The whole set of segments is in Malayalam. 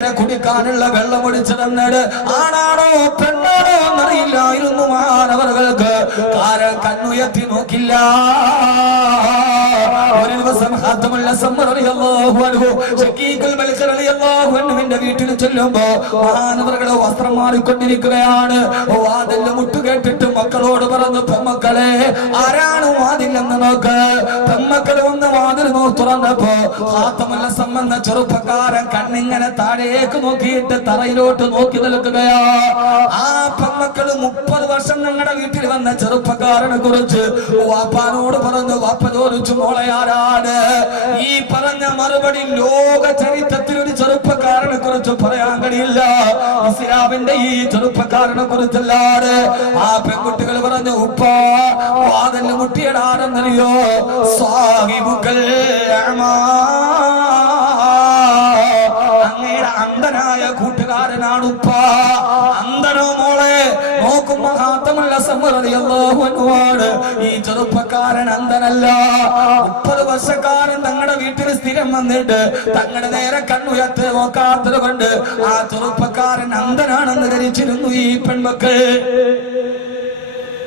കുടിക്കാനുള്ള വെള്ളം ഒഴിച്ചു തന്നത് ആണാണോ പെണ്ണാണോ എന്നറിയില്ലായിരുന്നു മാനവർക്ക്. കണ്ണുയർത്തി നോക്കില്ല. ഒരു ദിവസം വീട്ടിൽ ചെല്ലുമ്പോ മാനവരുടെ വസ്ത്രം മാറിക്കൊണ്ടിരിക്കുകയാണ്. വാതിലിന്റെ മുട്ട് കേട്ടിട്ട് മക്കളോട് പറഞ്ഞു, പെമ്മക്കളെ ആരാണ് വാതിലെന്ന് നോക്ക്. പെമ്മക്കളെ ഒന്ന് വാതിൽ തുറന്നപ്പോ ഖാത്തമുൽ അസ്സം എന്ന ചെറുപ്പക്കാരൻ കണ്ണിങ്ങനെ താഴേക്ക് നോക്കിയിട്ട് തറയിലോട്ട് നോക്കി നിൽക്കുകയാ. ആ പെമ്മക്കള് 30 വർഷം ഞങ്ങളുടെ വീട്ടിൽ വന്ന ചെറുപ്പക്കാരനെ കുറിച്ച് വാപ്പാനോട് പറഞ്ഞു. വാപ്പ ചോദിച്ചു, മോളെ ആരാണ്? ഈ പറഞ്ഞ മറുപടി ലോക ചരിത്രത്തിൽ ഒരു ചെറുപ്പക്കാരനെ കുറിച്ച് പറയാൻ കഴിയില്ല. ഇസ്ലാമിന്റെ ഈ ചെറുപ്പക്കാരനെ കുറിച്ചല്ലാതെ ആ പെൺകുട്ടികൾ പറഞ്ഞു, ഉപ്പ വാതിൽ മുട്ടിയടാരെന്നറിയോ? സാഹിബുക്കൽ അങ്ങയുടെ അന്ധനായ കൂട്ടുകാരനാണ് ഉപ്പ. അന്ധനോ മോളെ? നോക്കുമ്പോ ഖാത്തമുൽ അസ്സം റളിയല്ലാഹു അൻഹുവാണ്. ഈ ചെറുപ്പക്കാരൻ അന്ധനല്ല. 30 വർഷക്കാരൻ തങ്ങളുടെ വീട്ടിൽ സ്ഥിരം വന്നിട്ട് തങ്ങളുടെ നേരെ കണ്ണുയർത്ത് നോക്കാത്തത് കൊണ്ട് ആ ചെറുപ്പക്കാരൻ അന്ധനാണെന്ന് ധരിച്ചിരുന്നു ഈ പെൺമക്കൾ.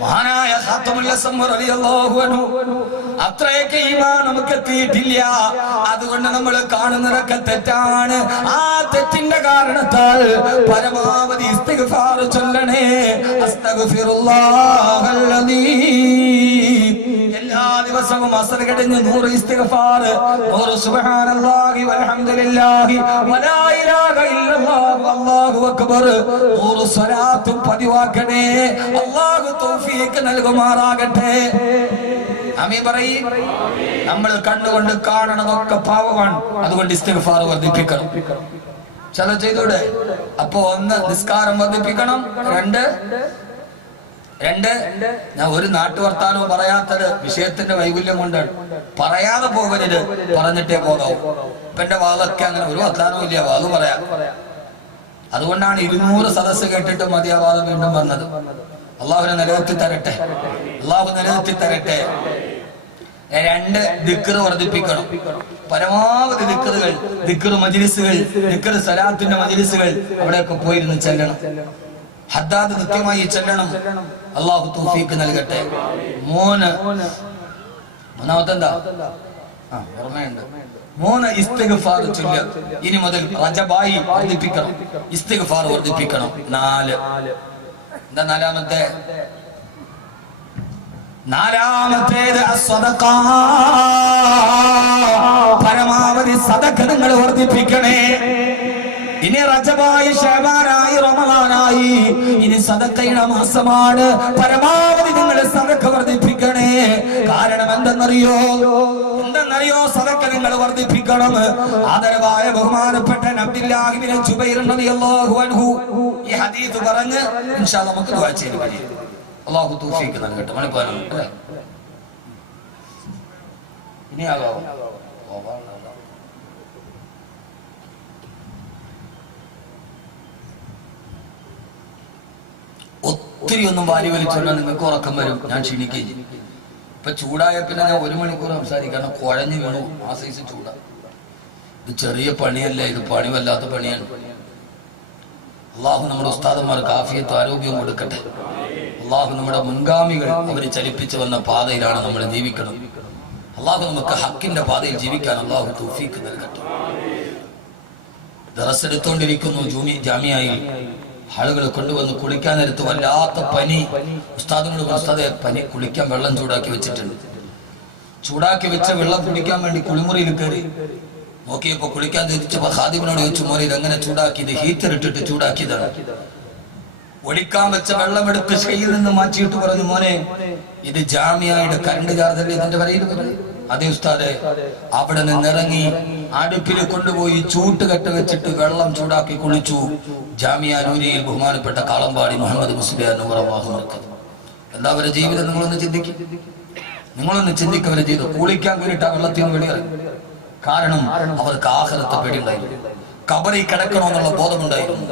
മഹാനായ ഖാത്തമുൽ അസ്സം റളിയല്ലാഹു അൻഹു അത്രയൊക്കെ ഈമാൻ നമുക്ക് എത്തിയിട്ടില്ല. അതുകൊണ്ട് നമ്മൾ കാണുന്നതൊക്കെ തെറ്റാണ്. ആ തെറ്റിന്റെ കാരണത്താൽ പരമാവധി ഇസ്തിഗ്ഫാർ ചൊല്ലണേ. അസ്തഗ്ഫിറുല്ലാഹൽ അലീം. എല്ലാ ദിവസവും അസ്ർ കഴിഞ്ഞ് 100 ഇസ്തിഗ്ഫാർ, 100 സുബ്ഹാനല്ലാഹി വൽഹംദുലില്ലാഹി വലാ ഇലാഹ ഇല്ലല്ലാഹു അല്ലാഹു അക്ബർ, 100 സ്വലാത്തും പതിവാക്കണേ. അല്ലാഹു തൗഫീഖ് നൽകുമാറാകട്ടെ. ആമീൻ പറയ്. നമ്മൾ കണ്ണുകൊണ്ട് കാണണതൊക്കെ പാവമാണ്. അതുകൊണ്ട് ഇസ്തിഗ്ഫാർ വർദ്ധിപ്പിക്കണം. ചില ചെയ്തൂടെ? അപ്പൊ 1 നിസ്കാരം വർദ്ധിപ്പിക്കണം. 2 ഞാൻ ഒരു നാട്ടുവർത്താനവും പറയാത്തത് വിഷയത്തിന്റെ വൈകുല്യം കൊണ്ടാണ്. പറയാതെ പോകരുത്, പറഞ്ഞിട്ടേ പോകാവൂ. ഇപ്പൊ എന്റെ വാതൊക്കെ അങ്ങനെ ഒരു വർത്താനവും ഇല്ല, വാത് പറയാം. അതുകൊണ്ടാണ് 200 സദസ്സ് കേട്ടിട്ട് മതിയാവാതെ വീണ്ടും വന്നത്. അള്ളാഹുവിനെ നിലനിർത്തി തരട്ടെ. അള്ളാഹു നിലനിർത്തി തരട്ടെ. 2 ദിക്ർ വർദ്ധിപ്പിക്കണം. പരമാവധി ദിക്റുകൾ, ദിക്ർ മജ്ലിസുകൾ, ദിക്ർ സലാത്തിന്റെ മജ്ലിസുകൾ അവിടെയൊക്കെ പോയിരുന്ന് ചെല്ലണം. ഹദ്ദാദ് കൃത്യമായി ചെല്ലണം. അള്ളാഹു തൗഫീഖ് നൽകട്ടെ. മൂന്നാമത്തെ എന്താ? ഓർമ്മയുണ്ട്. 3 ഇസ്തിഗ്ഫാർ ചൊല്ലുക. ഇനി മുതൽ റജബായി വർദ്ധിപ്പിക്കണം, ഇസ്തിഗ്ഫാർ വർദ്ധിപ്പിക്കണം. 4 എന്താ നാലാമത്തേത് അസ്സദഖ. പരമാവധി സദഖ നിങ്ങൾ വർദ്ധിപ്പിക്കണേ. ഇനി റജബായി, ശഅബാനായി, റമളാനായി, ഇനി സദഖയുടെ മാസമാണ്. പരമാവധി നിങ്ങൾ സദഖ വർദ്ധിപ്പിക്കണേ. കാരണം എന്തെന്നറിയോ? സദഖ നിങ്ങൾ വർദ്ധിപ്പിക്കണം. ആദരവായ ബഹുമാനപ്പെട്ട അബ്ദുല്ലാഹി ഇബ്നു ജുബൈർ റളിയല്ലാഹു അൻഹു ഈ ഹദീസ് പറഞ്ഞ് ഇൻഷാ അല്ലാഹ് നമുക്ക് ദുആ ചെയ്യാം. അല്ലാഹു തൗഫീഖ് നൽകട്ടെ. മണിപ്പാനം ഇനി ആകാവോ? ഒത്തിരി ഒന്നും വാരി വലിച്ചോണ്ടാൽ നിങ്ങൾക്ക് ഉറക്കം വരും. ഞാൻ ക്ഷീണിക്കുകയും ചെയ്യും. ഇപ്പൊ ചൂടായ പിന്നെ ഞാൻ 1 മണിക്കൂർ സംസാരിക്കണം. കുഴഞ്ഞു വീണു. ആ സൈസ് ചൂടാ. ഇത് ചെറിയ പണിയല്ല, ഇത് പണി വല്ലാത്ത പണിയാണ്. അള്ളാഹു നമ്മുടെ ഉസ്താദന്മാർക്ക് ആഫിയത്തും ആരോഗ്യവും കൊടുക്കട്ടെ. അള്ളാഹു നമ്മുടെ മുൻഗാമികൾ അവര് ചലിപ്പിച്ചു വന്ന പാതയിലാണ് നമ്മൾ ജീവിക്കണം. അള്ളാഹു നമുക്ക് ഹക്കിന്റെ പാതയിൽ ജീവിക്കാൻ അള്ളാഹു തൗഫീഖ് നൽകട്ടെ. ദറസ് എടുത്തോണ്ടിരിക്കുന്നു ജാമിയയിൽ. ആളുകൾ കൊണ്ടുവന്ന് കുളിക്കാൻ നേരത്ത് വല്ലാത്ത പനി. ഉസ്താദിനോട് ഉസ്താദെ, പനി കുളിക്കാൻ വെള്ളം ചൂടാക്കി വെച്ചിട്ടുണ്ട്. ചൂടാക്കി വെച്ച വെള്ളം കുടിക്കാൻ വേണ്ടി കുളിമുറിയിൽ കയറി നോക്കിയപ്പോ കുളിക്കാൻ തിരിച്ചപ്പോ ഖാദിമിനോട് ചോദിച്ചു, മോനെ ഇതെങ്ങനെ ചൂടാക്കിയത്? ഹീറ്റർ ഇട്ടിട്ട് ചൂടാക്കിയതാണ്. ഒഴിക്കാൻ വെച്ച വെള്ളം എടുത്ത് കയ്യിൽ നിന്ന് മാറ്റിയിട്ട് പറഞ്ഞു, മോനെ ഇത് ജാമിയയുടെ കറണ്ട് ചാർജല്ലേ ഇതിന്റെ വരയിൽ? അതേ ഉസ്താദെ. അവിടെ നിന്നിറങ്ങി അടുപ്പിൽ കൊണ്ടുപോയി ചൂട്ടുകെട്ട് വെച്ചിട്ട് വെള്ളം ചൂടാക്കി കുളിച്ചു. ജാമിയ നൂരിയിൽ ബഹുമാനപ്പെട്ട കാളമ്പാടി മുഹമ്മദ് മുസ്ലിയാർ നൂറല്ലാഹു ബറകത്ത്. എല്ലാവരുടെ ജീവിതം നിങ്ങളൊന്ന് ചിന്തിക്കവരെ ചെയ്തു. കുളിക്കാൻ വേണ്ടിയിട്ട് ആ വെള്ളത്തിൽ നിന്ന് വെളിയിറങ്ങി. കാരണം അവർക്ക് ആഖിറത്തെ പേടിയുണ്ടായിരുന്നു, ഖബറിൽ കിടക്കണമെന്നുള്ള ബോധമുണ്ടായിരുന്നു.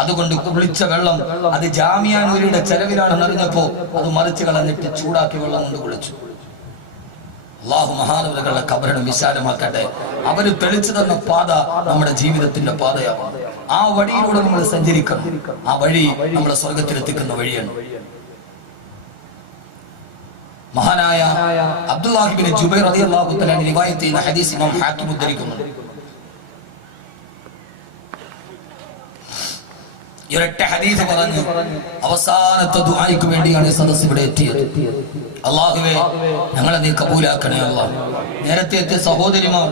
അതുകൊണ്ട് കുളിച്ച വെള്ളം അത് ജാമിയ നൂരിയുടെ ചെലവിലാണെന്ന് അറിഞ്ഞപ്പോ അത് മറിച്ച് കളഞ്ഞിട്ട് ചൂടാക്കി വെള്ളം കൊണ്ട് കുളിച്ചു. അള്ളാഹു മഹാനവറുകളുടെ ഖബറിനെ വിശാലമാക്കട്ടെ. അവര് തെളിച്ചു തന്ന പാത നമ്മുടെ ജീവിതത്തിന്റെ പാതയാണ്. ആ വഴിയിലൂടെ നമ്മൾ സഞ്ചരിക്കണം. ആ വഴി നമ്മളെ സ്വർഗത്തിലെത്തിക്കുന്ന വഴിയാണ്. മഹാനായ അബ്ദുല്ലാഹി ഇബ്നു ജുബൈർ റളിയല്ലാഹു തആല റിവായത്ത് ചെയ്യുന്ന ഹദീസ് ഇമാം ഹാക്കിം ഉദ്ധരിക്കുന്നു. ഒരൊറ്റ ഹദീസ് പറഞ്ഞു അവസാനത്തെ ദുആയ്ക്ക് വേണ്ടിയാണ് ഈ സദസ്സ് ഇവിടെ എത്തിയത്. അല്ലാഹുവേ ഞങ്ങളെ നീ കബൂലാക്കണേ അല്ലാഹ്. നേരത്തെ എത്തിയ സഹോദരിമാർ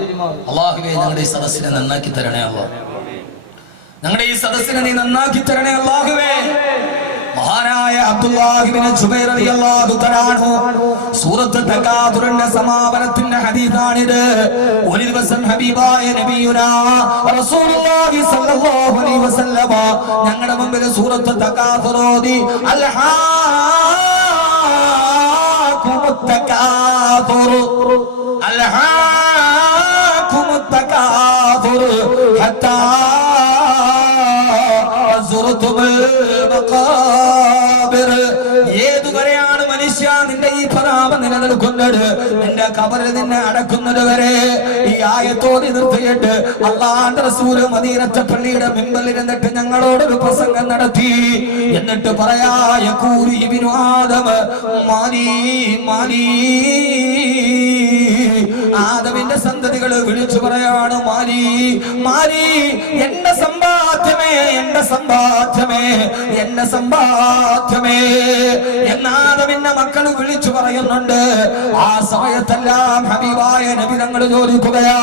അല്ലാഹുവേ ഞങ്ങളുടെ ഈ സദസ്സിനെ നന്നാക്കി തരണേ അല്ലാഹ്. ഞങ്ങളുടെ ഈ സദസ്സിനെ നീ നന്നാക്കി തരണേ അല്ലാഹുവേ. മഹാനായ അബ്ദുല്ലാഹി ഇബ്നു ജുബൈർ റളിയല്ലാഹു തആല അൻഹു സൂറത്ത് തകാതുറിന്റെ സമാപനത്തിന്റെ ഹദീസാണിത്. ഒരു ദിവസം ഹബീബായ നബിയുനാ റസൂലുള്ളാഹി സ്വല്ലല്ലാഹു അലൈഹി വസല്ലമ ഞങ്ങളുടെ മുമ്പിൽ സൂറത്ത് തകാതുർ ഓതി അൽഹാകുമുത് തകാതുർ അൽഹാകുമുത് തകാതുർ ഹത്താ ഏതുവരെയാണ് മനുഷ്യ നിന്റെ ഈ പരാപം നിലനിൽക്കുന്നത്? നിന്റെ ഖബറിൽ നിന്നെ അടക്കുന്നത് വരെ ഈ ആയത്തോതി നിർത്തിയിട്ട് അല്ലാഹുവിന്റെ റസൂൽ മദീനത്തെ പള്ളിയുടെ മിമ്പറിൽ ഇരുന്നിട്ട് ഞങ്ങളോടൊരു പ്രസംഗം നടത്തി. എന്നിട്ട് പറയാ യഖൂലു ഇബ്നു ആദം മാലി മാലി. ആദമിന്റെ സന്തതികൾ വിളിച്ചു പറയാണ് മാലി മാലി, എന്റെ സമ്പാദ്യമേ എന്റെ സമ്പാദ്യമേ എന്റെ സമ്പാദ്യമേ എന്ന് ആദമിന്റെ മക്കൾ വിളിച്ചു പറയുന്നുണ്ട്. ആ സമയത്തെല്ലാം ഹബീബായ നബി തങ്ങൾ ചോദിക്കുകയാ,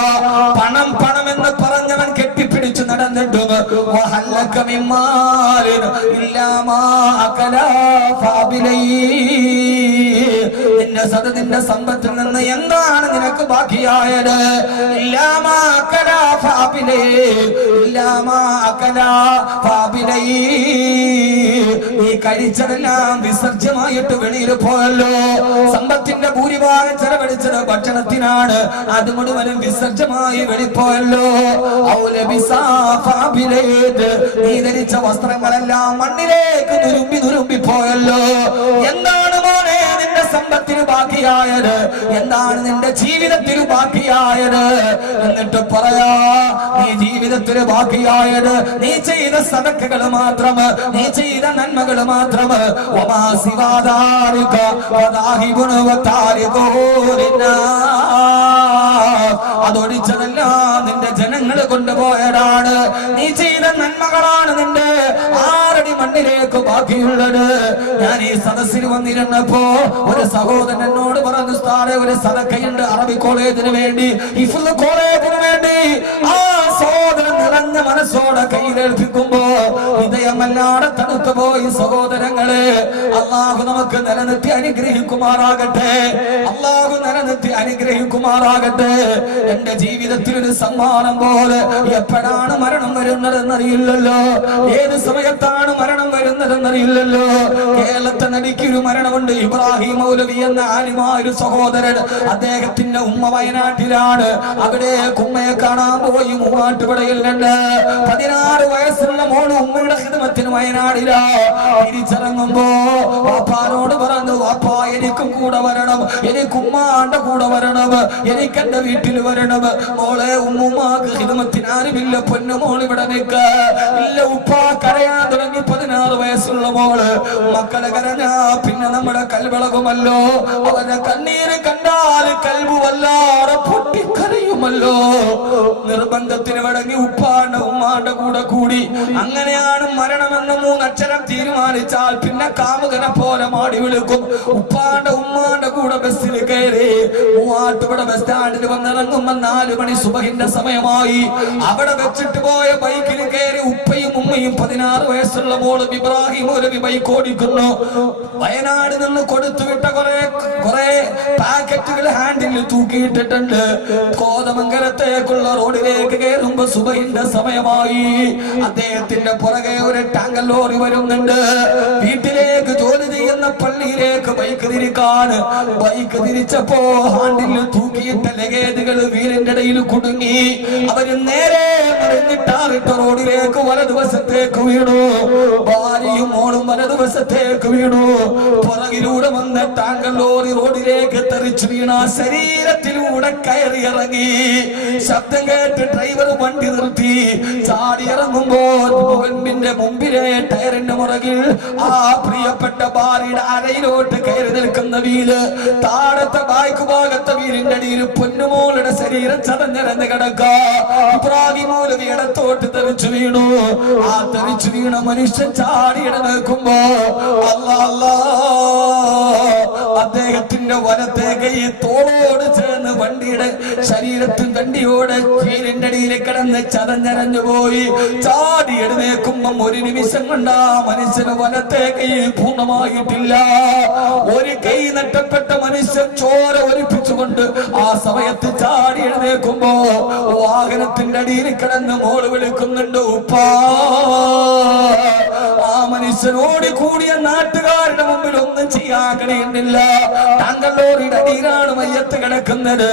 പണം പണം എന്ന് പറഞ്ഞവൻ കെട്ടിപ്പിടിച്ചു നടന്നിട്ടും വഹല്ലക മിമ്മാലിൻ ഇല്ലാ മാ അകലാ ഫാബിലൈ. നിന്റെ സമ്പത്തിൽ നിന്ന് എന്താണ് നിനക്ക് ബാക്കിയായത്? ഇല്ലാ മാ അകലാ ഫാബിലൈ ഇല്ലാ മാ അകലാ ഫാബിലൈ. നീ കഴിച്ചതെല്ലാം വിസർജ്യമായിട്ട് വെളിയിൽ പോയല്ലോ. സമ്പത്തിന്റെ ഭൂരിഭാഗം ചെലവഴിച്ചത് ഭക്ഷണത്തിനാണ്, അത് മുഴുവനും വിസർജ്യമായി വെളിപ്പോയല്ലോ. നീ ധരിച്ച വസ്ത്രങ്ങളെല്ലാം മണ്ണിലേക്ക് നുരുമ്പി പോയല്ലോ. എന്താണ് മോനെ നിന്റെ സമ്പത്തിന് ബാക്കിയായത്? എന്താണ് നിന്റെ ജീവിതത്തിന് ബാക്കിയായത്? എന്നിട്ട് പറയാ, നീ ജീവിതത്തിന് ബാക്കിയായത് നീ ചെയ്ത സദഖകൾ മാത്രം, നീ ചെയ്ത നന്മകൾ മാത്രം. അതൊഴിച്ചതെല്ലാം നിന്റെ ജനങ്ങൾ കൊണ്ടുപോയതാണ്. നീ ചെയ്ത നന്മകളാണ് നിന്റെ 6 അടി മണ്ണിലേക്ക് ബാക്കിയുള്ളത്. ഞാൻ ഈ സദസ്സിൽ വന്നിരുന്നപ്പോ ഒരു സഹോദരൻ എന്നോട് പറഞ്ഞു, ഉസ്താദേ ഒരു സദഖയുണ്ട് അറബി കോളേജിന് വേണ്ടി, ഹിഫ്ള് കോളേജിന് വേണ്ടി. ആ സഹോദരൻ നിറഞ്ഞ മനസ്സോടെ കയ്യിലേൽപ്പിക്കുമ്പോ ഹൃദയമല്ലാതെ തണുത്തു പോയി. സഹോദരങ്ങളെ, അള്ളാഹു നമുക്ക് നിലനിർത്തി അനുഗ്രഹിക്കുമാറാകട്ടെ. അള്ളാഹു നിലനിർത്തി അനുഗ്രഹിക്കുമാറാകട്ടെ. എന്റെ ജീവിതത്തിൽ ഒരു സമ്മാനം പോലെ എപ്പോഴാണ് മരണം വരുന്നതെന്നറിയില്ലല്ലോ, ഏത് സമയത്താണ് മരണം വരുന്നതെന്നറിയില്ലല്ലോ. കേരളത്തെ നടിക്കൊരു മരണമുണ്ട്. ഇബ്രാഹിം മൗലവി എന്ന ആലിമായ ഒരു സഹോദരൻ, അദ്ദേഹത്തിന്റെ ഉമ്മ വയനാട്ടിലാണ്. അവിടെ ഉമ്മയെ കാണാൻ പോയി. മൂവാറ്റുപുഴയിൽ നിന്ന് 16 വയസ്സുള്ള മോള് ഉമ്മയുടെ ഖിദ്മത്തിന് വയനാടിലാ. തിരിച്ചിറങ്ങുമ്പോ വാപ്പാനോട് പറഞ്ഞു, വാപ്പാ എനിക്കും കൂടെ വരണം, എനിക്ക് ഉമ്മാന്റെ കൂടെ വരണം, എനിക്ക് എന്റെ വീട്ടിൽ വരണം. മോളെ ഉമ്മുമാക്ക് ഖിദ്മത്തിന് ആരുമില്ല, പൊന്നുമോൾ ഇവിടെ നിൽക്ക ഇല്ല. ഉപ്പാ കരയാൻ തുടങ്ങി. 16 വയസ്സുള്ള മോള്. മക്കളെ കരഞ്ഞാ പിന്നെ നമ്മുടെ കൽവിളകുമല്ലോ. അവരുടെ കണ്ണീര് കണ്ടാൽ കൽബ് വല്ലാതെ പൊട്ടിക്കരയുമല്ലോ. നിർബന്ധത്തിന് വഴങ്ങി ഉപ്പാന്റെ ഉമ്മാന്റെ കൂടെ കൂടി. അങ്ങനെയാണ് മരണമെന്ന് 3 അക്ഷരം തീരുമാനിച്ചാൽ പിന്നെ കാമുകനെ പോലെ മാടി വിളിക്കും. ഉപ്പാന്റെ ഉമ്മാന്റെ കൂടെ ബസ്സിൽ കയറി മൂവാറ്റുപുഴ ബസ് സ്റ്റാൻഡിൽ വന്നിറങ്ങുമ്പോ 4 മണി സുബഹിന്റെ സമയമായി. അവിടെ വെച്ചിട്ട് പോയ ബൈക്കിൽ കയറി ഉപ്പയും ഉമ്മയും 16 വയസ്സുള്ള മോളും ഇബ്രാഹിം മൗലവി ബൈക്ക് ഓടിക്കുന്നു. വയനാട് നിന്ന് കൊടുത്തുവിട്ട കുറെ പാക്കറ്റുകൾ ഹാൻഡിൽ തൂക്കിയിട്ടിട്ടുണ്ട്. കോതമംഗലത്തേക്കുള്ള റോഡിലേക്ക് കയറുമ്പോ സുബഹിന്റെ സമയമായി. അദ്ദേഹത്തിന്റെ പുറകെ ഒരു ടാങ്കർ ലോറി വരുന്നുണ്ട്. വീട്ടിലേക്ക് ജോലി ചെയ്യുന്ന പള്ളിയിലേക്ക് ബൈക്ക് തിരിക്കാൻ. ബൈക്ക് തിരിച്ചപ്പോ ഹാൻഡിൽ തൂക്കിയിട്ട ലഗേജുകൾ വീലിന്റെ ഇടയിൽ കുടുങ്ങി. അവര് നേരെ മറിഞ്ഞിട്ടാറിട്ട റോഡിലേക്ക് വലതുവശത്തേക്ക് വീണു. ഭാര്യയും മോളും വലതുവശത്തേക്ക് വീണു. പുറകിലൂടെ വന്ന ടാങ്കർ ലോറി റോഡിലേക്ക് തെറിച്ചു വീണ ശരീരത്തിലൂടെ കയറി ഇറങ്ങി. ശബ്ദം കേട്ട് ഡ്രൈവർ വണ്ടി നിർത്തി. ചാടി ഇറങ്ങുമ്പോൾ മുമ്പിലെ ടയറിന്റെ മുറകിൽ ആ പ്രിയപ്പെട്ട ഭാര്യയുടെ അരയിലോട്ട് കയറി നിൽക്കുന്ന വീല്, താഴത്തെ ബായ്ക്ക് ഭാഗത്തെ വീലിന്റെ അടിയിൽ പൊന്നുമോളുടെ ശരീരം ചതഞ്ഞിറഞ്ഞ് കിടക്കുക. ഇബ്രാഹിം മൗലവി ഇടത്തോട്ട് തെറിച്ചു വീണു. ആ തെറിച്ചു വീണ മനുഷ്യൻ ചാടിയിട നിൽക്കുമ്പോ അദ്ദേഹത്തിന്റെ വലത്തെ കൈ തോളോട് ചേർന്ന് വണ്ടിയുടെ ശരീരത്തിൽ വണ്ടിയോടെ വീലിന്റെ അടിയിൽ കിടന്ന് ചതഞ്ഞരഞ്ഞു പോയി. ചാടി എഴുന്നേക്കുമ്പം ഒരു നിമിഷം കൊണ്ട് ആ മനുഷ്യന് വലത്തെ കൈ പൂർണ്ണമായിട്ടില്ല. ഒരു കൈ നഷ്ടപ്പെട്ട മനുഷ്യൻ ചോര ഒലിപ്പിച്ചുകൊണ്ട് ആ സമയത്ത് ചാടി എഴുന്നേക്കുമ്പോ വാഹനത്തിന്റെ അടിയിൽ കിടന്ന് മോള് വിളിക്കുന്നുണ്ട് ഉപ്പാ. ആ മനുഷ്യനോട് കൂടിയ നാട്ടുകാരുടെ മുമ്പിൽ ഒന്നും ചെയ്യാൻ കഴിയുന്നില്ല. ടാങ്കർ ലോറിയുടെ അടിയിലാണ് മയ്യത്ത് കിടക്കുന്നത്.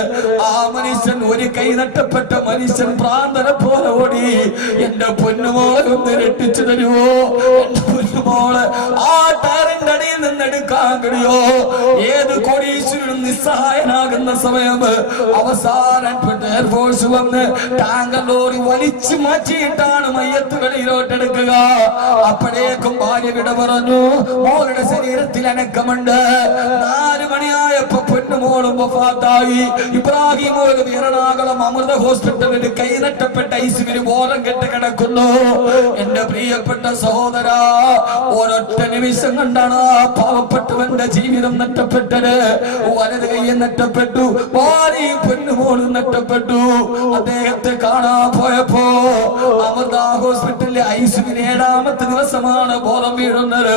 ആ മനുഷ്യൻ ഒരു കൈ നഷ്ടപ്പെട്ട മനുഷ്യൻ ഭ്രാന്തനെ പോലെ ഓടി, എന്റെ പൊന്നുമോളൊന്ന് രക്ഷിച്ചു തരുമോ, എന്റെ പൊന്നുമോള് ആ ടയറിന്റെ അടിയിൽ നിന്ന് എടുക്കാൻ കഴിയോ? ഏത് കോടീശ്വരനും നിസ്സഹായനാകുന്ന സമയം അവസാനം എയർഫോഴ്സ് വന്ന് ടാങ്കർ ലോറി വലിച്ചു മാറ്റിയിട്ടാണ് മയ്യത്ത് വെളിയിലോട്ട് എടുക്കുക. അപ്പോഴേക്കും ഭാര്യ വിട പറഞ്ഞു. മോളുടെ ശരീരത്തിൽ അനക്കമുണ്ട്. 4 മണിയായപ്പോ പൊന്നുമോളും വഫാത്തായി. ഇബ്രാഹിം മൗലവി എറണാകുളം അമൃത ഹോസ്പിറ്റലിൽ കൈ നഷ്ടപ്പെട്ട ഐസിയിൽ ബോധം കെട്ട് കിടക്കുന്നു. എന്റെ പ്രിയപ്പെട്ട സഹോദര, ഒരൊറ്റ നിമിഷം കണ്ടാണ് ആ പാവപ്പെട്ടവന്റെ ജീവിതം നഷ്ടപ്പെട്ടത്. വലത് കൈയും നഷ്ടപ്പെട്ടു, ഭാര്യയും പൊന്നുമോളും നഷ്ടപ്പെട്ടു. അദ്ദേഹത്തെ കാണാൻ പോയപ്പോ അമൃത ഹോസ്പിറ്റലിലെ ഐസിയിൽ 7ാമത്തെ ദിവസമാണ് ബോധം വീഴുന്നത്.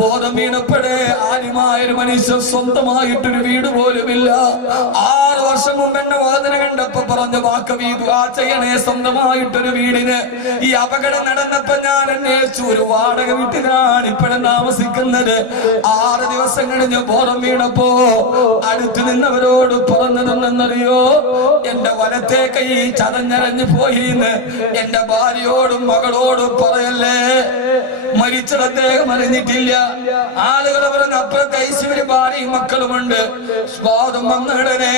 ബോധം വീണപ്പോഴേ ആര്യമായൊരു മനുഷ്യൻ സ്വന്തമായിട്ടൊരു വീട് പോലുമില്ല. 6 വർഷം മുമ്പ് എന്നെ വേദന കണ്ടപ്പോ പറഞ്ഞ വാക്കവി ദുആ ചെയ്യണേ സ്വന്തമായിട്ടൊരു വീടിന്. ഈ അപകടം നടന്നപ്പോ ഞാൻ അന്വേഷിച്ചു, ഒരു വാടക വീട്ടിലാണ് ഇപ്പോഴും താമസിക്കുന്നത്. 6 ദിവസം കഴിഞ്ഞ് ബോധം വീണപ്പോ അടുത്ത് നിന്നവരോട് പറഞ്ഞതെന്നറിയോ, എന്റെ വലത്തെ കൈ ചതഞ്ഞരഞ്ഞു പോയിന്ന് എന്റെ ഭാര്യയോടും മകളോടും പറയല്ലേ. മരിച്ചത് അദ്ദേഹം അറിഞ്ഞിട്ടില്ല. ആളുകൾ പറഞ്ഞ അപ്പുറത്തെ ഐസിയുടെ ഭാര്യയും മക്കളുമുണ്ട്. സ്വാദം വന്നിടനെ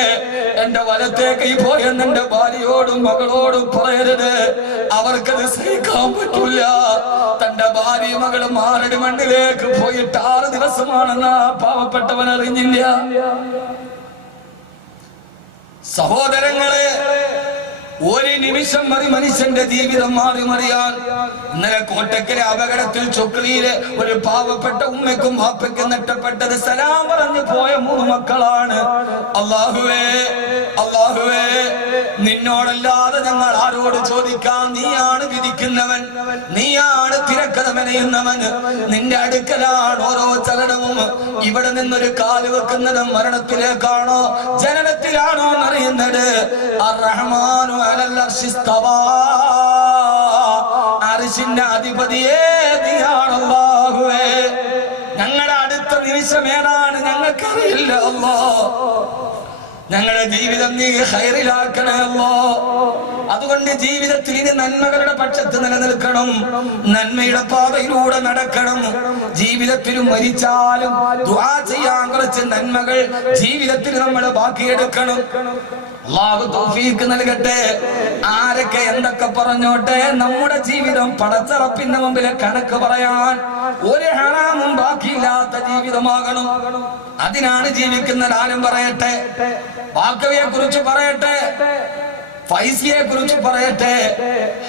എന്റെ വലത്തെ കൈ പോയെന്ന് എന്റെ ഭാര്യയോടും മകളോടും പറയരുത്. അവർക്കത് സഹിക്കാൻ പറ്റൂല. തന്റെ ഭാര്യ മകളും ആരുടെ മണ്ണിലേക്ക് പോയിട്ട് 6 ദിവസമാണെന്ന് ആ പാവപ്പെട്ടവൻ അറിഞ്ഞില്ല. സഹോദരങ്ങളെ, ഒരു നിമിഷം മതി മനുഷ്യന്റെ ജീവിതം മാറി മറിയാൻ. ഇന്നലെ കോട്ടക്കലെ അപകടത്തിൽ ചൊക്ലിയിലെ ഒരു പാവപ്പെട്ട ഉമ്മയ്ക്കും വാപ്പയ്ക്കും നഷ്ടപ്പെട്ടത് സലാം പറഞ്ഞു പോയ 3 മക്കളാണ്. അല്ലാഹുവേ, അല്ലാഹുവേ, നിന്നോടല്ലാതെ ഞങ്ങൾ ആരോട് ചോദിക്കാം? നീയാണ് വിധിക്കുന്നവൻ, നീയാണ് തിരക്കഥ മെനയുന്നവൻ. നിന്റെ അടുക്കലാണ് ഓരോ ചലനവും. ഇവിടെ നിന്നൊരു കാല് വെക്കുന്നത് മരണത്തിലേക്കാണോ ജനനത്തിലാണോ എന്നറിയുന്നത്. അർ-റഹ്മാനു അലൽ അർശി ഇസ്തവാ, അർശിന്റെ അധിപതിയേ നീയാണ് അല്ലാഹുവേ. ഞങ്ങളുടെ അടുത്ത നിമിഷം ഏതാണ് ഞങ്ങൾക്കറിയില്ല അല്ലാഹ്. ഞങ്ങളുടെ ജീവിതം നീ ഖൈറിലാക്കണേ അല്ലാഹ്. അതുകൊണ്ട് ജീവിതത്തിൽ ഇനി നന്മകളുടെ പക്ഷത്ത് നിലനിൽക്കണം, നന്മയുടെ പാതയിലൂടെ നടക്കണം. ജീവിതത്തിലും മരിച്ചാലും ദുആ ചെയ്യാൻ കുറച്ച് നന്മകൾ ജീവിതത്തിൽ നമ്മൾ ബാക്കിയെടുക്കണം. അല്ലാഹു തൗഫീഖ് നൽകട്ടെ. ആരൊക്കെ എന്തൊക്കെ പറഞ്ഞോട്ടെ, നമ്മുടെ ജീവിതം പടച്ചറപ്പിന്റെ മുമ്പിൽ കണക്ക് പറയാൻ ഒരു ഹറാമും ബാക്കിയില്ലാത്ത ജീവിതമാകണം. അതിനാണ് ജീവിക്കുന്നത്. ആരും പറയട്ടെ, ബാക്കവിയെ കുറിച്ച് പറയട്ടെ, ഫൈസിയെ കുറിച്ച് പറയട്ടെ,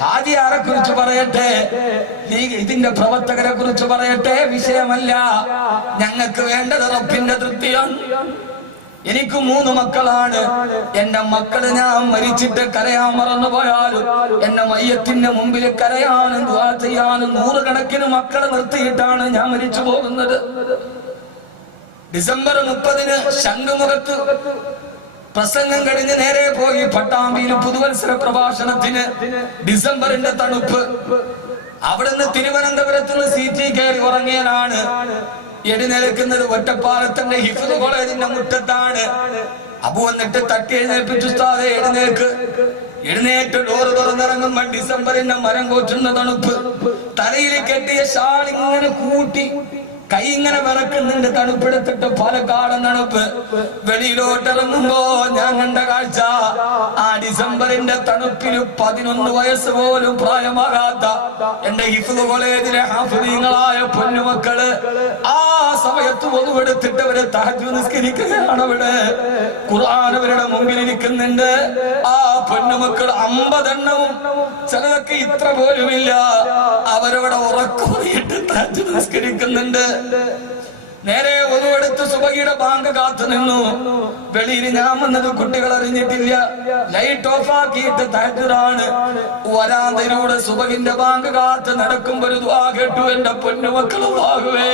ഹാജിയാരെ കുറിച്ച് പറയട്ടെ, ഇതിന്റെ പ്രവർത്തകരെ കുറിച്ച് പറയട്ടെ, വിഷയമല്ല. ഞങ്ങൾക്ക് വേണ്ടത് റബ്ബിന്റെ തൃപ്തിയാണ്. എനിക്ക് 3 മക്കളാണ്. എന്റെ മക്കള് ഞാൻ മരിച്ചിട്ട് കരയാൻ മറന്നു പോയാലും എന്റെ മയ്യത്തിന്റെ മുമ്പിൽ കരയാനും ദുആ ചെയ്യാനും 100 കണക്കിന് മക്കളെ നിർത്തിയിട്ടാണ് ഞാൻ മരിച്ചു പോകുന്നത്. ഡിസംബർ 30-ന് ശംഖുമുഖത്ത് പ്രസംഗം കഴിഞ്ഞ് നേരെ പോയി പട്ടാമ്പിയിൽ പുതുവത്സര പ്രഭാഷണത്തിന്. ഡിസംബറിന്റെ തണുപ്പ്. അവിടുന്ന് തിരുവനന്തപുരത്ത് നിന്ന് സീറ്റിൽ കയറി ഉറങ്ങിയതാണ്. എഴുന്നേൽക്കുന്നത് ഒറ്റപ്പാലത്തിന്റെ ഹിഫ്ദ് കോളേജിന്റെ മുറ്റത്താണ്. അബു വന്നിട്ട് തട്ടി എഴുന്നേൽപ്പിച്ചു, ഉസ്താദേ എഴുന്നേൽക്ക്, എഴുന്നേറ്റ് ഡോറ് തുറന്നിറങ്ങുമ്പോ ഡിസംബറിന്റെ മരം കോച്ചുന്ന തണുപ്പ്, തലയിൽ കെട്ടിയ ഷാൾ ഇങ്ങനെ കൂട്ടി കൈ ഇങ്ങനെ വിറക്കുന്നുണ്ട്, തണുപ്പെടുത്തിട്ട് പാലക്കാട് തണുപ്പ്. വെളിയിലോട്ടിറങ്ങുമ്പോ ഞാൻ കണ്ട കാഴ്ച, ആ ഡിസംബറിന്റെ തണുപ്പിൽ 11 വയസ്സ് പോലും പ്രായമാകാത്ത എന്റെ ഹിഫ്ള് കോളേജിലെ ഹാഫിളീങ്ങളായ പൊന്നുമക്കള് ആ സമയത്ത് ഒതുവെടുത്തിട്ട് അവര് തഹജ്ജുദ് നിസ്കരിക്കുകയാണ്. അവിടെ ഖുർആൻ അവരുടെ മുമ്പിൽ ഇരിക്കുന്നുണ്ട്. ആ പൊന്നുമക്കൾ 50 എണ്ണവും, ചിലതൊക്കെ ഇത്ര പോലുമില്ല, അവരവിടെ ഉറക്കുപോയിട്ട് തഹജ്ജുദ് നിസ്കരിക്കുന്നുണ്ട്. നേരെ ഒതുവെടുത്ത് സുബഹിയുടെ ബാങ്ക് കാത്തു നിന്നു. വെളിയിൽ ഞാൻ വന്നത് കുട്ടികൾ അറിഞ്ഞിട്ടില്ല. ലൈറ്റ് ഓഫ് ആക്കിയിട്ട് തഹജ്ജുദാണ്. വരാന്തയിലൂടെ സുബഹിന്റെ ബാങ്ക് കാത്ത് നടക്കുമ്പോ ഒരു ദുആ കേട്ടു. എന്റെ പൊന്നുമക്കളെ അല്ലാഹുവേ,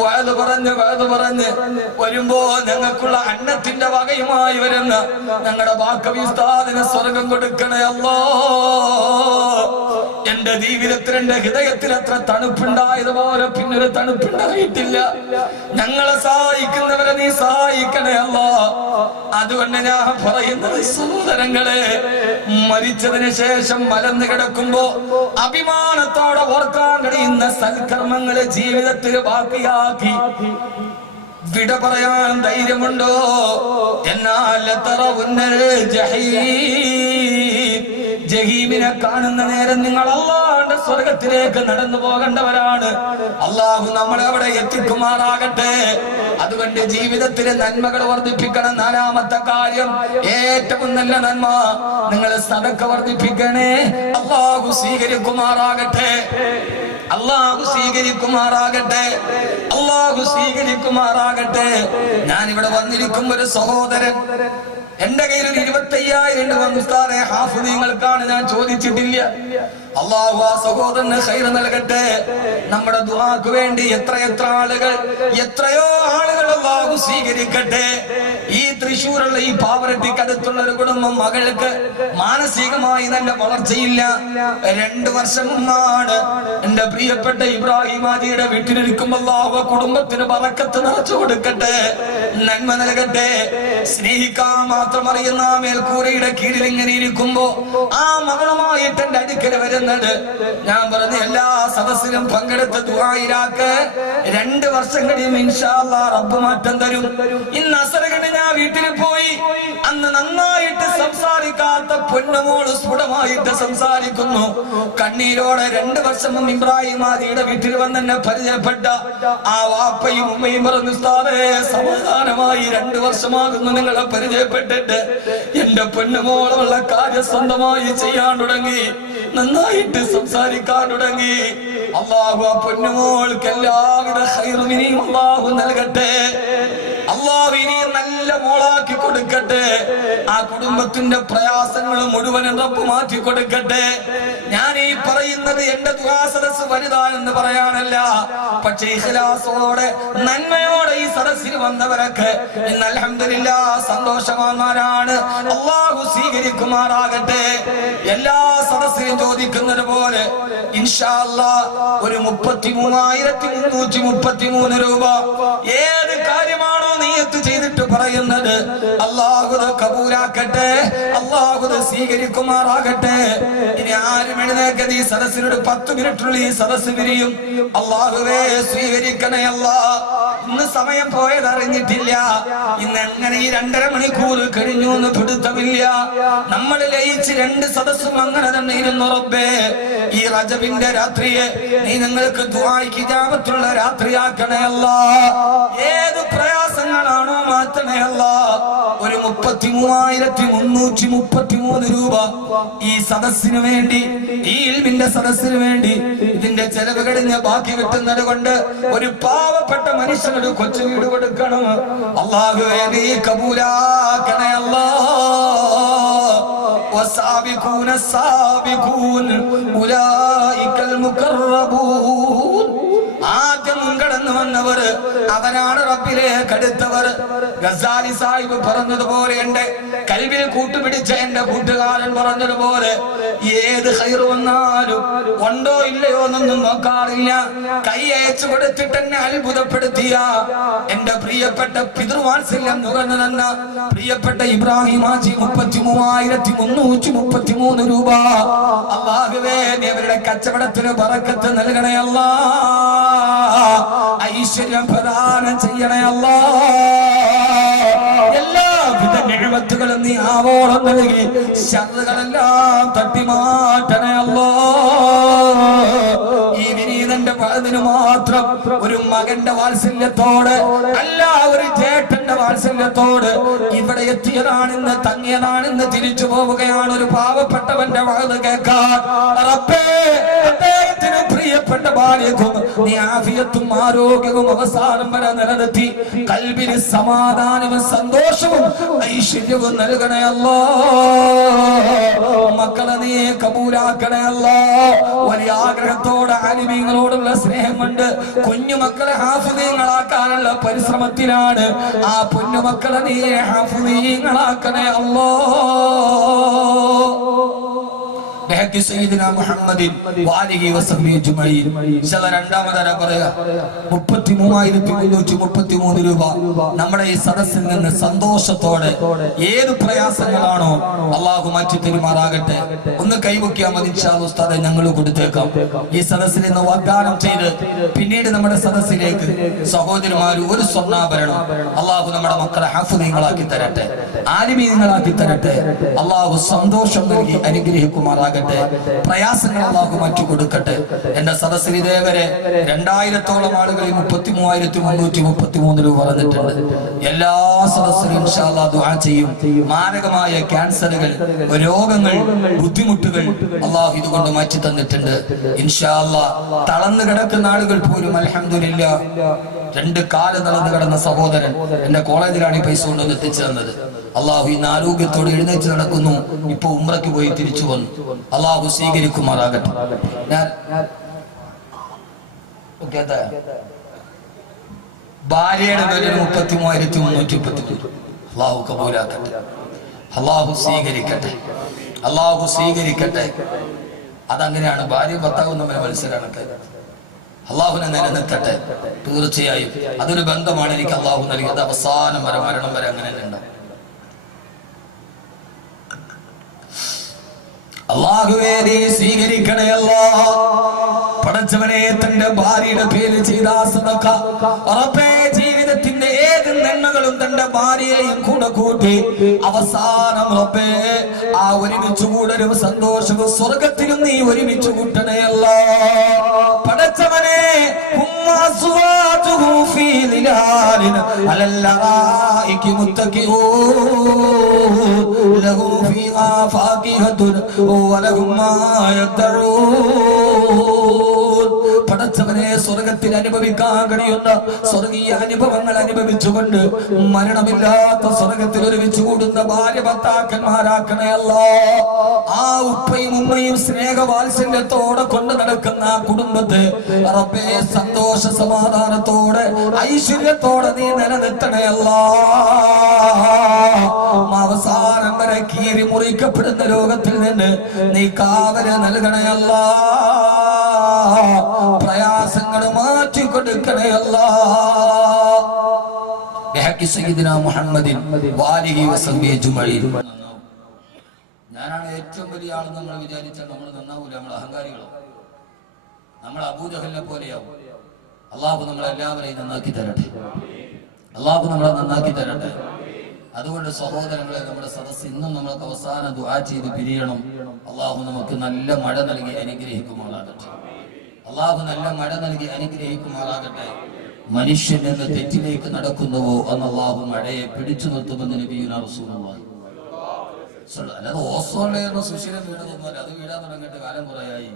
വഅദ് പറഞ്ഞ് വരുമ്പോ ഞങ്ങൾക്കുള്ള അന്നത്തിന്റെ വകയുമായി വരുന്ന ഞങ്ങളുടെ ബാക്കവി ഉസ്താദിന് സ്വർഗം കൊടുക്കണേ അല്ലാ. എന്റെ ജീവിതത്തിൽ എന്റെ ഹൃദയത്തിൽ എത്ര തണുപ്പുണ്ടായതുപോലെ പിന്നൊരു തണുപ്പുണ്ടായിട്ടില്ല. ഞങ്ങളെ സഹായിക്കുന്നവരെ നീ സഹായിക്കണേ അല്ലാ. അതുകൊണ്ട് ഞാൻ പറയുന്നത് സഹോദരങ്ങളെ, മരിച്ചതിന് ശേഷം മലർന്നു കിടക്കുമ്പോ അഭിമാനത്തോടെ ഓർക്കാൻ കഴിയുന്ന സൽക്കർമ്മങ്ങളെ ജീവിതത്തിൽ ബാക്കിയാക്കി വിട പറയാൻ ധൈര്യമുണ്ടോ? എന്നാൽ ജഹീമിനെ കാണുന്ന നേരം നിങ്ങൾ അല്ലാഹുവിന്റെ സ്വർഗത്തിലേക്ക് നടന്നു പോകേണ്ടവരാണ്. അല്ലാഹു നമ്മളെ അവിടെ എത്തിക്കുമാറാകട്ടെ. അതുകൊണ്ട് ജീവിതത്തിലെ നന്മകൾ വർദ്ധിപ്പിക്കണം. 4ാമത്തെ കാര്യം, ഏറ്റവും നല്ല നന്മ, നിങ്ങൾ സദഖ വർദ്ധിപ്പിക്കണേ. അല്ലാഹു സ്വീകരിക്കുമാറാകട്ടെ. അല്ലാഹു സ്വീകരിക്കുമാറാകട്ടെ. അല്ലാഹു സ്വീകരിക്കുമാറാകട്ടെ. ഞാനിവിടെ വന്നിരിക്കും ഒരു സഹോദരൻ, എന്റെ കയ്യിൽ ഒരു 25,000 രൂപ ഉസ്താദേ ഹാഫിളീങ്ങൾക്കാണ്, ഞാൻ ചോദിച്ചിട്ടില്ല. അല്ലാഹു ആ സഹോദരന് ഖൈർ നൽകട്ടെ. നമ്മുടെ ദുആക്ക് വേണ്ടി എത്രയെത്ര ആളുകൾ, എത്രയോ ആളുകൾ അല്ലാഹു സ്വീകരിക്കട്ടെ. ഈ തൃശ്ശൂരുള്ള ഈ പാവറട്ടിക്കടുത്തുള്ള ഒരു കുടുംബം, മകൾക്ക് മാനസികമായി നല്ല വളർച്ചയില്ല. 2 വർഷം മുമ്പാണ് എന്റെ പ്രിയപ്പെട്ട ഇബ്രാഹിം ഹാജിയുടെ വീട്ടിലിരിക്കുമ്പോൾ അല്ലാഹു കുടുംബത്തിന് ബറക്കത്ത് നിറച്ചു കൊടുക്കട്ടെ, നന്മ നൽകട്ടെ. സ്നേഹിക്കാൻ മാത്രം അറിയുന്ന മേൽക്കൂരയുടെ കീഴിൽ ഇങ്ങനെ ഇരിക്കുമ്പോ ആ മകളുമായിട്ട് എന്റെ അടുക്കൽ വരുന്നത്, ഞാൻ പറഞ്ഞ എല്ലാ സദസ്സിലും പങ്കെടുത്ത ദുആയിലാക്ക് 2 വർഷം കഴിയും ഇൻഷാ അല്ലാഹ് റബ്ബ് മാറ്റം തരും. ഇന്ന് അസറകണ്ട് ഞാൻ വീട്ടിൽ പോയി, അന്ന് നന്നായിട്ട് സംസാരിക്കാത്ത പൊന്നുമോള് സ്ഫുടമായിട്ട് സംസാരിക്കുന്നു. കണ്ണീരോടെ 2 വർഷം മുമ്പ് ഇബ്രാഹിം ഹാജിയുടെ വീട്ടിൽ വന്ന് എന്നെ പരിചയപ്പെട്ട ആ വാപ്പയും ഉമ്മയും പറഞ്ഞു, ഉസ്താദേ സമാധാനമായി 2 വർഷമാകുന്നു നിങ്ങളെ പരിചയപ്പെട്ടിട്ട്. എന്റെ പൊന്നുമോളുള്ള കാര്യം സ്വന്തമായി ചെയ്യാൻ തുടങ്ങി, നന്നായിട്ട് സംസാരിക്കാൻ തുടങ്ങി. അല്ലാഹു ആ പൊന്നുമോൾക്ക് എല്ലാവിധ ഖൈറും ഇനിയും അല്ലാഹു നൽകട്ടെ. അല്ലാഹു ഇനിയും നല്ല മോളാക്കി കൊടുക്കട്ടെ. ആ കുടുംബത്തിന്റെ പ്രയാസങ്ങൾ മുഴുവനും റബ്ബ് മാറ്റി കൊടുക്കട്ടെ. ഞാൻ ഈ പറയുന്നത് എന്റെ ദുആ സദസ്സ് വലുതാണെന്ന് പറയാനല്ല, പക്ഷേ ഇഖ്ലാസോടെ നന്മയോടെ ഈ സദസ്സിൽ വന്നവരൊക്കെ ഇന്ന് അൽഹംദുലില്ലാഹ് സന്തോഷവാന്മാരാണ്. അല്ലാഹു സ്വീകരിക്കുമാറാകട്ടെ. എല്ലാ സദസ്സിലും ചോദിക്കുന്നത് പോലെ ഇൻഷാ അല്ലാഹ് ഒരു 33,333 രൂപ ഏത് കാര്യമാണോ നീയത്ത് ചെയ്തിട്ട് പറയുന്നത്, അല്ലാഹു കബൂലാക്കട്ടെ, അല്ലാഹു സ്വീകരിക്കുമാറാകട്ടെ. ഇനി ആരും എഴുന്നേക്കത് ഈ സദസ്സിനോട് 10 മിനിറ്റുള്ളിൽ ഈ സദസ്സ് പിരിയും. അല്ലാഹുവേ സ്വീകരിക്കണേ അല്ലാഹ്. ഇന്ന് സമയം പോയത് അറിഞ്ഞിട്ടില്ല. ഇന്ന് എങ്ങനെ ഈ 2.5 മണിക്കൂർ കഴിഞ്ഞു എന്ന് പിടുത്തമില്ല. നമ്മൾ ലയിച്ച് 2 സദസ്സും അങ്ങനെ തന്നെ ഇരുന്നു. റബ്ബേ, ഈ റജബിന്റെ രാത്രിയെ നീ നിങ്ങൾക്ക് ദുആയ്ക്ക് ഇജാബത്തുള്ള രാത്രിയാക്കണേ അല്ലാഹ്. ഏത് പ്രയാസങ്ങളാണോ മാറ്റണേ അല്ലാഹ്. ഒരു 33,333 രൂപ ഈ സദസ്സിന് വേണ്ടി, ഈ ഇൽമിന്റെ സദസ്സിന് വേണ്ടി ഇതിന്റെ ചെലവ് കഴിഞ്ഞ് ബാക്കി കിട്ടുന്നത് കൊണ്ട് ഒരു പാവപ്പെട്ട മനുഷ്യനൊരു കൊച്ചു വീട് കൊടുക്കണം. അല്ലാഹുവേ നീ കബൂലാക്കണേ അല്ലാഹ്. والسابقون السابقون أولئك المقربون. ആദ്യം കടന്നു വന്നവർ, അവരാണ് റബ്ബിലേക്ക് അടുത്തവർ. ഗസാലി സാഹിബ് പറഞ്ഞതുപോലെ, എന്റെ കൽവിൽ കൂട്ടുപിടിച്ച എന്റെ കൂട്ടുകാരൻ പറഞ്ഞതുപോലെ, ഏത് ഖൈർ വന്നാലും ഉണ്ടോ ഇല്ലയോ എന്നൊന്നും നോക്കാറില്ല, കൈ അയച്ചു കൊടുത്തിട്ട് എന്നെ അത്ഭുതപ്പെടുത്തിയ എന്റെ പ്രിയപ്പെട്ട പിതൃവാത്സല്യം നുകർന്നു തന്ന പ്രിയപ്പെട്ട ഇബ്രാഹിം ഹാജി 33,333 രൂപ. അല്ലാഹുവേ, നീ അവരുടെ കച്ചവടത്തിന് ബറക്കത്ത് നൽകണേ അല്ലാ, ഐശ്വര്യം പ്രദാനം ചെയ്യണേ അല്ലാ, എല്ലാവിധ നിഅമത്തുകളും നീ ആവോളം നൽകി ശർറുകളെല്ലാം തട്ടിമാറ്റണേ അല്ലാ. ഈ വിനീതന്റെ അതിന് മാത്രം ഒരു മകന്റെ വാത്സല്യത്തോട് അല്ല, ഒരു ചേട്ടന്റെ വാത്സല്യത്തോട് ഇവിടെ എത്തിയതാണെന്ന്, തങ്ങിയതാണെന്ന് തിരിച്ചു പോവുകയാണ് ഒരു പാവപ്പെട്ടവന്റെ വാത് കേൾക്കാൻ. റബ്ബേ, അദ്ദേഹത്തിന് പ്രിയപ്പെട്ട ഭാര്യക്കും നീ ആഫിയത്തും ആരോഗ്യവും അവസാനം വരെ നിലനിർത്തി കൽബിന് സമാധാനവും സന്തോഷവും ഐശ്വര്യവും നൽകണേ അല്ലാ. മക്കളെ നീ കബൂലാക്കണേ അല്ലാ. വലിയ ആഗ്രഹത്തോടെ ആലിമീങ്ങളോടുള്ള സ്നേഹം കൊണ്ട് കുഞ്ഞുമക്കളെ ഹാഫിദീങ്ങളാക്കാനുള്ള പരിശ്രമത്തിലാണ്. ആ പൊന്നുമക്കളെ നീ ഹാഫിദീങ്ങളാക്കണേ അല്ലാ. രൂപ നമ്മുടെ ഈ സദസ്സിൽ നിന്ന് സന്തോഷത്തോടെ ഏത് പ്രയാസങ്ങളാണോ അള്ളാഹു മാറ്റി തരുമാറാകട്ടെ. ഒന്ന് കൈവയ്ക്കാൻ മതി, ഉസ്താദെ ഞങ്ങൾ കൊടുത്തേക്കാം. ഈ സദസ്സിൽ നിന്ന് വാഗ്ദാനം ചെയ്ത് പിന്നീട് നമ്മുടെ സദസ്സിലേക്ക് സഹോദരിമാര് ഒരു സ്വർണ്ണാഭരണം അള്ളാഹു നമ്മുടെ മക്കളെ ഹാഫിദീങ്ങളാക്കി തരട്ടെ, ആലിമീങ്ങളാക്കി തരട്ടെ. അള്ളാഹു സന്തോഷം നൽകി അനുഗ്രഹിക്കുമാറാകട്ടെ, പ്രയാസങ്ങൾ അല്ലാഹു മാറ്റി കൊടുക്കട്ടെ. എന്റെ സദസ്സിൽ ഇതേവരെ 2000-ഓളം ആളുകളിൽ 33,333 രൂപ പറഞ്ഞിട്ടുണ്ട്. എല്ലാ സദസ്സിലും ഇൻഷാ അല്ലാഹ് ദുആ ചെയ്യും. മാരകമായ ക്യാൻസറുകൾ, രോഗങ്ങൾ, ബുദ്ധിമുട്ടുകൾ അല്ലാഹു ഇതുകൊണ്ട് മാറ്റി തന്നിട്ടുണ്ട് ഇൻഷാ അല്ലാഹ്. തളർന്നു കിടക്കുന്ന ആളുകൾ പോലും അൽഹംദുലില്ലാഹ്, 2 കാല് തളർന്നു കിടന്ന സഹോദരൻ എന്റെ കോളേജിലാണ് ഈ പൈസ കൊണ്ടുവന്ന് എത്തിച്ചു തന്നത്. അള്ളാഹു ഇന്ന് ആരോഗ്യത്തോടെ എഴുന്നേറ്റ് നടക്കുന്നു. ഇപ്പൊ ഉംറയ്ക്ക് പോയി തിരിച്ചു വന്നു. അള്ളാഹു സ്വീകരിക്കുമാറാകട്ടെ. ഞാൻ ഭാര്യയുടെ പേര് 33,333. അള്ളാഹു കബൂലാക്കട്ടെ, അള്ളാഹു സ്വീകരിക്കട്ടെ, അള്ളാഹു സ്വീകരിക്കട്ടെ. അതങ്ങനെയാണ്, ഭാര്യ ഭർത്താവും തമ്മിൽ മത്സരമാണ്. അള്ളാഹുവിനെ നിലനിർത്തട്ടെ. തീർച്ചയായും അതൊരു ബന്ധമാണ് എനിക്ക് അള്ളാഹു നൽകിയത്. അവസാനം വരെ, മരണം വരെ അങ്ങനെ ഉണ്ടാവും. അല്ലാഹുവേ, നീ സ്വീകരിക്കണേ അല്ലാ. പടച്ചവനെ, തന്റെ ഭാര്യയുടെ പേര് ചെയ്ത സദഖ റബ്ബേ, ജീവിതത്തിന്റെ ഏത് നന്മകളും തന്റെ ഭാര്യയെയും കൂടെ കൂട്ടി അവസാനം റബ്ബേ ആ ഒരുമിച്ച് കൂടലും സന്തോഷവും സ്വർഗത്തിലും നീ ഒരുമിച്ച് കൂട്ടണേ അല്ലാ. പടച്ചവനെ, പടച്ചവനെ, സ്വർഗത്തിൽ അനുഭവിക്കാൻ കഴിയുന്ന സ്വർഗീയ അനുഭവങ്ങൾ അനുഭവിച്ചുകൊണ്ട് മരണമില്ലാത്ത സ്വർഗത്തിൽ ഒരുമിച്ച് കൂടുന്ന ഭാര്യ ഭർത്താക്കന്മാരാക്കണേ അല്ലാ. ആ ഉപ്പയും ഉമ്മയും സ്നേഹവാത്സല്യത്തോടെ കൊണ്ട് നടക്കുന്ന ആ കുടുംബത്തെ റബ്ബേ സന്തോഷ സമാധാനത്തോടെ ഐശ്വര്യത്തോടെ നീ നിലനിർത്തണേ അല്ലാ. അവസാനം വരെ കീറി മുറിക്കപ്പെടുന്ന ലോകത്തിൽ നിന്ന് നീ കാവല് നൽകണേ അല്ലാ. പ്രയാസങ്ങൾ മാറ്റി കൊടുക്കണേ അല്ലാ. ഞാനാണ് ഏറ്റവും വലിയ ആളെന്ന് നമ്മൾ വിചാരിച്ചാൽ നമ്മൾ നന്നാവൂല. നമ്മൾ അഹങ്കാരികളോ, നമ്മൾ അബൂജഹലിനെ പോലെയാവും. അള്ളാഹു നമ്മളെല്ലാവരെയും നന്നാക്കി തരട്ടെ, അള്ളാഹു നമ്മളെ നന്നാക്കി തരട്ടെ. അതുകൊണ്ട് സഹോദരങ്ങളെ, നമ്മുടെ സദസ്സ് ഇന്നും നമ്മൾക്ക് അവസാനം ദുആ ചെയ്ത് പിരിയണം. അള്ളാഹു നമുക്ക് നല്ല മഴ നൽകി അനുഗ്രഹിക്കുമാറാകട്ടെ, അള്ളാഹു നല്ല മഴ നൽകി അനുഗ്രഹിക്കുമാറാകട്ടെ. മനുഷ്യൻ എന്ന തെറ്റിലേക്ക് നടക്കുന്നുവോ അന്ന് അള്ളാഹു മഴയെ പിടിച്ചു നിർത്തുമെന്ന് നബിയുനാ റസൂലുള്ളാഹി. അല്ലാതെ ഓസോൺ ലെയറിന് സുശീലം വീണതൊന്നുമല്ല, അത് വീഴാൻ തുടങ്ങിയിട്ട് കാലം കുറയായി.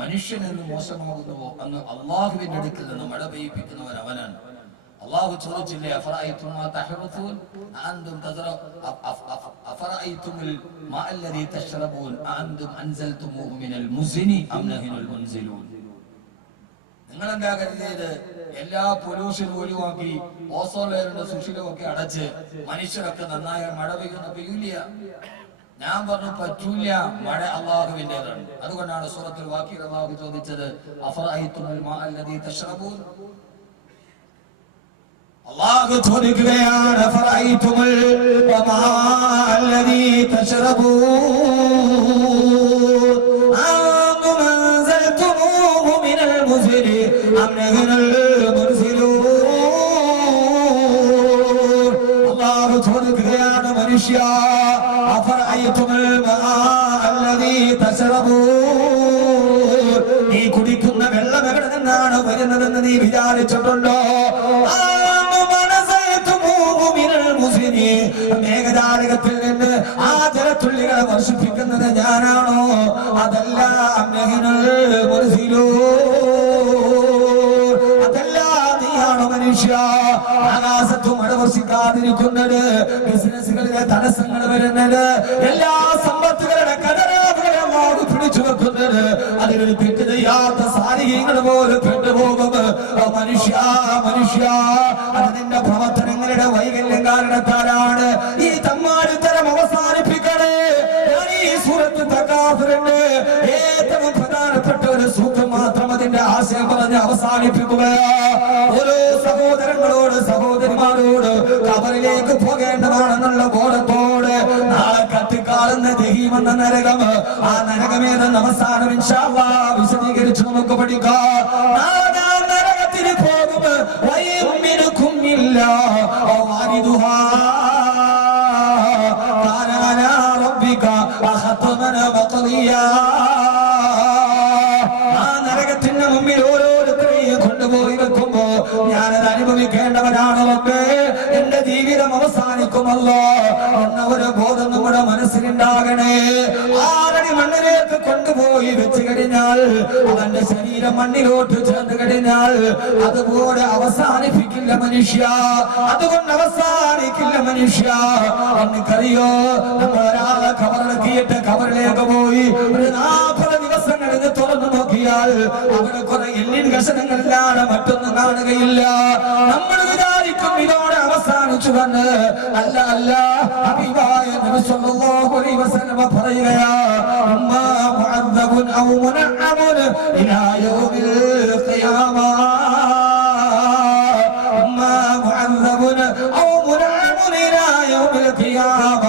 മനുഷ്യൻ എന്ന് മോശമാകുന്നുവോ അന്ന് അള്ളാഹുവിന്റെ അടുക്കൽ നിന്ന് മഴ പെയ്യിപ്പിക്കുന്നവൻ അവനാണ്. അള്ളാഹു ചോദിച്ചില്ലേ, അഫറഅയ്തും മാ തഹ്റസൂൻ അഅൻതും അഫറഅയ്തുമുൽ മാ അല്ലദീ തശ്റബൂൻ അഅൻതും അൻസൽതുമൂഹു മിനൽ മുസ്നി അം നഹ്നുൽ മുൻസിലൂൻ. നിങ്ങളെന്താ കരുതിയത് എല്ലാ പൊല്യൂഷനും ഒഴിവാക്കി ഓസോൺ ലെയറിന്റെ സുഷിരമൊക്കെ അടച്ച് മനുഷ്യരൊക്കെ നന്നായ മഴ പെയ്യില്ല? ഞാൻ പറഞ്ഞു പറ്റൂല, മഴ അള്ളാഹുവിന്റേതാണ്. അതുകൊണ്ടാണ് സൂറത്തുൽ വാഖിഅ അള്ളാഹു ചോദിച്ചത് അഫറഅയ്തുമുൽ മാഅ അല്ലദീ തശ്റബൂൻ. അള്ളാഹു ചോദിക്കുകയാണ് അഫറഅയ്തുമുൽ മാഅ അല്ലദീ തശ്റബൂൻ അൻതും അൻസൽതുമൂഹു മിനൽ മുസ്രി അം നഹ്നുൽ മുർസിലൂൻ. അള്ളാഹു ചോദിക്കുകയാണ് മനുഷ്യ നീ കുടിക്കുന്ന വെള്ളം എവിടെ നിന്നാണ് വരുന്നതെന്ന് നീ വിചാരിച്ചിട്ടുണ്ടോ? മേഘജാലകത്തിൽ നിന്ന് ആ ജലത്തുള്ളികളെ വർഷിപ്പിക്കുന്നത് ഞാനാണോ? അതല്ല, അതല്ല, നീയാണോ മനുഷ്യ? ആകാശത്തും മഴ വർഷിക്കാതിരിക്കുന്നത്, ബിസിനസ്സുകളിലെ തടസ്സങ്ങൾ വരുന്നത്, എല്ലാ സമ്പത്തുകളുടെ കടലാസുകളെ പിടിച്ചു വെക്കുന്നത്, അതിലൊരു തെറ്റ് ചെയ്യാത്ത സാരികൾ പോലും പെട്ടുപോകും. മനുഷ്യ മനുഷ്യ, അത് നിന്റെ പ്രവർത്തനങ്ങളുടെ വൈകല്യം കാരണത്താലാണ്. ഈ തമ്മാടിത്തരം അവസാനിപ്പിക്കണേ. ഞാൻ ഈ സൂറത്ത് തകാഫിറിന്റെ ഏറ്റവും പ്രധാനപ്പെട്ട ഒരു സൂക്തം മാത്രം അതിന്റെ ആശയം പറഞ്ഞ് അവസാനിപ്പിക്കുകയാ. ഓരോ സഹോദരങ്ങളോട് സഹോദരിമാരോട് ഖബറിലേക്ക് പോകേണ്ടതാണെന്നുള്ള ബോധത്തോട് നാളെ കത്തിക്കാളുന്ന ജഹീമെന്ന നരകം, ആ നരകമേതെന്ന് അവസാനം ഇൻഷാ അല്ലാഹ് വിശദീകരിച്ച് നമുക്ക് പഠിക്കാം. നരകത്തിന് പോകും. വയമ്മിനുക്കും ഇല്ല വാരിദുഹാ കാന അലാ റബ്ബിക ഖത്മന മഖദിയാ. ആ നരകത്തിന്റെ മുമ്പിൽ ഓരോരുത്തരെയും കൊണ്ടുപോയി വെക്കുമ്പോ ഞാനത് അനുഭവിക്കേണ്ടവനാണ് റബ്ബേ. എന്റെ ജീവിതം അവസാനിക്കുമല്ലോ എന്ന ഒരു ബോധം നമ്മുടെ മനസ്സിലുണ്ടാകണേ. ആറടി മണ്ണിലേക്ക് കൊണ്ടുപോയി വെച്ച് കഴിഞ്ഞാൽ, അവന്റെ ശരീരം മണ്ണിലോട്ട് ചേർന്ന് കഴിഞ്ഞാൽ അതുപോലെ അവസാനിപ്പിക്കില്ല മനുഷ്യ. അതുകൊണ്ട് അവസാനിക്കില്ല മനുഷ്യ. എനിക്കറിയോ, നമ്മൾ ഒരാളെ ഖബറിലെത്തിയിട്ട് ഖബറിലേക്ക് പോയി ഒരു 40 ദിവസങ്ങളിൽ തുറന്നു നോക്കിയാൽ അവിടെ കുറെ എല്ലിൻ കഷണങ്ങളിലാണ്, മറ്റൊന്നും കാണുകയില്ല. നമ്മൾ വിചാരിക്കും ഇതോടെ അവസാനിച്ചു വന്ന്. അല്ല അല്ല, ഹബീബായ നബി സല്ലല്ലാഹു അലൈഹി വസല്ലം പറയുകയാ, അമ്മാ മുഅദ്ദബുൻ ഔ മുനഅമുൻ ഇലാ യൗമിൽ ഖിയാമ. അമ്മാ മുഅദ്ദബുൻ ഔ മുനഅമുൻ ഇലാ യൗമിൽ ഖിയാമ.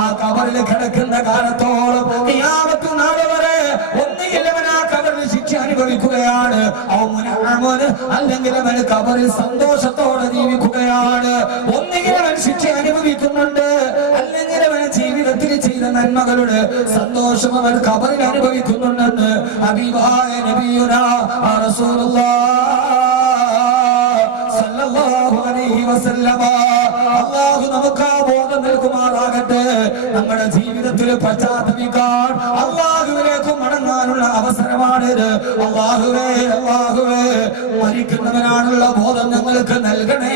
ആ ഖബറിൽ കിടക്കുന്ന കാലത്തോളം ഖിയാമത്ത് നാൾ വരെ ഒന്നുകിൽ അവൻ ആ ഖബറിൽ ശിക്ഷ അനുഭവിക്കുകയാണ്, അല്ലെങ്കിൽ അവൻ ഖബറിൽ സന്തോഷത്തോടെ ജീവിക്കുകയാണ്. ഒന്നുകിൽ അവൻ ശിക്ഷ അനുഭവിക്കുന്നുണ്ട്, അല്ലെങ്കിൽ അവൻ ജീവിതത്തിൽ ചെയ്ത നന്മകളുടെ സന്തോഷം അവൻ ഖബറിൽ അനുഭവിക്കുന്നുണ്ടെന്ന് ഹബീബായ നബിയുനാ റസൂലുള്ളാഹ് സല്ലല്ലാഹു അലൈഹി വസല്ലമ. അല്ലാഹു നമുക്ക് ആ ബോധം നൽകുമാറാകട്ടെ. നമ്മുടെ ജീവിതത്തിൽ പശ്ചാത്തപിക്കാൻ, അല്ലാഹുവിലേക്ക് മടങ്ങാനുള്ള അവസരമാണിത്. അല്ലാഹുവേ അല്ലാഹുവേ, മരിക്കുന്നവനാണുള്ള ബോധം ഞങ്ങൾക്ക് നൽകണേ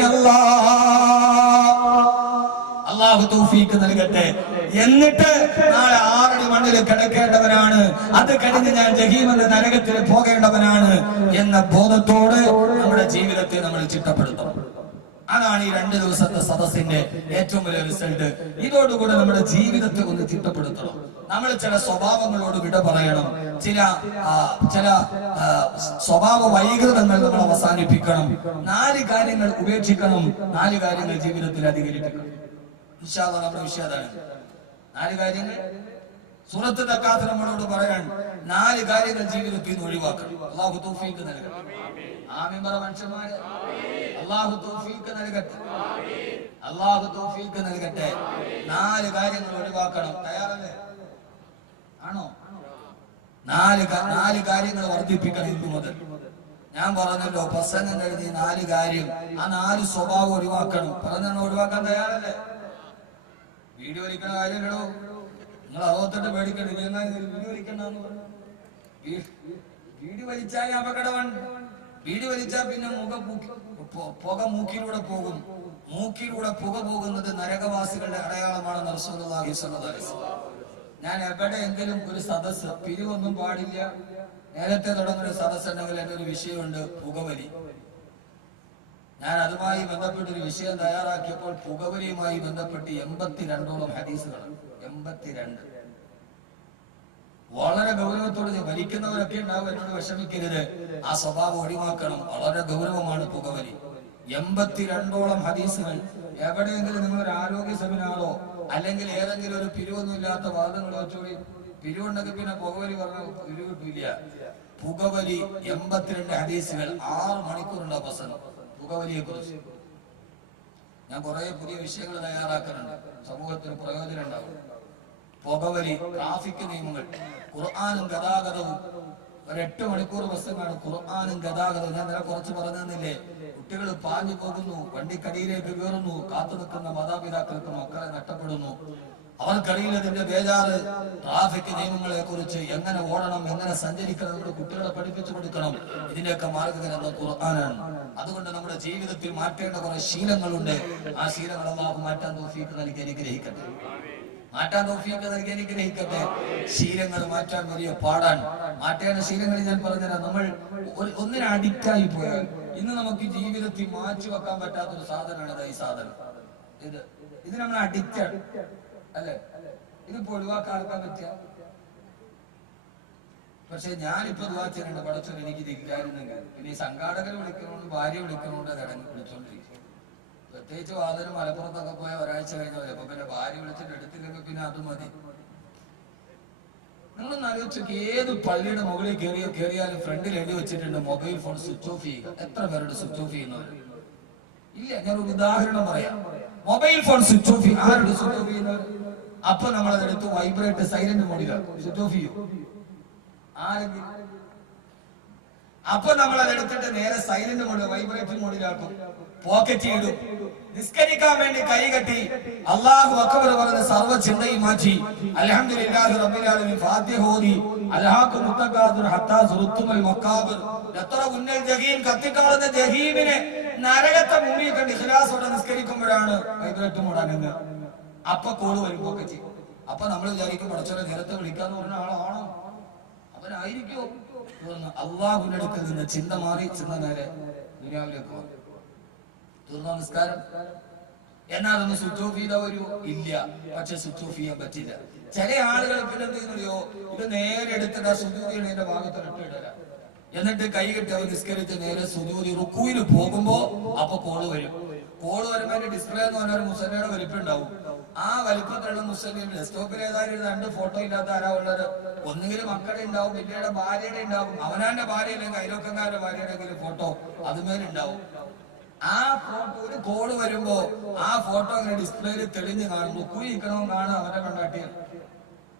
അല്ലാഹു തൗഫീഖ് നൽകട്ടെ. എന്നിട്ട് നാളെ 6 അടി മണ്ണിൽ കിടക്കേണ്ടവനാണ്, അത് കഴിഞ്ഞ് ഞാൻ ജഹീം എന്ന നരകത്തിൽ പോകേണ്ടവനാണ് എന്ന ബോധത്തോട് നമ്മുടെ ജീവിതത്തെ നമ്മൾ ചിട്ടപ്പെടുത്തണം. അതാണ് ഈ 2 ദിവസത്തെ സദസ്സിന്റെ ഏറ്റവും വലിയ റിസൾട്ട്. ഇതോടുകൂടെ നമ്മുടെ ജീവിതത്തെ ഒന്ന് ചിട്ടപ്പെടുത്തണം. നമ്മൾ ചില സ്വഭാവങ്ങളോട് വിട പറയണം. ചില സ്വഭാവ വൈകൃതങ്ങൾ നമ്മൾ അവസാനിപ്പിക്കണം. 4 കാര്യങ്ങൾ ഉപേക്ഷിക്കണം. 4 കാര്യങ്ങൾ ജീവിതത്തിൽ അധികരിപ്പിക്കണം. ഇൻഷാ അല്ലാഹ് നമ്മുടെ വിഷയം അതാണ്. 4 കാര്യങ്ങൾ സൂറത്ത് തക്കാത്ത് നമ്മളോട് പറയാൻ 4 കാര്യങ്ങൾ ജീവിതത്തിൽ നിന്ന് ഒഴിവാക്കണം. അല്ലാഹു തൗഫീഖ് നൽകട്ടെ. ആമീൻ പറ മനുഷ്യന്മാരെ. അല്ലാഹു തൗഫീഖ് നൽകട്ടെ. അല്ലാഹു തൗഫീഖ് നൽകട്ടെ. 4 കാര്യങ്ങൾ ഒഴിവാക്കണം. തയ്യാറല്ലേ? ആണോ? 4 കാര്യങ്ങൾ വർദ്ധിപ്പിക്കണം ഇന്നു മുതൽ. ഞാൻ പറഞ്ഞല്ലോ, പ്രസംഗം എഴുതി 4 കാര്യം, ആ 4 സ്വഭാവം ഒഴിവാക്കണം. പറഞ്ഞാൽ ഒഴിവാക്കാൻ തയ്യാറല്ലേ? വീഡിയോ വലിക്കണ കാര്യങ്ങളോ നിങ്ങൾ അറുപത്തെട്ട് പേടിക്കണ്ട. വീഡിയോ വലിക്കണ്ടെന്ന് പറഞ്ഞു. വീഡിയോ വലിച്ചാൽ അപകടമാണ്. വീഡിയോ വലിച്ചാൽ പിന്നെ പുക മൂക്കിലൂടെ പോകും. മൂക്കിലൂടെ പുക പോകുന്നത് നരകവാസികളുടെ അടയാളമാണെന്ന് റസൂലുള്ളാഹി സ്വല്ലല്ലാഹു അലൈഹി വസല്ലം. ഞാൻ എവിടെയെങ്കിലും ഒരു സദസ്സ്, പിരിവൊന്നും പാടില്ല, നേരത്തെ തുടങ്ങുന്ന സദസ്സുണ്ടെങ്കിൽ എൻ്റെ ഒരു വിഷയമുണ്ട്, പുകവലി. ഞാൻ അതുമായി ബന്ധപ്പെട്ടൊരു വിഷയം തയ്യാറാക്കിയപ്പോൾ പുകവലിയുമായി ബന്ധപ്പെട്ട് 82ഓളം ഹദീസുകൾ. 82. വളരെ ഗൗരവത്തോടെ വലിക്കുന്നവരൊക്കെ ഉണ്ടാവും, എന്നോട് വിഷമിക്കരുത്, ആ സ്വഭാവം ഒഴിവാക്കണം. വളരെ ഗൗരവമാണ് പുകവലി. 82ഓളം ഹദീസുകൾ. എവിടെയെങ്കിലും നിങ്ങളൊരു ആരോഗ്യ സെമിനാറോ അല്ലെങ്കിൽ ഏതെങ്കിലും ഒരു പിരിവൊന്നുമില്ലാത്ത വാദങ്ങൾ വെച്ചോടി. പിരിവുണ്ടെങ്കിൽ പിന്നെ പുകവലി പറഞ്ഞ പിരിവ് കിട്ടില്ല. പുകവലി 82 ഹദീസുകൾ. 6 മണിക്കൂറുണ്ട് പ്രസംഗം പുകവലിയെ കുറിച്ച്. ഞാൻ കുറെ പുതിയ വിഷയങ്ങൾ തയ്യാറാക്കുന്നുണ്ട്, സമൂഹത്തിന് പ്രയോജനം ഉണ്ടാവും. പുകവലി, ട്രാഫിക് നിയമങ്ങൾ, ഖുർആനും ഗതാഗതവും. ഒരു 8 മണിക്കൂർ പ്രസംഗമാണ് ഖുർആനും ഗതാഗതവും. ഞാൻ നേരെ കുറച്ച് പറഞ്ഞു തന്നില്ലേ, കുട്ടികൾ പാഞ്ഞു പോകുന്നു, വണ്ടിക്കടിയിലേക്ക് കയറുന്നു, കാത്തു നിൽക്കുന്ന മാതാപിതാക്കൾക്ക് മക്കളെ നഷ്ടപ്പെടുന്നു. അവർക്കറിയില്ല ഇതിന്റെ ബേജാറ്. ട്രാഫിക് നിയമങ്ങളെ കുറിച്ച്, എങ്ങനെ ഓടണം, എങ്ങനെ സഞ്ചരിക്കണം, നമ്മുടെ കുട്ടികളെ പഠിപ്പിച്ചു കൊടുക്കണം. ഇതിന്റെയൊക്കെ മാർഗ്ഗഗ്രന്ഥം ഖുർആനാണ്. അതുകൊണ്ട് നമ്മുടെ ജീവിതത്തിൽ മാറ്റേണ്ട കുറെ ശീലങ്ങളുണ്ട്. ആ ശീലങ്ങൾ അല്ലാഹു മാറ്റാൻ തൗഫീഖ് നൽകി അനുഗ്രഹിക്കട്ടെ. മാറ്റാൻ തൗഫീഖ് നൽകി അനുഗ്രഹിക്കട്ടെ. ശീലങ്ങൾ മാറ്റാൻ വലിയ പാടാണ്. മാറ്റേണ്ട ശീലങ്ങൾ ഞാൻ പറഞ്ഞുതരാം. നമ്മൾ ഒന്നിനെ അഡിക്റ്റായി പോയാൽ ഇന്ന് നമുക്ക് ജീവിതത്തിൽ മാറ്റി വെക്കാൻ പറ്റാത്തൊരു സാധനമാണ് ഈ സാധനം. ഇത് നമ്മൾ അഡിക്റ്റാണ് അല്ലെ? ഇതിപ്പോ ഒഴിവാക്കാൻ പറ്റിയ. പക്ഷെ ഞാനിപ്പോ ദുആ ചെയ്യുന്നുണ്ട്, പടച്ചോൻ എനിക്ക് ഇല്ലായിരുന്നെങ്കിൽ. പിന്നെ ഈ സംഘാടകർ വിളിക്കണോണ്ട്, ഭാര്യ വിളിക്കണോണ്ട് കടങ്ങി വിളിച്ചോണ്ടിരിക്കും. പ്രത്യേകിച്ച് വാദനം മലപ്പുറത്തൊക്കെ പോയ ഒരാഴ്ച കഴിഞ്ഞ പോലെ. അപ്പൊ പിന്നെ ഭാര്യ വിളിച്ചിട്ട് എടുത്തില്ലെങ്കിൽ പിന്നെ അത് മതി. നിങ്ങളൊന്ന് ആലോചിച്ചൊക്കെ, ഏത് പള്ളിയുടെ മുകളിൽ കയറിയാലും ഫ്രണ്ടിൽ എഴുതി വെച്ചിട്ടുണ്ട് മൊബൈൽ ഫോൺ സ്വിച്ച് ഓഫ് ചെയ്യുക. എത്ര പേരുടെ സ്വിച്ച് ഓഫ് ചെയ്യുന്നവർ ഇല്ല? ഞാനൊരു ഉദാഹരണം പറയാം. മൊബൈൽ ഫോൺ സ്വിച്ച് ഓഫ് ചെയ്യും. ആരുടെ സ്വിച്ച് ഓഫ് ചെയ്യുന്നവർ? അപ്പൊ നമ്മളതെടുത്ത് വൈബ്രേറ്റ് സൈലന്റ് മോഡിലാണ് സ്വിച്ച് ഓഫ് ചെയ്യും. ആരെങ്കിലും അപ്പൊ നമ്മളതെടുത്തിട്ട് നേരെ സൈലന്റ് മോഡ്, വൈബ്രേറ്റ് മോഡിലാക്കും, പോക്കറ്റ് ഇടും. നിസ്കരിക്കാൻ വേണ്ടി കൈ കെട്ടി അല്ലാഹു അക്ബർ പറഞ്ഞ് സർവ്വ ചിന്തയും മാറ്റി അൽഹംദുലില്ലാഹി റബ്ബിൽ ആലമീൻ ഫാത്തിഹ ഓതി അൽഹാഖും മുത്തഖാദിർ ഹത്താ സുറുത്തുൽ മഖാബിർ. എത്ര ഉന്നൽ ജഹീം, കത്തിക്കാളുന്ന ജഹീമിനെ, നരകത്തെ മുന്നിൽ കണ്ട് ഇഖ്ലാസോടെ നിസ്കരിക്കുമ്പോഴാണ് വൈബ്രേറ്റ് മോഡാണെന്ന്. അപ്പൊ കോള് വരും പോക്കറ്റ്. അപ്പൊ നമ്മൾ വിചാരിക്കും പടച്ചോനെ നേരത്തെ വിളിക്കാന്ന് പറഞ്ഞ ആളാണോ, അവനായിരിക്കോ? അള്ളാഹുവിന്റെ അടുക്കൽ നിന്ന് ചിന്ത മാറി ചിന്ത നേരെ ദുനിയാവിലേക്ക് പോകും. തീർന്ന നിസ്കാരം. എന്നാൽ ഒന്ന് സ്വിച്ച് ഓഫ് ചെയ്താൽ വരൂ? ഇല്ല. പക്ഷെ സ്വിച്ച് ഓഫ് ചെയ്യാൻ പറ്റില്ല. ചില ആളുകൾ പിന്നെ എന്ത് ചെയ്യുന്നറിയോ, ഇത് നേരെ എടുത്തിട്ട് സുജൂദിയുടെ ഭാഗത്ത് ഇട്ടിടല. എന്നിട്ട് കൈ കെട്ടി അവർ നിസ്കരിച്ച് നേരെ സുജൂദി റുക്കൂയിൽ പോകുമ്പോ അപ്പൊ കോള് വരും. കോള് വരുമ്പോ അതിന്റെ ഡിസ്പ്ലേ എന്ന് പറഞ്ഞാൽ മുസല്ലയുടെ വലിപ്പം ഉണ്ടാവും. ആ വലിപ്പത്തിലുള്ള മുസ്ലിം ഡെസ്ക്ടോപ്പിൽ ഏതായാലും 2 ഫോട്ടോ ഇല്ലാത്ത ആരാ ഉള്ളത്? ഒന്നുകിലും മക്കളുടെ ഉണ്ടാവും, വലിയുടെ ഭാര്യയുടെ ഉണ്ടാവും, അവനാന്റെ ഭാര്യ അല്ലെങ്കിൽ അയലോക്കക്കാരുടെ ഭാര്യയുടെ ഫോട്ടോ അതുമേലുണ്ടാവും. ആ ഫോട്ടോ, ഒരു കോള് വരുമ്പോ ആ ഫോട്ടോ ഇങ്ങനെ ഡിസ്പ്ലേയിൽ തെളിഞ്ഞ് കാണും. റുക്കൂയിക്കണവും കാണും അവന്റെ പെണ്ടാട്ടിയാണ്.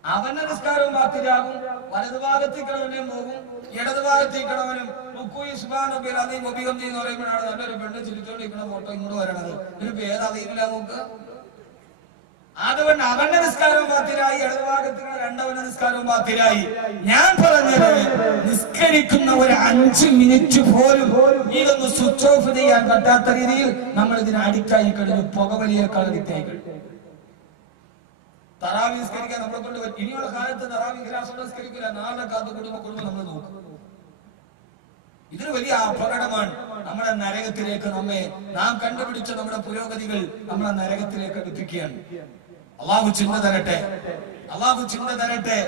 അവന്റെ നിസ്കാരവും ബാത്തിലാകും. വലതുഭാഗത്തേക്കണവനും പോകും, ഇടതുഭാഗത്തേക്കണവനും റുക്കൂയി സുബ്ഹാന റബ്ബിൽ അദീം ഉപയോഗം ചെയ്യുന്ന പറയുമ്പോഴാണ് നല്ലൊരു പെണ്ണ് ചിരിച്ചോണ്ടിരിക്കുന്ന ഫോട്ടോ ഇങ്ങോട്ട് വരണത്. ഇതിപ്പോ ഏതറിയില്ല നോക്ക്. അതുകൊണ്ട് അവന്റെ നിസ്കാരവും ബാത്തിലായി, ഇടതുഭാഗത്തിന് രണ്ടവന്റെ നിസ്കാരവും ബാത്തിലായി. ഞാൻ പറഞ്ഞത്, നിസ്കരിക്കുന്ന ഒരു 5 മിനിറ്റ് പോലും ഇതൊന്ന് സ്വിച്ച് ഓഫ് ചെയ്യാൻ പറ്റാത്ത രീതിയിൽ നമ്മൾ ഇതിന് അഡിക്റ്റായി കഴിഞ്ഞു. പുകവലിയേക്കാൾ അഡിക്റ്റായി കഴിഞ്ഞു. തറാവി നിസ്കരിക്കാൻ നമ്മളെ കൊണ്ട് ഇനിയുള്ള കാലത്ത് തറാവി ക്ലാസ് നിസ്കരിക്കില്ല. 4 റക്അത്ത് കുടുംബം നമ്മൾ നോക്കും. ഇതൊരു വലിയ അപകടമാണ്. നമ്മുടെ നരകത്തിലേക്ക് നാം കണ്ടുപിടിച്ച നമ്മുടെ പുരോഗതികൾ നമ്മളെ നരകത്തിലേക്ക് അടുപ്പിക്കുകയാണ്. അള്ളാഹു ചിന്ത തരട്ടെ, അള്ളാഹു ചിന്ത തരട്ടെ.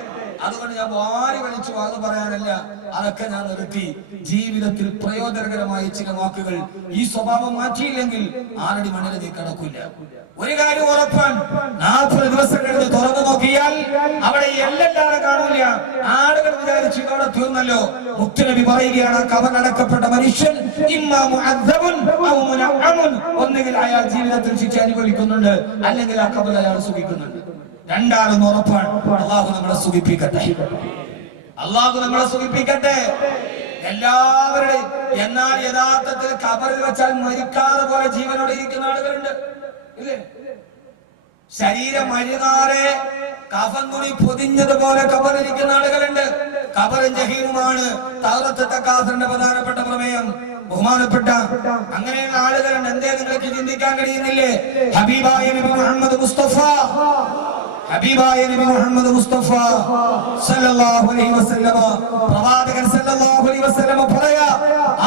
അതുകൊണ്ട് ഞാൻ വാരി വലിച്ചു വാദം പറയാനല്ല, അതൊക്കെ ഞാൻ നിർത്തി. ജീവിതത്തിൽ പ്രയോജനകരമായ ചില വാക്കുകൾ. ഈ സ്വഭാവം മാറ്റിയില്ലെങ്കിൽ 6 അടി മണ്ണിൽ നീ കിടക്കില്ല. ഒരു കാര്യം ഉറപ്പാണ്, 40 ദിവസം കഴിഞ്ഞ് തുറന്നു നോക്കിയാൽ അവിടെ എല്ലാം കാണൂല. ആളുകൾ വിചാരിച്ചു ഇതോടെ തീർന്നല്ലോ. മുത്തുനബി പറയുകയാണ്, കബറടക്കപ്പെട്ട മനുഷ്യൻ ഒന്നുകിൽ അയാൾ ജീവിതത്തിൽ ശിക്ഷ അനുഭവിക്കുന്നുണ്ട്, അല്ലെങ്കിൽ ആ കബർ അയാൾ സുഖിക്കുന്നുണ്ട്. രണ്ടാളും ഉറപ്പാണ്. അള്ളാഹു നമ്മളെ സുഖിപ്പിക്കട്ടെ, അള്ളാഹു നമ്മളെ സുഖിപ്പിക്കട്ടെ എല്ലാവരുടെയും. എന്നാൽ യഥാർത്ഥത്തിൽ കബറിൽ വെച്ചാൽ മരിക്കാതെ പോലെ ജീവനോടെ ഇരിക്കുന്ന ആളുകളുണ്ട്, ഇല്ലേ? ശരീരം അഴുകാറെ കഫൻ തുണി പൊതിഞ്ഞതുപോലെ കബറിരിക്കുന്ന ആളുകളുണ്ട്. കബറും ജഹീമുമാണ് തൗറത്ത് തക്കാസുറിന്റെ പ്രധാനപ്പെട്ട പ്രമേയം. ബഹുമാനപ്പെട്ട അങ്ങനെയുള്ള ആളുകളുണ്ട്. എന്തേ നിങ്ങൾക്ക് ചിന്തിക്കാൻ കഴിയുന്നില്ലേ? ഹബീബായ നബി മുഹമ്മദ് മുസ്തഫ ഹബീബായ നബി മുഹമ്മദ് മുസ്തഫ സല്ലല്ലാഹു അലൈഹി വസല്ലമ പ്രവാചകൻ സല്ലല്ലാഹു അലൈഹി വസല്ലമ പറയാ,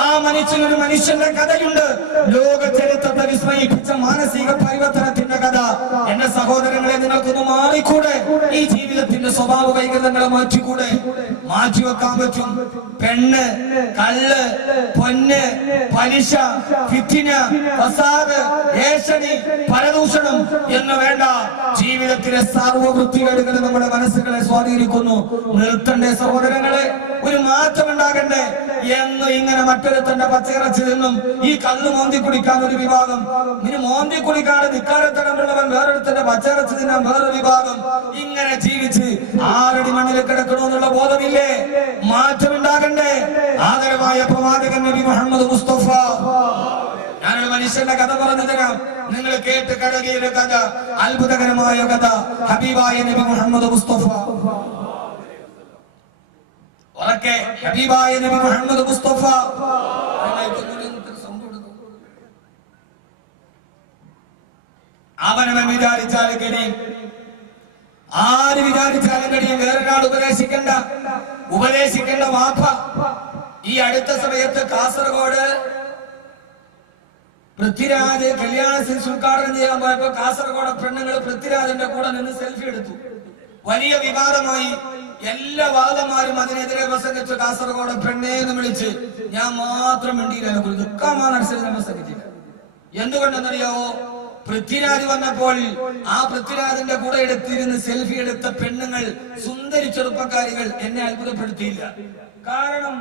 ആ മനുഷ്യനൊരു മനുഷ്യന്റെ കഥയുണ്ട്, ലോക ചരിത്രത്തെ വിസ്മയിപ്പിച്ച മാനസിക പരിവർത്തനത്തിന്റെ കഥ. എന്റെ സഹോദരങ്ങളെ, നിങ്ങൾക്കൊന്ന് മാറിക്കൂടെ? ഈ ജീവിതത്തിന്റെ സ്വഭാവ വൈകൃതങ്ങളെ മാറ്റിക്കൂടെ? മാറ്റിവെക്കാൻ പറ്റും. പെണ്ണ്, കള്ള്, പൊന്ന്, പലിശ, ഫിത്തിന, ഫസാദ്, ഏഷണി, പരദൂഷണം എന്ന് വേണ്ട, ജീവിതത്തിലെ സർവവൃത്തികേടുകൾ നമ്മുടെ മനസ്സുകളെ സ്വാധീനിക്കുന്നു. നിർത്തണ്ടേ സഹോദരങ്ങളെ? ഒരു മാറ്റം ഉണ്ടാകണ്ടേ എന്ന് ഇങ്ങനെ മറ്റൊരുത്തന്റെ പച്ചയിറച്ചി നിന്നും ഈ കള്ള് മോന്തി കുടിക്കാൻ ഒരു വിഭാഗം, ഇനി മോന്തി കുടിക്കാതെ നിക്കാരത്തടമുള്ളവൻ വേറൊരുത്തന്റെ പച്ചയിറച്ചി തിന്നാൻ വേറൊരു വിഭാഗം, ഇങ്ങനെ ജീവിച്ച് 6 അടി മണ്ണിൽ കിടക്കണമെന്നുള്ള ബോധമില്ലേ? മാറ്റമുണ്ടാകണ്ടേ? ആദരവായ പ്രവാചകൻ നബി മുഹമ്മദ് മുസ്തഫ, ഞാനൊരു മനുഷ്യന്റെ കഥ പറഞ്ഞു തരാം, നിങ്ങൾ കേട്ട് കടകയിലെ കഥ, അത്ഭുതകരമായ കഥ. ഹബീബായ നബി മുഹമ്മദ് മുസ്തഫ, ഉറക്കെ ഹബീബായ നബി മുഹമ്മദ് മുസ്തഫ. അവനവൻ വിചാരിച്ചാലും കഴിയും, ആര് വിചാരിച്ചാലും കഴിയും. വേറൊരാൾ ഉപദേശിക്കേണ്ട വാപ്പ. ഈ അടുത്ത സമയത്ത് കാസർഗോഡ് പൃഥ്വിരാജ് കല്യാണ സെൻസ് ഉദ്ഘാടനം ചെയ്യാൻ പോയപ്പോ കാസർഗോഡ് പെണ്ണുങ്ങൾ പൃഥ്വിരാജിന്റെ കൂടെ നിന്ന് സെൽഫി എടുത്തു. വലിയ വിവാദമായി. എല്ലാ വാദന്മാരും അതിനെതിരെ പ്രസംഗിച്ചു. കാസർഗോഡ് പെണ്ണേന്ന് വിളിച്ച് ഞാൻ മാത്രം മിണ്ടിയില്ല, ദുഃഖമാനനുസരിച്ച് പ്രസംഗിച്ചില്ല. എന്തുകൊണ്ടെന്നറിയാവോ? പൃഥ്വിരാജ് വന്നപ്പോൾ ആ പൃഥ്വിരാജിന്റെ കൂടെ എടുത്തിരുന്ന് സെൽഫി എടുത്ത പെണ്ണുങ്ങൾ, സുന്ദരി ചെറുപ്പക്കാരികൾ എന്നെ അത്ഭുതപ്പെടുത്തിയില്ല. കാരണം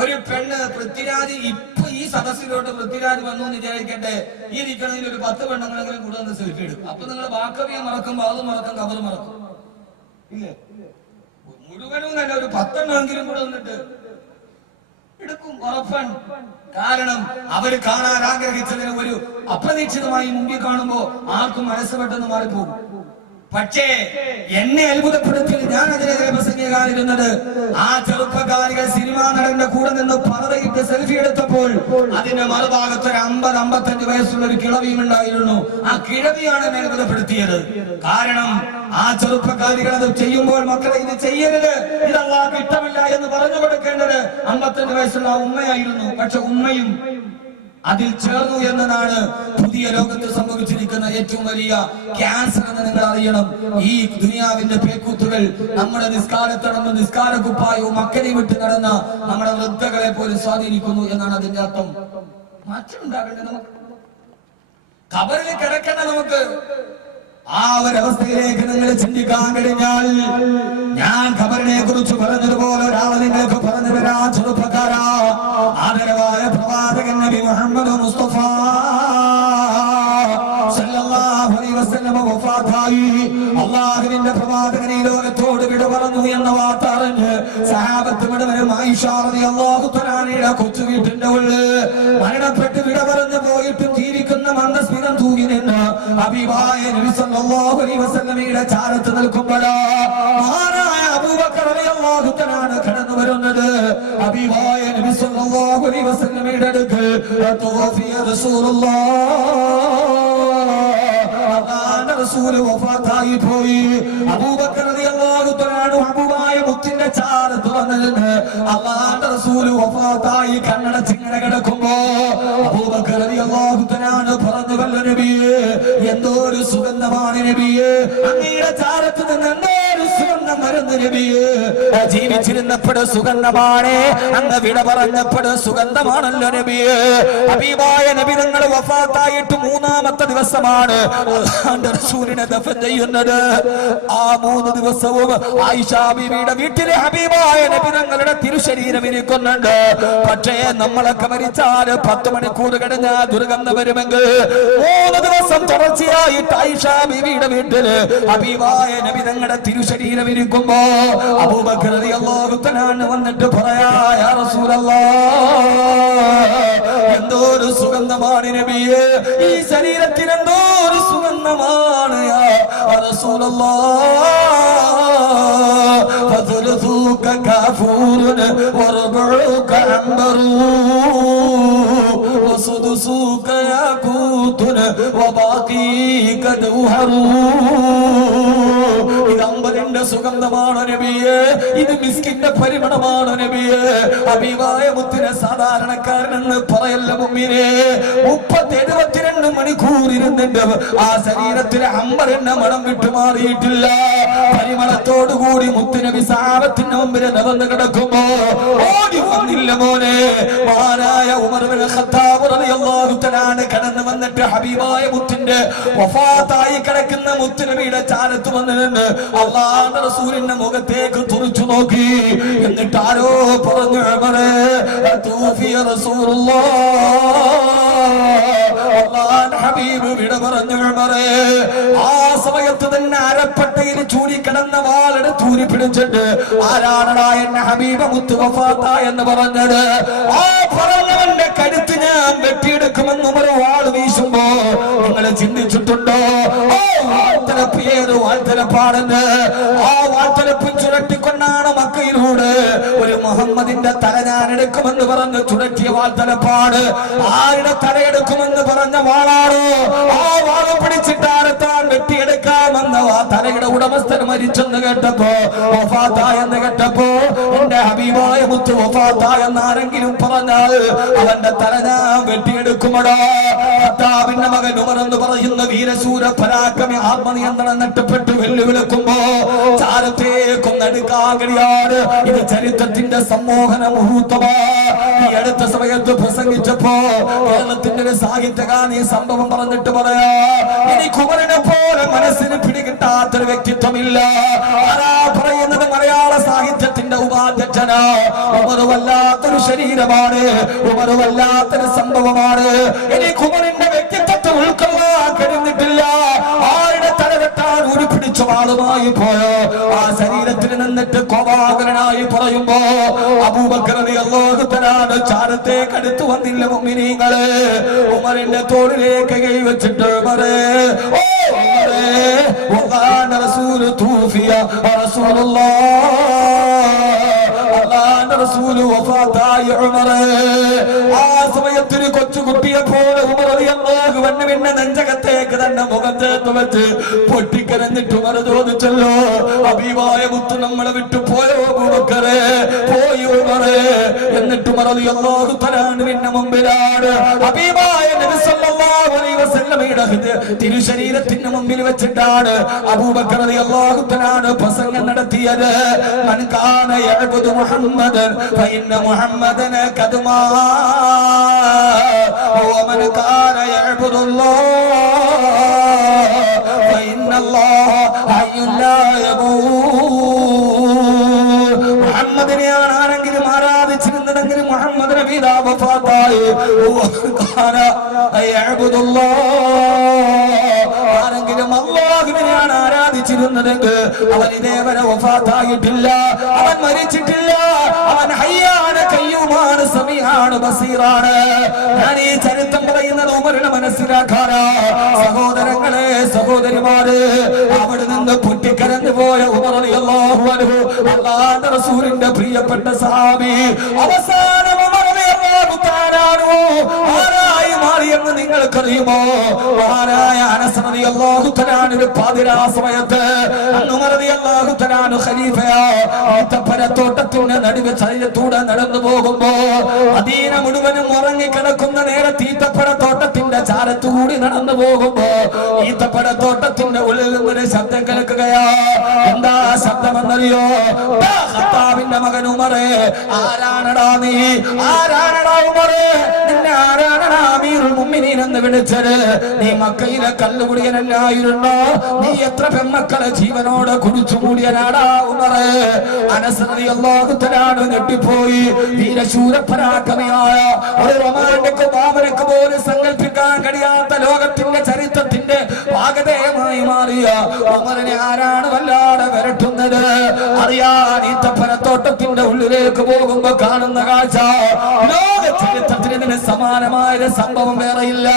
ഒരു പെണ്ണ് പൃഥ്വിരാജ് ഇപ്പൊ ഈ സദസ്സിലോട്ട് പൃഥ്വിരാജ് വന്നു എന്ന് വിചാരിക്കട്ടെ, ഈ നിൽക്കണതിൽ ഒരു 10 പെണ്ണുങ്ങളെങ്കിലും കൂടെ വന്ന് സെൽഫി എടുക്കും. അപ്പൊ നിങ്ങൾ വാക്കവിയെ മറക്കും, അത് മറക്കും, കബർ മറക്കും. ഇല്ലേ? മുഴുവനും തന്നെ ഒരു 10 എണ്ണമെങ്കിലും കൂടെ വന്നിട്ട് എടുക്കും, ഉറപ്പാണ്. കാരണം അവര് കാണാൻ ആഗ്രഹിച്ചതിന് ഒരു അപ്രതീക്ഷിതമായി മുമ്പിൽ കാണുമ്പോ ആർക്കും മനസ്സ് പെട്ടെന്ന് മാറിപ്പോകും. പക്ഷേ എന്നെ അത്ഭുതപ്പെടുത്തിയത്, ഞാൻ അതിനെതിരെ പ്രസംഗിക്കാതിരുന്നത്, ആ ചെറുപ്പക്കാരികൾ സിനിമാ നടന്റെ കൂടെ നിന്ന് പറതയിട്ട് സെൽഫി എടുത്തപ്പോൾ അതിന്റെ മറുഭാഗത്ത് ഒരു 50-55 വയസ്സുള്ള ഒരു കിളവിയും ഉണ്ടായിരുന്നു. ആ കിഴവിയാണ് എന്നെ അത്ഭുതപ്പെടുത്തിയത്. കാരണം ആ ചെറുപ്പക്കാരികൾ അത് ചെയ്യുമ്പോൾ, മക്കളെ ഇത് ചെയ്യരുത്, ഇത് അല്ലാഹുവിന് ഇഷ്ടമല്ല എന്ന് പറഞ്ഞു കൊടുക്കേണ്ടത് 55 വയസ്സുള്ള ഉമ്മയായിരുന്നു. പക്ഷെ ഉമ്മയും അതിൽ ചേർന്നു എന്നതാണ് പുതിയ ലോകത്ത് സംഭവിച്ചിരിക്കുന്ന ഏറ്റവും വലിയ ക്യാൻസർ എന്ന് നിങ്ങൾ അറിയണം. ഈ ദുനിയാവിന്റെ പേക്കൂത്തുകൾ നമ്മുടെ നിസ്കാരത്തടന്ന് നിസ്കാര കുപ്പായവും മക്കനെ വിട്ട് നടന്ന നമ്മുടെ വൃദ്ധകളെ പോലും സ്വാധീനിക്കുന്നു എന്നാണ് അതിന്റെ അർത്ഥം. മാറ്റം ഉണ്ടാകണ്ടേ? നമുക്ക് ഖബറിൽ കിടക്കണ്ട. നമുക്ക് ആ ഒരവസ്ഥയിലേക്ക് നിങ്ങൾ ചിന്തിക്കാൻ കഴിഞ്ഞാൽ, ഞാൻ ഖബറിനെ കുറിച്ച് പറഞ്ഞതുപോലെ ഒരാളെ നിങ്ങൾക്ക് പറഞ്ഞു തരാ. ചെറുപ്പക്കാരാ, ആദരവായ പ്രവാചകൻ നബി മുഹമ്മദ് മുസ്തഫ സല്ലല്ലാഹു അലൈഹി വസല്ലം വഫാത്തായി. അല്ലാഹുവിന്റെ പ്രവാചകൻ ഈ ലോകത്തോട് വിട പറഞ്ഞു എന്ന വാർത്ത അറിഞ്ഞ് സഹാബത്ത് മുഴുവനും ആയിഷ റളിയല്ലാഹു തആലയുടെ കൊച്ചു വീട്ടിന്റെ ഉള്ളിൽ മരണപ്പെട്ട് വിട പറഞ്ഞു പോയിട്ട് ജീവിക്കുന്ന മന്ദസ്മിതം തൂങ്ങി നിന്ന് ഹബീബായ നബി സല്ലല്ലാഹു അലൈഹി വസല്ലമയുടെ ചാരത്ത് നിൽക്കുമ്പോഴാ മഹാനായ അബൂബക്കർ റളിയല്ലാഹു തആല കടന്നു വരുന്നത്. ഹബീബായ നബി സല്ലല്ലാഹു അലൈഹി വസല്ലമയുടെ അടുക്കൽ തൗഫിയ റസൂലുള്ളാഹ്, റസൂൽ വഫാത്തായി പോയി. അബൂബക്കർ റളിയല്ലാഹു തആല ഹബീബായ മുത്തിന്റെ ചാരത്ത് വന്നിരുന്ന് അല്ലാഹുവിന്റെ റസൂൽ വഫാത്തായി കണ്ണടച്ചിങ്ങനെ കിടക്കുമ്പോ അബൂബക്കർ റളിയല്ലാഹു തആല പറഞ്ഞു, വല്ല നബിയേ, എന്തോ ഒരു സുഗന്ധമാണ് നബിയേ, അങ്ങയുടെ ചാരത്ത് നിന്ന് എന്തോ ഒരു സുഗന്ധം വരുന്നു നബിയേ. ജീവിച്ചിരുന്നപ്പോഴും സുഗന്ധമാണ്, അങ്ങ് വിട പറഞ്ഞപ്പോഴും സുഗന്ധമാണല്ലോ നബിയേ. ഹബീബായ നബി തങ്ങൾ വഫാത്തായിട്ട് 3-ാമത്തെ ദിവസമാണ് റസൂലിനെ ദഫൻ ചെയ്യുന്നത്. ആ 3 ദിവസവും ആയിഷ ബീവിയുടെ വീട്ടിലെ ഹബീബായ നബി തങ്ങളുടെ തിരുശരീരം ഇരിക്കുന്നുണ്ട്. പക്ഷേ നമ്മളൊക്കെ മരിച്ചാൽ 10 മണിക്കൂർ കഴിഞ്ഞാൽ ദുർഗന്ധം വരുമെങ്കിൽ 3 ദിവസം തുടർച്ചയായിട്ട് ആയിഷ ബീവിയുടെ വീട്ടില് ഹബീബായ നബി തങ്ങളുടെ തിരുശരീരം ഇരിക്കുമ്പോ അബൂബക്കർ റളിയല്ലാഹു തആല വന്നിട്ട് പറയാ, യാ റസൂലല്ലാഹ്, എന്തോ ഒരു സുഗന്ധമാണ് നബിയേ, ഈ ശരീരത്തിന് എന്തോ ഒരു സുഗന്ധമാണ് യാ റസൂലല്ലാഹ്. ഫദുലുക കാഫൂറുൻ വറബുക അംബറു വസുദുസുക യാകൂതുൻ വബാഖീക ദൗഹറു. മുത്തിന്റെ സുഗന്ധമാണ് നബിയെ, ഇത് മിസ്കിന്റെ പരിമളമാണ് നബിയെ. ഹബീബായ മുത്തിനെ സാധാരണക്കാരനെന്ന് പറയല്ല മുഅ്മിനേ. 30-72 മണിക്കൂർ ഇരുന്നിട്ട് ആ ശരീരത്തിലെ അമ്പരെണ്ണ മണം വിട്ടുമാറിയിട്ടില്ല. പരിമളത്തോടുകൂടി മുത്തുനബി സഹാബത്തിന്റെ മുമ്പിൽ നിവർന്ന് കിടക്കുമ്പോ ഓടി വന്നില്ല മോനെ. മഹാനായ ഉമർ ഇബ്നു ഖത്താബ് റളിയല്ലാഹു തആല കടന്നു വന്നിട്ട് ഹബീബായ മുത്തിന്റെ വഫാത്തായി കിടക്കുന്ന മുത്തുനബിയുടെ ചാരത്ത് വന്ന് നിന്ന് അല്ലാഹുവിന്റെ റസൂലിന്റെ മുഖത്തേക്ക് തുറിച്ചു നോക്കി. എന്നിട്ട് ആരോ പറഞ്ഞു, ഉമറേ തൂഫിയ റസൂലുള്ളാഹ്, അല്ലാഹുവിന്റെ ഹബീബ് വിട പറഞ്ഞു ഉമറേ. ആ സമയത്ത് തന്നെ അരപ്പട്ടയിൽ ചൂരിക്കിടന്ന വാളെടുത്ത് ഊരി പിടിച്ചിട്ട് ആരാണടാ എന്നെ ഹബീബ് മുത്ത് വഫാത്താ എന്ന് പറഞ്ഞത്? ആ പറഞ്ഞവന്റെ കരുത്ത് ഞാൻ വെട്ടിയെടുക്കുമെന്ന് ഉമർ വാൾ വീശുമ്പോ നിങ്ങൾ ചിന്തിച്ചിട്ടുണ്ടോ? ഏത് വാൾത്തലപ്പാടെന്ന്? ആ വാൾത്തലപ്പും ചുരട്ടിക്കൊണ്ടാണ് മക്കയിലൂടെ ഒരു മുഹമ്മദിന്റെ തല ഞാൻ എടുക്കുമെന്ന് പറഞ്ഞ് ചുരട്ടിയ വാൾത്തലപ്പാട്. ആരുടെ തലയെടുക്കുമെന്ന് പറഞ്ഞ വാളാണോ? ആ വാള് പിടിച്ചിട്ട് ആരെത്താൻ വെട്ടിയെടുക്കാമെന്ന ആ തലയുടെ ഉടമസ്ഥൻ മരിച്ചെന്ന് കേട്ടപ്പോ, വഫാത്താ എന്ന് കേട്ടപ്പോ, എന്റെ ഹബീബായ മുത്ത് വഫാത്താ എന്ന് ആരെങ്കിലും പറഞ്ഞാൽ അവന്റെ തല ഞാൻ വെട്ടിയെടുക്കുമടോ. ഖത്താബിന്റെ മകൻ ഉമർ എന്ന് പറയുന്ന വീരശൂര പരാക്രമി ആത്മനിയന്ത്രണം നഷ്ടപ്പെട്ട് വെല്ലുവിളിക്കുമ്പോ ചാരത്തേക്കൊന്നെടുക്കാൻ കഴിയാറ്. ഇത് ചരിത്രത്തിന്റെ സമ്മോഹന മുഹൂർത്തമാ. ഈ അടുത്ത സമയത്ത് പ്രസംഗിച്ചപ്പോ കേരളത്തിന്റെ ഒരു സാഹിത്യകാരൻ ഈ സംഭവം പറഞ്ഞിട്ട് പറയാ, എനിക്ക് ഉമറിനെ പോലെ മനസ്സിന് പിടികിട്ടാത്തൊരു വ്യക്തിത്വമില്ല. ആരാ പറയുന്നത്? മലയാള സാഹിത്യത്തിന്റെ ഉപാധ്യക്ഷനാ. ഉമർ വല്ലാത്തൊരു ശരീരമാണ്, ഉമർ വല്ലാത്തൊരു സംഭവമാണ്. എനിക്ക് ഉമറിന്റെ വ്യക്തിത്വത്തെ ഉൾക്കൊള്ളാൻ കഴിഞ്ഞിട്ടില്ല. ആരുടെ തലവെട്ടാൻ ഒരു പിടിച്ച വാളുമായി പോയോ ആ ശരീരത്തിൽ നിന്നിട്ട് കോപാകുലനായി പറയുമ്പോ അബൂബക്കർ റളിയല്ലാഹു തആല ചാരത്തേക്ക് അടുത്ത് വന്നില്ല മുഅ്മിനീങ്ങളെ. ഉമറിന്റെ തോളിലേക്ക് കൈവച്ചിട്ട് ഉമറേ, ഓ ഉമറേ, വഖാന റസൂലു തൂഫിയ റസൂലുള്ളാഹ്, അല്ലാഹുവിന്റെ റസൂൽ വഫാത്തായി ഉമറേ. ആ സമയത്തിന് കൊച്ചുകുട്ടിയെ പോലെ ഉമർ റളിയല്ലാഹു അൻഹു പിന്നെ നെഞ്ചകത്തേക്ക് തന്നെ മുഖത്തേക്ക് വെച്ച് പൊട്ടിക്കരഞ്ഞിട്ട് ഉമർ ചോദിച്ചല്ലോ, ഹബീബായ മുത്ത് നമ്മളെ വിട്ടു പോയോ അബൂബക്കറേ? പോയി ഉമറേ. എന്നിട്ട് ഉമർ റളിയല്ലാഹു തആല പിന്നെ മുമ്പിലാണ് ഹബീബായ നബി സല്ലല്ലാഹു അലൈഹി വസല്ലമയുടെ തിരുശരീരത്തിന്റെ മുമ്പിൽ വെച്ചിട്ടാണ് അബൂബക്കർ റളിയല്ലാഹു തആല പ്രസംഗം നടത്തിയത്. മൻ കാന യഅബുദു മുഹമ്മദൻ ഫഇന്ന മുഹമ്മദൻ ഖദ് ومن كان يعبد الله فإن الله حي لا يموت. മുഹമ്മദിനെ ആരെങ്കിലും ആരാധിച്ചിരുന്നതെങ്കിൽ മുഹമ്മദ് നബി വഫാത്തായി. ആരെങ്കിലും അല്ലാഹുവിനെയാണ് ആരാധിച്ചിരുന്നതെങ്കിൽ അവൻ ഇതേവരെ വഫാത്തായിട്ടില്ല, അവൻ മരിച്ചിട്ടില്ല. അവൻ ഹയ്യാണ്, കയ്യൂമാണ്, സമീആണ്, ബസീറാണ്. ഞാൻ ഈ ചരിത്രം പറയുന്നത് ഉമറിനെ മനസ്സിലാക്കാനാ. സഹോദരങ്ങളെ, സഹോദരിമാര്, അവിടെ നിന്ന് പൊട്ടിക്കരഞ്ഞു പോയ ഉമർ റളിയല്ലാഹു അൻഹു, അല്ലാഹുവിന്റെ റസൂലിന്റെ പ്രിയപ്പെട്ട സഹാബി, അവസാനം ഉമർ റളിയല്ലാഹു തആല ആരായി മാറിയെന്ന് നിങ്ങൾക്കറിയുമോ? മഹാനായ അനസ് റളിയല്ലാഹു തആല ഒരു പാതിരാ സമയത്ത് ഉമർ റളിയല്ലാഹു തആല ഖലീഫയാ ഈത്തപ്പനത്തോട്ടത്തിന്റെ നടുവ് ചരിയത്തൂടെ നടന്നു പോകുമ്പോ മദീന മുഴുവനും ഉറങ്ങിക്കിടക്കുന്ന നേരത്ത് ഈത്തപ്പനത്തോട്ടത്തിന്റെ ചാരത്തുകൂടി നടന്നു പോകുമ്പോ ഈത്തപ്പനത്തോട്ടത്തിന്റെ ഉള്ളിൽ നിന്നൊരു ശബ്ദം കേൾക്കുകയാ. എന്താ ശബ്ദമെന്നറിയോ? ഖത്താബിന്റെ മകൻ ഉമറേ, ആരാണടാ നീ? ആരാണടാ ഉമറേ? നിന്നെ ആരാണടാ അമീറുൽ മുഅ്മിനീൻ എന്ന് വിളിച്ചത്? നീ മക്കയിലെ കല്ലുകുടിയനല്ലായിരുന്നോ? നീ എത്ര പെൺമക്കളെ ജീവനോടെ കുടിച്ചു മൂടിയനാടാ ഉമറേ? അനസ് റളിയല്ലാഹു തആല ഞെട്ടിപ്പോയി. വീരശൂര പരാക്രമിയായ ഒരു റൊമാന്റിക് ഭാവനക്ക് പോലും സങ്കല്പിക്കാൻ കഴിയാത്ത ലോകത്തിന്റെ ചരിത്രത്തിന്റെ ഭാഗധേയമായി മാറിയ ഉമറിനെ ആരാണ് വല്ലാതെ വരട്ടുന്നത്? അറിയാൻ ഈത്തപ്പനത്തോട്ടത്തിന്റെ ഉള്ളിലേക്ക് പോകുമ്പോ കാണുന്ന കാഴ്ച ലോക ചരിത്രത്തിന് ഇതിന് സമാനമായ സംഭവം വേറെയില്ല.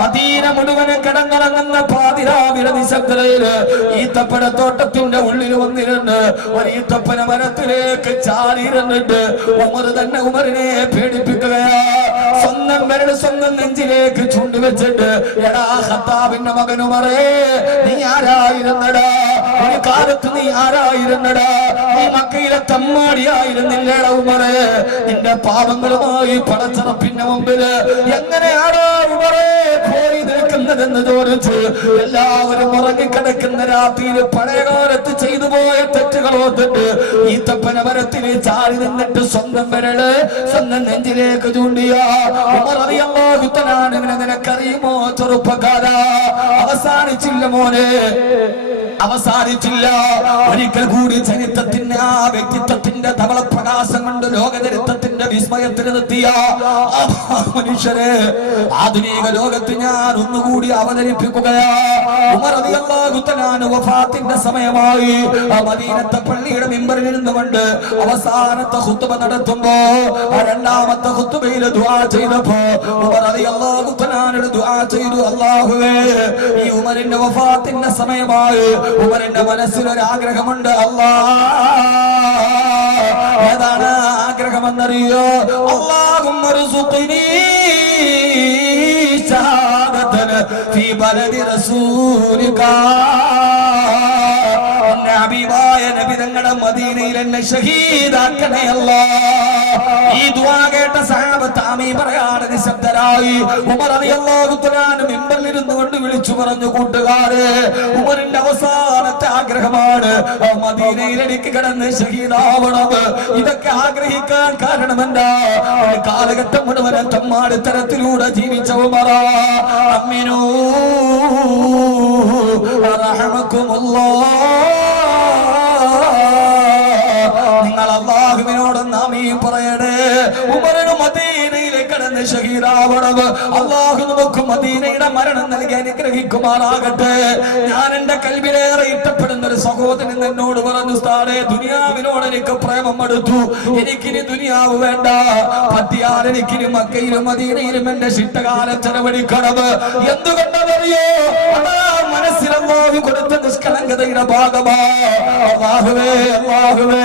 മദീന മുഴുവനും കിടന്നിറങ്ങുന്ന പാതിരാവിലെ നിശബ്ദതയില് ഈത്തപ്പനത്തോട്ടത്തിന്റെ ഉള്ളിൽ വന്നിരുന്ന് ഒരു ഈത്തപ്പന മരത്തിലേക്ക് ചാടിയിരുന്നിട്ട് ഉമർ തന്നെ ഉമറിനെ പേടിപ്പിക്കുകയാ. സ്വന്തം വിരൽ സ്വന്തം നെഞ്ചിലേക്ക് ചൂണ്ടുവെച്ചിട്ട്, എടാ ഖത്താബിന്റെ മകൻ ഉമറേ, നീ ആരായിരുന്നടാ? ഒരു കാലത്ത് നീ ആരായിരുന്നടാ? നീ മക്കയിലെ തമ്മാടിയായിരുന്നില്ലേടാ ഉമറേ? നിന്റെ പാപങ്ങളുമായി പടച്ചറപ്പിന്റെ മുമ്പില് എങ്ങനെയാണോ ഉമറേ പോയി നിൽക്കുന്നതെന്ന് ചോദിച്ചു. എല്ലാവരും ഉറങ്ങിക്കിടക്കുന്ന രാത്രിയിൽ പഴയകാലത്ത് ചെയ്തു പോയ തെറ്റുകൾ ഓർത്തിട്ട് ഈത്തപ്പന മരത്തിന് ചാടി നിന്നിട്ട് സ്വന്തം വിരല് സ്വന്തം നെഞ്ചിലേക്ക് ചൂണ്ടിയ ഉമർ റളിയല്ലാഹു തആല അൻഹു നിനക്കറിയുമോ ചെറുപ്പക്കാരാ? അവസാനിച്ചില്ല മോനെ, അവസാനിച്ചില്ല. ഒരിക്കൽ കൂടി ചരിത്രത്തിന്റെ ആ വ്യക്തിത്വത്തിന്റെ ധവളപ്രകാശം കൊണ്ട് ലോകചരിത്രത്തിന്റെ വിസ്മയത്തിലെത്തിയ മനുഷ്യരെ ആധുനിക ലോകത്ത് ഞാൻ ഒന്നുകൂടി അവതരിപ്പിക്കുകയാ. ഉമർ റളിയല്ലാഹു തആല അൻഹു വഫാത്തിന്റെ സമയമായി മദീനത്തെ പള്ളിയുടെ മിമ്പറിൽ ഇരുന്നുകൊണ്ട് അവസാനത്തെ ഖുത്ബ നടത്തുമ്പോ രണ്ടാമത്തെ ഖുത്ബയിൽ ദുആ ചെയ്തപ്പോ ഉമർ റളിയല്ലാഹു തആല അൻഹു ദുആ ചെയ്തു, അല്ലാഹുവേ ഈ ഉമറിന്റെ വഫാത്തിന്റെ സമയമായി ഉമറിന്റെ മനസ്സിലൊരു ആഗ്രഹമുണ്ട്. ഏതാണ് ആഗ്രഹമെന്നറിയോ? അല്ലാഹുമ്മ ർസുഖ്നി ശഹാദതൻ ഫീ ബലദി റസൂലിക. ഹബീബായ നബി തങ്ങളുടെ മദീനയിൽ എന്നെ ഷഹീദാക്കണേ അല്ലാഹ്. ഈ ദുആ കേട്ട സഹാബത്ത് ആമീൻ പറയാതെ നിശബ്ദരായി. ഉമർ റളിയല്ലാഹു തആല മിമ്പറിൽ ഇരുന്നുകൊണ്ട് വിളിച്ചു പറഞ്ഞു, കൂട്ടുകാരെ, ഉമറിന്റെ അവസാനത്തെ ആഗ്രഹമാണ് മദീനയിൽ എനിക്ക് കിടന്ന് ഷഹീദാവണം. ഇതൊക്കെ ആഗ്രഹിക്കാൻ കാരണമെന്താ? ഒരു കാലഘട്ടം മുഴുവൻ തമ്മാടിത്തരത്തിലൂടെ ജീവിച്ച ഉമർ. അമ്മിനൂ റഹമക്കുമുല്ലാഹ്. നിങ്ങൾ അല്ലാഹുവിനോട് ആമീൻ പറയണേ. ഉമറിന് മദീനയിലേക്ക് കടന്ന് ഷഹീദാവണം. അല്ലാഹു നമുക്ക് മദീനയുടെ മരണം നൽകി അനുഗ്രഹിക്കുമാറാകട്ടെ. ഞാൻ എന്റെ കൽബിലേറെ ഇഷ്ടപ്പെടുന്ന ഒരു സഹോദരൻ എന്നോട് പറഞ്ഞു, ഉസ്താദേ, ദുനിയാവിനോട് എനിക്ക് പ്രേമം അടുത്തു, എനിക്കിനി ദുനിയാവ് വേണ്ട, പറ്റിയാൽ എനിക്കിനി മക്കയിലും മദീനയിലും എന്റെ ശിഷ്ടകാലം ചെലവഴിക്കണം. എന്തുകൊണ്ടെന്നറിയോ? മനസ്സിലല്ലാഹു കൊടുത്ത നിഷ്കളങ്കതയുടെ ഭാഗമാണ്. അല്ലാഹുവേ, അല്ലാഹുവേ,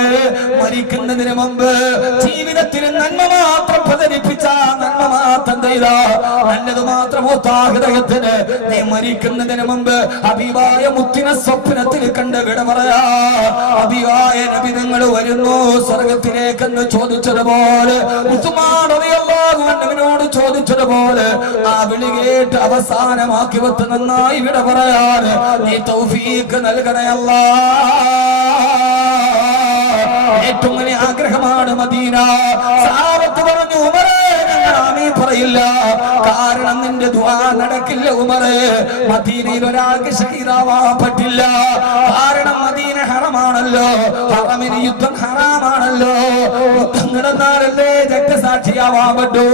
മരിക്കുന്നതിന് മുമ്പ് ജീവിതത്തിൽ നന്മ മാത്രം പ്രചരിപ്പിച്ച, നന്മ മാത്രം ചെയ്ത, നല്ലത് മാത്രം ഹൃദയത്തിന് നീ മരിക്കുന്നതിന് മുമ്പ് ഹബീബായ മുത്തിനെ സ്വപ്നത്തിൽ കണ്ട് വിട പറയാ. ഹബീബായ നബി നിങ്ങൾ വരുന്നു സ്വർഗത്തിലേക്കെന്ന് ചോദിച്ചതുപോലെ, ഉസ്മാൻ റളിയല്ലാഹു അൻഹുവിനോട് ചോദിച്ചതുപോലെ ആ വിളി കേട്ട് അവസാനമാക്കി വെത്ത് നന്നായി വിട പറയാൻ നീ തൗഫീഖ് നൽകണേ അല്ലാഹ്. ഏറ്റവും വലിയ ആഗ്രഹമാണ് മദീന. സഹാബത്ത് പറഞ്ഞു, ഉമറേ, ഞങ്ങൾ ആമീൻ പറയില്ല, കാരണം നിന്റെ ദുആ നടക്കില്ല ഉമറേ. മദീനയിൽ ഒരാൾക്ക് ഷഹീദാവാൻ പറ്റില്ല, കാരണം മദീന ഹറമാണല്ലോ, ഹറമിന് യുദ്ധം ഹറാമാണല്ലോ. യുദ്ധം നടന്നാലല്ലേ രക്തസാക്ഷിയാവാൻ പറ്റൂ.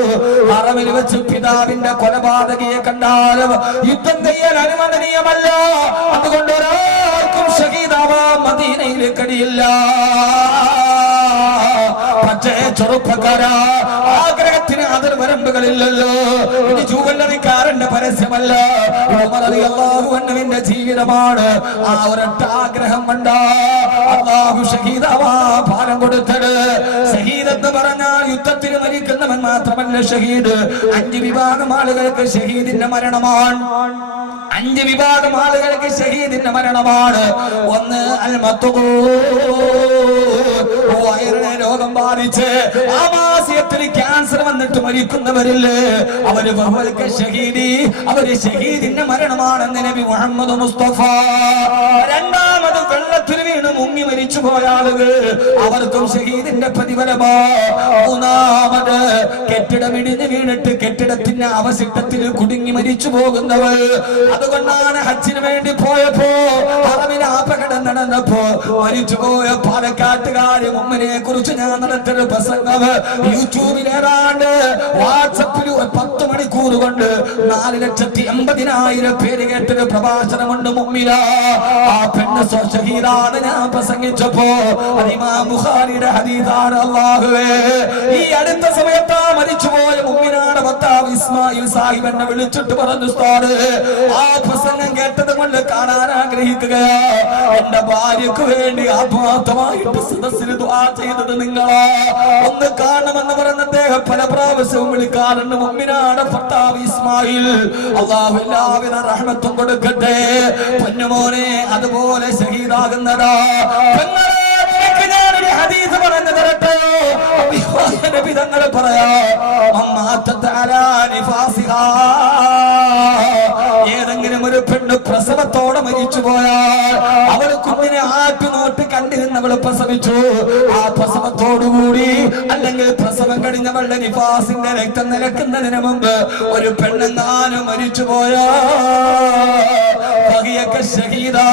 ഹറമിൽ വെച്ച് പിതാവിന്റെ കൊലപാതകയെ കണ്ടാലും യുദ്ധം ചെയ്യാൻ അനുവദനീയമല്ല. അതുകൊണ്ട് ഒരാൾക്കും ഷഹീദാവാൻ മദീനയിൽ കഴിയില്ല. പക്ഷേ ചെറുപ്പക്കാരാ, ആഗ്രഹത്തിന് അതിർവരമ്പുകളില്ലല്ലോ. ഇത് ജൂവല്ലറിക്കാരന്റെ പരസ്യമല്ല, ഉമർ റളിയല്ലാഹു അൻഹുവിന്റെ ജീവിതമാണ്. ആ ഒരൊറ്റ ആഗ്രഹം കൊണ്ട് അല്ലാഹു ഷഹീദാവാ ഭാരം കൊടുത്തത്. ഷഹീദ് എന്ന് പറഞ്ഞാൽ യുദ്ധത്തിന് മരിക്കുന്നവൻ മാത്രമല്ല ഷഹീദ്. 5 വിഭാഗം ആളുകൾക്ക് ഷഹീദിന്റെ മരണമാണ്. 5 വിഭാഗം ആളുകൾക്ക് ഷഹീദിന്റെ മരണമാണ്. ഒന്ന് അൽ വയറിനെ രോഗം ബാധിച്ച് ആമാശയത്തിന് ക്യാൻസർ വന്നിട്ട് മരിക്കുന്നവരില്ലേ, അവര് ഷഹീദി, അവര് ഷഹീദിന്റെ മരണമാണെന്ന് നബി മുഹമ്മദ് മുസ്തഫ. രണ്ടാമത് വെള്ളത്തിൽ വീണ് മുങ്ങി മരിച്ചു പോയ ആളുകൾ, അവർക്കും ഷഹീദിന്റെ പ്രതിഫലമോ. മൂന്നാമത് കെട്ടിടം ഇടിഞ്ഞ് വീണിട്ട് കെട്ടിടത്തിന്റെ അവശിഷ്ടത്തിൽ കുടുങ്ങി മരിച്ചു പോകുന്നവർ. അതുകൊണ്ടാണ് ഹജ്ജിന് വേണ്ടി പോയപ്പോ ഹറമിൽ അപകടം നടന്നപ്പോ മരിച്ചുപോയ പാലക്കാട്ടുകാര് മുമ്പിനെ കുറിച്ച് ഞാൻ നടത്തിയ പ്രസംഗം യൂട്യൂബിൽ ഏതാണ്ട് വാട്സപ്പിൽ 10 മണിക്കൂർ കൊണ്ട് 4,80,000 പേര് കേട്ടൊരു പ്രഭാഷണമുണ്ട് മുമ്പില. ആ പെണ്ണ് ഷഹീദാണ് ഞാൻ പ്രസംഗിച്ചപ്പോ ഇമാം ബുഖാരിയുടെ ഹദീസാണ്. അല്ലാഹുവേ, ഈ അടുത്ത സമയത്താ മരിച്ചുപോയ മുഅ്മിനാണ് ഭർത്താവ് ഇസ്മായിൽ സാഹിബ് എന്നെ വിളിച്ചിട്ട് പറഞ്ഞു, ഉസ്താദ് ആ പ്രസംഗം കേട്ടത് കൊണ്ട് കാണാൻ ആഗ്രഹിക്കുകയാ. എന്റെ ഭാര്യക്ക് വേണ്ടി ആത്മാർത്ഥമായിട്ട് സദസ്സിൽ ദുആ ചെയ്തത് നിങ്ങളാ, ഒന്ന് കാണണമെന്ന് പറഞ്ഞ അദ്ദേഹം പല പ്രാവശ്യവും വിളിക്കാറുണ്ട്. മുഅ്മിനാണ് ഭർത്താവ് ഇസ്മായിൽ, അല്ലാഹു എല്ലാവിധ റഹ്മത്തും കൊടുക്കട്ടെ. പൊന്നുമോനെ അതുപോലെ ഷഹീദാകുന്നതാ. ഞാനൊരു ഹദീസ് പറഞ്ഞു തരട്ടെ. നബി തങ്ങൾ പറയാ, ഏതെങ്കിലും ഒരു പെണ്ണ് പ്രസവത്തോടെ മരിച്ചു പോയാൽ അവൾ കുഞ്ഞിനെ ആറ്റുനോട്ട് കണ്ടിരുന്നവൾ പ്രസവിച്ചു, ആ പ്രസവത്തോടുകൂടി അല്ലെങ്കിൽ പ്രസവം കഴിഞ്ഞവളുടെ നിഫാസിന്റെ രക്തം നിലക്കുന്നതിന് മുമ്പ് ഒരു പെണ്ണെങ്ങാനും മരിച്ചു പോയാ വഹിയൊക്കെ ഷഹീദാ,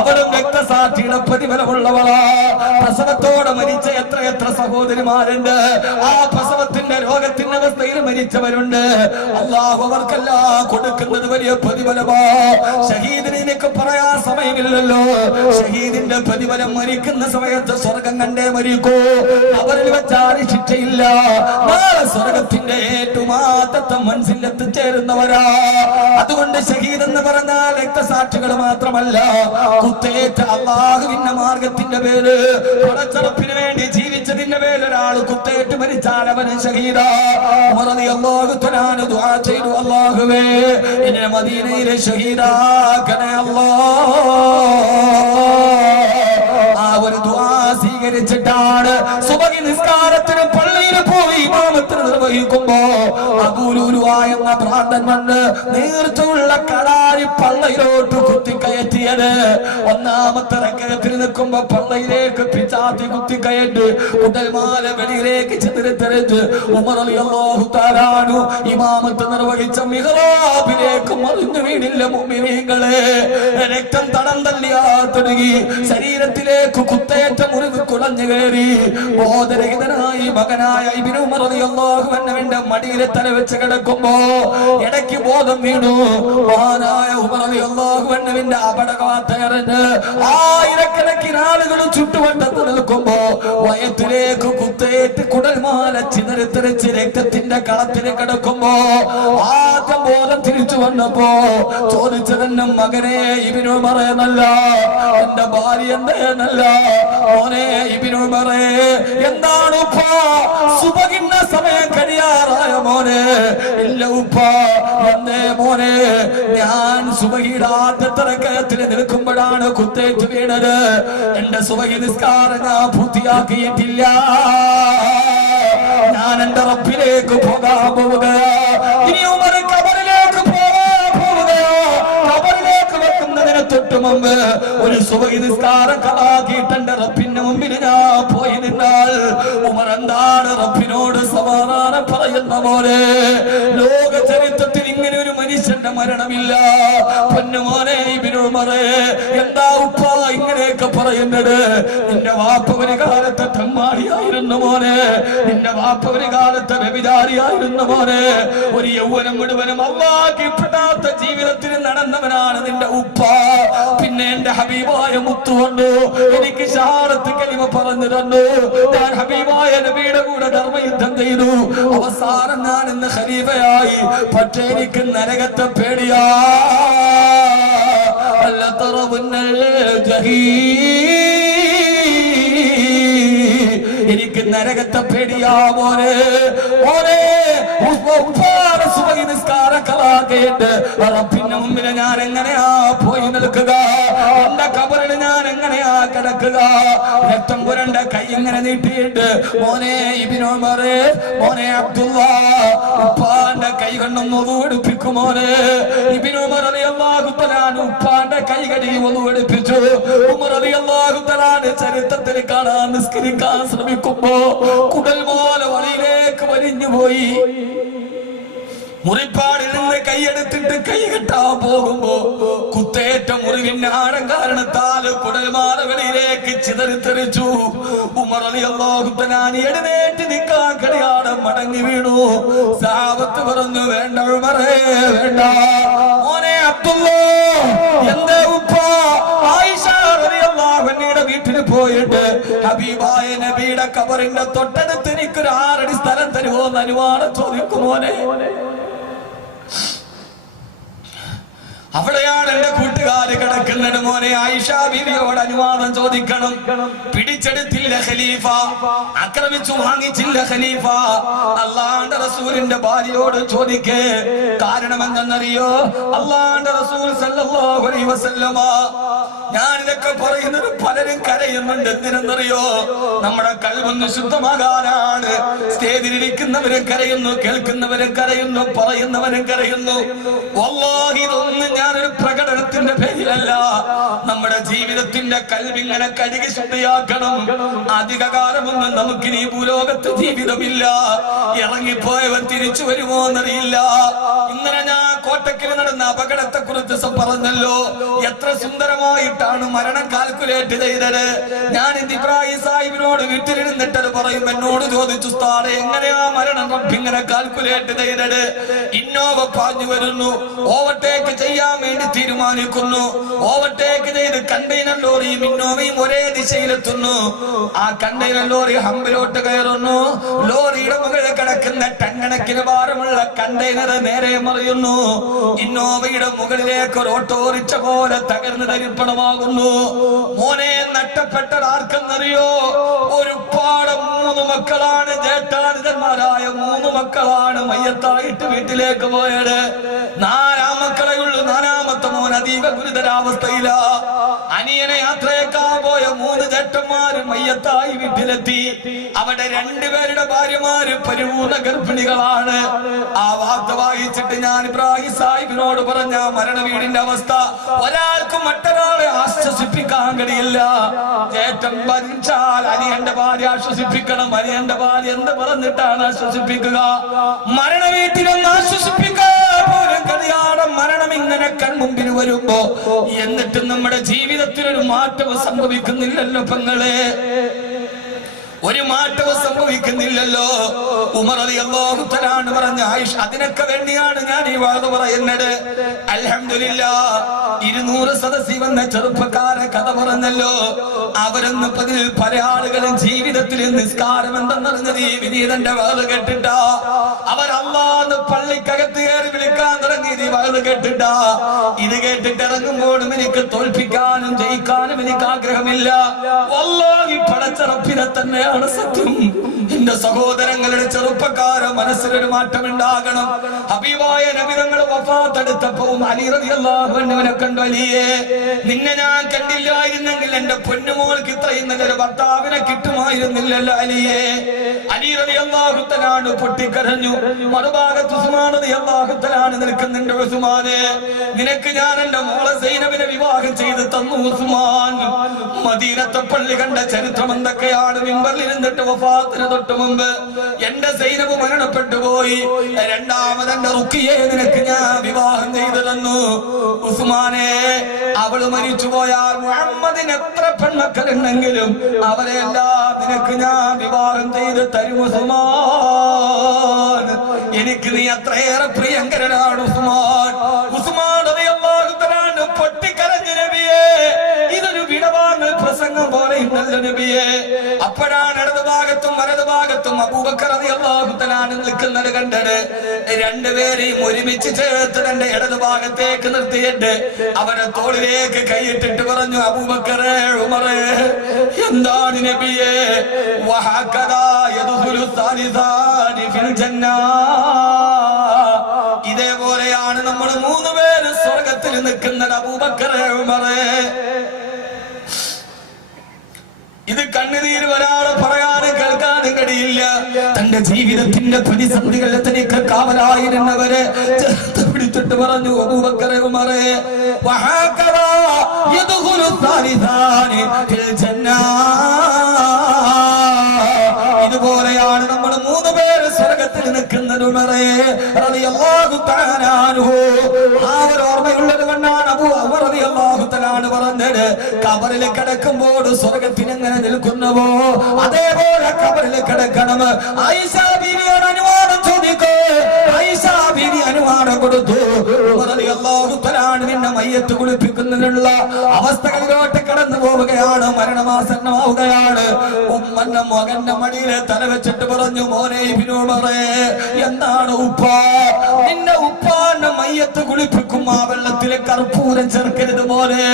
അവളും രക്തസാക്ഷിയുടെ പ്രതിഫലമുള്ളവളാ. പ്രസവത്തോടെ മരിച്ച എത്ര സഹോദരിമാരുണ്ട്, ആ പ്രസവത്തിന്റെ രോഗത്തിന്റെ അവസ്ഥയിൽ മരിച്ചവരുണ്ട്. അല്ലാഹു അവർക്കെല്ലാം കൊടുക്കുന്നത് വലിയ പ്രതിഫലമാ. ഷഹീദിനെയൊക്കെ പറയാൻ സമയമില്ലല്ലോ. ഷഹീദിന്റെ പ്രതിഫലം മരിക്കുന്ന സമയത്ത് സ്വർഗം കണ്ടേ മരിക്കൂ, അവരിൽ വെച്ചാൽ ശിക്ഷയില്ല. നാളെ സ്വർഗത്തിന്റെ ഏറ്റവും ആദ്യത്തെ മനസ്സിൽ എത്തിച്ചേരുന്നവരാ. അതുകൊണ്ട് ഷഹീദ് എന്ന് പറഞ്ഞാൽ രക്തസാക്ഷികൾ മാത്രമല്ല, കുത്തേറ്റ അല്ലാഹുവിന്റെ മാർഗത്തിന്റെ പേര് പടച്ചറപ്പിന് വേണ്ടി ജീവിച്ചതിന്റെ പേര് ഒരാൾ കുത്തേറ്റ് മരിച്ചാൽ അവന് ഷഹീദാ. ഉമർ റളിയല്ലാഹു തആല ദുആ ചെയ്തു, അല്ലാഹുവേ എന്നെ മദീനയിലെ ഷഹീദാക്കണേ അല്ലാഹ്. ആ ഒരു ദുആ സ്വീകരിച്ചിട്ടാണ് സുബഹി നിസ്കാരത്തിന് പള്ളിയിൽ പോയി ഇമാമത്തിന് നിർവഹിക്കുമ്പോ അബൂലുലുആ എന്ന ഭ്രാന്തൻ വന്ന് നേർച്ചുള്ള കടാരി പള്ളയിലോട്ട് കുത്തിക്കയറ്റിയത്. ഒന്നാമത്തെ റക്അത്തിൽ നിൽക്കുമ്പോ പള്ളയിലേക്ക് പിച്ചാത്തി കുത്തിക്കയറ്റ് കുടൽമാല വെളിയിലേക്ക് ചിതറിത്തെറിച്ച് ഉമർ റളിയല്ലാഹു തആല അൻഹു ഇമാമത്ത് നിർവഹിച്ച മിഹ്റാബിലേക്ക് മറിഞ്ഞു വീണില്ല. മുഅ്മിനീങ്ങളെ, രക്തം തടം തള്ളിയാ തുടങ്ങി, ശരീരത്തിലേക്ക് കുത്തേറ്റ മുറിവ് കുടഞ്ഞു കയറി. ബോധരഹിതനായി മകനായ ഇബ്നു ഉമർ റളിയല്ലാഹു അൻഹുവിന്റെ മടിയിലെ തല വെച്ച് കിടക്കുമ്പോ ഇടയ്ക്ക് ബോധം വീണു. മഹാനായ ഉമർ റളിയല്ലാഹു അൻഹുവിന്റെ അപകടവാർത്തയറിഞ്ഞ് ആയിരക്കണക്കിന് ആളുകൾ ചുറ്റുവട്ടത്ത് നിൽക്കുമ്പോ വയറ്റിലേക്ക് കുത്തേറ്റ് കുടൽമാല ചിതറിത്തെറിച്ച് രക്തത്തിന്റെ കളത്തിന് കിടക്കുമ്പോ ആദ്യം ബോധം തിരിച്ചു വന്നപ്പോ ചോദിച്ചതെന്നെ മകനെ ഇബ്നു ഉമർ എന്നല്ല, എന്റെ ഭാര്യ എന്നല്ല, മോനെ ഇബ്നു ഉമർ എന്താണ് ഉപ്പ സുബഹിന്റെ സമയം കഴിയാറായ മോനെ? ഇല്ല ഉപ്പ. എന്തേ മോനെ? ഞാൻ സുബഹിയുടെ ആദ്യത്തെ റക്അത്തിൽ നിൽക്കുമ്പോഴാണ് കുത്തേറ്റ് വീണത്. എന്റെ സുബഹി നിസ്കാരം ഞാൻ പൂർത്തിയാക്കിയിട്ടില്ല. ഞാൻ എന്റെ റബ്ബിലേക്ക് പോകാൻ പോവുകയാ. ഇനി ഉമർ ഖബറിലേക്ക് പോവുകയോ? ഖബറിലേക്ക് വെക്കുന്നതിന് തൊട്ട് മുമ്പ് ഒരു സുബഹി നിസ്കാരം കളാക്കിയിട്ട് എന്റെ റബ്ബിന്റെ മുമ്പിൽ ഞാൻ പോയി നിന്നാൽ ഉമർ എന്താണ് റബ്ബിനോട് സമാധാനം പറയുന്ന പോലെ? ലോക ചരിത്രത്തിൽ ഇങ്ങനെ ഒരു മനുഷ്യന്റെ മരണമില്ല. പൊന്നുമോനെ ഇബ്നു ഉമർ, എന്താ ഉപ്പ ഇങ്ങനെയൊക്കെ പറയുന്നത്? നിന്റെ വാപ്പ ഒരു കാലത്തെ തെമ്മാടിയായിരുന്നു മോനെ, നിന്റെ വാപ്പ ഒരു കാലത്തെ വ്യഭിചാരിയായിരുന്നു മോനെ, ഒരു യൗവനം മുഴുവനും അല്ലാഹുവിൽ പെടാത്ത ജീവിതത്തിൽ നടന്നവനാണ് നിന്റെ ഉപ്പ. പിന്നെ എന്റെ ഹബീബായ മുത്തു വന്നു, എനിക്ക് ഷഹാദത്ത് കലിമ പറഞ്ഞു തന്നു. ഞാൻ ഹബീബായ നബിയുടെ കൂടെ ധർമ്മയുദ്ധം ചെയ്തു. അവസാനം ഞാൻ ഇന്ന് ഖലീഫയായി. പക്ഷേ എനിക്ക് നരകത്തെ പേടിയാ. അല്ല തറവുന്നൽ ജഹീം, എനിക്ക് നരകത്തെ പേടിയാ മോനെ. മോനെ സുബഹി നിസ്കാരം കളാക്കിയിട്ട് റബ്ബിന്റെ മുമ്പിൽ ഞാൻ എങ്ങനെയാ പോയി നിൽക്കുക? എന്റെ ഖബറിൽ ഞാൻ എങ്ങനെയാ കിടക്കുക? രക്തം പുരണ്ട കൈ ഇങ്ങനെ നീട്ടിയിട്ട് മോനെ ഇബ്നു ഉമർ, മോനെ അബ്ദുള്ള, ഉപ്പാന്റെ കൈ കൊണ്ടൊന്ന് ഒതു എടുപ്പിക്കും മോനെ. ഇബ്നു ഉമർ റളിയല്ലാഹു തആല ഉപ്പാന്റെ കൈ കടി ഒതു എടുപ്പിച്ചു. ഉമർ റളിയല്ലാഹു തആല ചരിത്രത്തിൽ കാണാൻ നിസ്കരിക്കാൻ ശ്രമിക്കുമ്പോ കുടൽമാല വഴിയിലേക്ക് വലിഞ്ഞു പോയി. മുറിപ്പാടിൽ നിന്ന് കൈയെടുത്തിട്ട് കൈ കെട്ടാൻ പോകുമ്പോ കുത്തേറ്റ മുറിവിന്റെ ആഴം കാരണത്താൽ കുടൽമാലകളിലേക്ക് ചിതറിത്തെറിച്ചു. ഉമർ റളിയല്ലാഹു തആല എഴുന്നേറ്റ് നിൽക്കാൻ കഴിയാതെ മടങ്ങി വീണു. സഹാബത്ത് പറഞ്ഞു, വേണ്ട ഉമറേ വേണ്ട. മോനെ അബ്ദുള്ള, എന്തേ ഉപ്പ? ആയിഷ റളിയല്ലാഹു അൻഹയുടെ വീട്ടിൽ പോയിട്ട് ഹബീബായ നബിയുടെ ഖബറിന്റെ തൊട്ടടുത്ത് എനിക്കൊരു 6 അടി സ്ഥലം തരുമോ എന്ന് അനുവാദം ചോദിക്കുമോനെ. അവിടെയാണ് എന്റെ കൂട്ടുകാര് കിടക്കുന്നത് മോനെ. ആയിഷ ബീവിയോട് അനുവാദം ചോദിക്കണം. പിടിച്ചെടുത്തില്ല ഖലീഫ, ആക്രമിച്ചു വാങ്ങിച്ചില്ല ഖലീഫ. അള്ളാഹുവിന്റെ റസൂലിന്റെ ഭാര്യയോട് ചോദിക്കേ. കാരണം എന്തെന്നറിയോ? അള്ളാഹുവിന്റെ റസൂൽ സല്ലല്ലാഹു അലൈഹി വസല്ലമ, ഞാൻ ഇതൊക്കെ പറയുന്നത് പലരും കരയുന്നുണ്ട്. എന്തിനെന്നറിയോ? നമ്മുടെ കൽബൊന്ന് ശുദ്ധമാകാനാണ്. സ്റ്റേജിലിരിക്കുന്നവരും കരയുന്നു, കേൾക്കുന്നവരും കരയുന്നു, പറയുന്നവരും കരയുന്നു. വല്ലാഹി ഇതൊന്നും ഞാനൊരു പ്രകടനത്തിന്റെ പേരിലല്ല. നമ്മുടെ ജീവിതത്തിന്റെ കൽബിങ്ങനെ കഴുകി ശുദ്ധിയാക്കണം. അധിക കാലമൊന്നും നമുക്കിനി ഭൂലോകത്ത് ജീവിതമില്ല. ഇറങ്ങിപ്പോയവൻ തിരിച്ചു വരുമോ എന്നറിയില്ല. ഇന്നലെ ഞാൻ കോട്ടക്കിൽ നടന്ന അപകടത്തെ കുറിച്ച് പറഞ്ഞല്ലോ. എത്ര സുന്ദരമായിട്ടാണ് മരണം കാൽക്കുലേറ്റ് ചെയ്തത്. ഞാൻ ഇബ്രാഹിം സാഹിബിനോട് വീട്ടിലിരുന്നിട്ടത് പറയും. എന്നോട് ചോദിച്ചു, ഉസ്താദേ എങ്ങനെയാ മരണം ഇങ്ങനെ കാൽക്കുലേറ്റ് ചെയ്തത്? ഇന്നോവ പാഞ്ഞു വരുന്നു, ഓവർടേക്ക് ചെയ്യാൻ വേണ്ടി തീരുമാനിക്കുന്നു. ഓവർടേക്ക് ചെയ്ത് കണ്ടെയ്നർ ലോറിയും ഇന്നോവയും ഒരേ ദിശയിലെത്തുന്നു. ആ കണ്ടെയ്നർ ലോറി ഹമ്പിലോട്ട് കയറുന്നു. ലോറിയുടെ മുകളിൽ കിടക്കുന്ന ടൺകണക്കിന് ഭാരമുള്ള കണ്ടെയ്നർ നേരെ മറിയുന്നു. ഇന്നോവയുടെ മുകളിലേക്ക് ഒരു ഓട്ടോറിക്ഷ പോലെ തകർന്ന് തരിപ്പണമാകുന്നു. മോനെ, നഷ്ടപ്പെട്ടത് ആർക്കെന്നറിയോ? ഒരു പാടം 3 മക്കളാണ്, ജേഷ്ഠാനുജന്മാരായ 3 മക്കളാണ് മയ്യത്തായിട്ട് വീട്ടിലേക്ക് പോയത്. 4 മക്കളെ ഉള്ളു. 4ാമത്തെ മോൻ അതീവ ഗുരുതരാവസ്ഥയില. അനിയനെ യാത്രയേക്കാൻ പോയ 3 ജേഷ്ഠന്മാര് മയ്യത്തായി വീട്ടിലെത്തി. അവിടെ 2 പേരുടെ ഭാര്യമാര് പരിപൂർണ ഗർഭിണികളാണ്. ആ വാർത്ത വായിച്ചിട്ട് ഞാൻ ഇബ്രാഹിം സാഹിബിനോട് പറഞ്ഞ മരണ വീടിന്റെ അവസ്ഥ ഒരാൾക്കും മറ്റൊരാളെ ആശ്വസിപ്പിക്കാൻ കഴിയില്ല. ജേഷ്ഠൻ ഭരിച്ചാൽ അനിയന്റെ ഭാര്യ ആശ്വസിപ്പിക്കണം. അനിയന്റെ ഭാര്യ എന്ത് പറഞ്ഞിട്ടാണ് ആശ്വസിപ്പിക്കുക? മരണ വീട്ടിലൊന്ന് ആശ്വസിപ്പിക്കാൻ പോലും കഴിയാതെ മരണം ഇങ്ങനെ കൺമുമ്പിൽ വരുമ്പോ എന്നിട്ട് നമ്മുടെ ജീവിതത്തിലൊരു മാറ്റവും സംഭവിക്കുന്നില്ലല്ലോ പെങ്ങളെ. ഒരു മാറ്റവും സംഭവിക്കുന്നില്ലല്ലോ. ഉമർ റളിയല്ലാഹു തആല പറഞ്ഞ ആയിഷ, അതിനൊക്കെ വേണ്ടിയാണ് ഞാൻ ഈ വാദ പറയുന്നത്. അൽഹംദുലില്ലാഹ് 200 സദസ്സിൽ വന്ന ചെറുപ്പക്കാരെ കഥ പറഞ്ഞല്ലോ. അവരെന്ന് പതിൽ പല ആളുകളും ജീവിതത്തിൽ നിസ്കാരം എന്തെന്നറിഞ്ഞത് ഈ വിനീതന്റെ വാദ കേട്ടിട്ടാ. അവർ അല്ലാഹുവിന്റെ പള്ളിക്കകത്ത് കയറി വിളിക്കാൻ തുടങ്ങിയത് ഈ വാദ കേട്ടിട്ടാ. ഇത് കേട്ടിട്ട് ഇറങ്ങുമ്പോഴും എനിക്ക് തോൽപ്പിക്കാനും ജയിക്കാനും എനിക്ക് ആഗ്രഹമില്ല. വല്ലാഹി പടച്ച റബ്ബിനെ തന്നെ സത്യം. എന്റെ സഹോദരങ്ങളുടെ ചെറുപ്പക്കാര മനസ്സിലൊരു മാറ്റം ഉണ്ടാകണം. ഹബീബായ നബി തങ്ങൾ വഫാത്തെടുത്തപ്പോൾ അലി റളിയല്ലാഹു അൻഹുവിനെ കണ്ടു. അലിയേ, നിന്നെ ഞാൻ കണ്ടില്ലായിരുന്നെങ്കിൽ എന്റെ പൊന്നുമോൾക്ക് ഇത്രയും നല്ലൊരു ഭർത്താവിനെ കിട്ടുമായിരുന്നില്ലല്ലോ അലിയേ. അലി റളിയല്ലാഹു തആല പൊട്ടിക്കരഞ്ഞു. മറുഭാഗത്ത് ഉസ്മാൻ റളിയല്ലാഹു തആല നിൽക്കുന്നുണ്ട്. ഉസ്മാനെ, നിനക്ക് ഞാൻ എന്റെ മോളെ സൈനബിനെ വിവാഹം ചെയ്ത് തന്നു. ഉസ്മാൻ, മദീനത്തെ പള്ളി കണ്ട ചരിത്രം എന്തൊക്കെയാണ്. മിമ്പറിലിരുന്നിട്ട് വഫാത്തിന് തൊട്ട് മുമ്പ് എന്റെ സൈനബ് മരണപ്പെട്ടു പോയി. രണ്ടാമത് എന്റെ റുഖിയെ നിനക്ക് ഞാൻ വിവാഹം ചെയ്തു തന്നു. ഉസ്മാനെ, അവള് മരിച്ചു പോയാൽ മുഹമ്മദിന് എത്ര പെൺമക്കൾ ഉണ്ടെങ്കിലും അവരെല്ലാം നിനക്ക് ഞാൻ വിവാഹം ചെയ്ത് തരും. ഉസ്മാൻ, എനിക്ക് നീ അത്രയേറെ പ്രിയങ്കരനാണ് ഉസ്മാൻ. ഉസ്മാൻ റളിയല്ലാഹു തആല പൊട്ടിക്കരഞ്ഞു. നബിയേ, ഇതൊരു വിടവാങ്ങൽ പ്രസംഗം പോലെ ഇന്നല്ല നബിയേ. അപ്പോഴാണ് ഇടതുഭാഗത്തും വലതുഭാഗത്തും അബൂബക്കർ റളിയല്ലാഹു തആല നിൽക്കുന്നത് കണ്ടത്. 2 പേരെയും ഒരുമിച്ച് ചേർത്ത് തന്റെ ഇടതുഭാഗത്തേക്ക് നിർത്തിയിട്ട് അവരെ തോളിലേക്ക് കൈയിട്ടിട്ട് പറഞ്ഞു, അബൂബക്കറേ, ഉമറേ, എന്താണ് നബിയേ? വഹകദാ യദ്ഖുലു സാലിസാനി ഫിൽ ജന്നാ. ഇതേപോലെയാണ് നമ്മൾ 3 പേര് സ്വർഗത്തിൽ നിൽക്കുന്നത്. അബൂബക്കറേ, ഉമറേ, ഇത് കണ്ണുനീര് ഒരാളെ പറയാനും കേൾക്കാനും കഴിയില്ല. തന്റെ ജീവിതത്തിന്റെ പ്രതിസന്ധികളെ തനിക്ക് കാവലായിരുന്നവരെ ചേർത്ത് പിടിച്ചിട്ട് പറഞ്ഞു, അബൂബക്കറേ, ഉമറേ, വഹകദാ യദ്ഖുലു സാലിസാനി ഫിൽ ജന്നാ. ഇതുപോലെയാണ് നമ്മൾ 3 പേര് സ്വർഗത്തിൽ നിൽക്കുന്നത്. ഉമറേ റളിയല്ലാഹു തആല അൻഹു ആ ഒരു ഓർമ്മയുള്ളത് കൊണ്ടാണ് അബൂബക്കർ റളിയല്ലാഹു തആല പറഞ്ഞത്, ഖബറിൽ കിടക്കുമ്പോൾ സ്വർഗത്തിൽ എങ്ങനെ നിൽക്കുന്നവോ അതേപോലെ ഖബറിൽ കിടക്കണം. ആയിഷ ബീവിയോട് അനുവാദം ചോദിക്കോ. ആയിഷ ബീവി അനുവാദം കൊടുത്തു. ഉമർ റളിയല്ലാഹു തആല നിന്നെ മയ്യത്ത് കുളിപ്പിക്കുന്നതിനുള്ള അവസ്ഥകളിലോട്ട് കടന്നു പോവുകയാണ്. മരണമാസന്നമാവുകയാണ്. ഉമ്മന്റെ മകന്റെ മടിയിലെ തല വെച്ചിട്ട് പറഞ്ഞു, മോനെ ഇബ്നു ഉമറേ, എന്താണ് ഉപ്പ? നിന്റെ ഉപ്പാന്റെ മയ്യത്ത് കുളിപ്പിക്കും ആ വെള്ളത്തിലെ കർപ്പൂരം ചേർക്കരുത് മോനെ.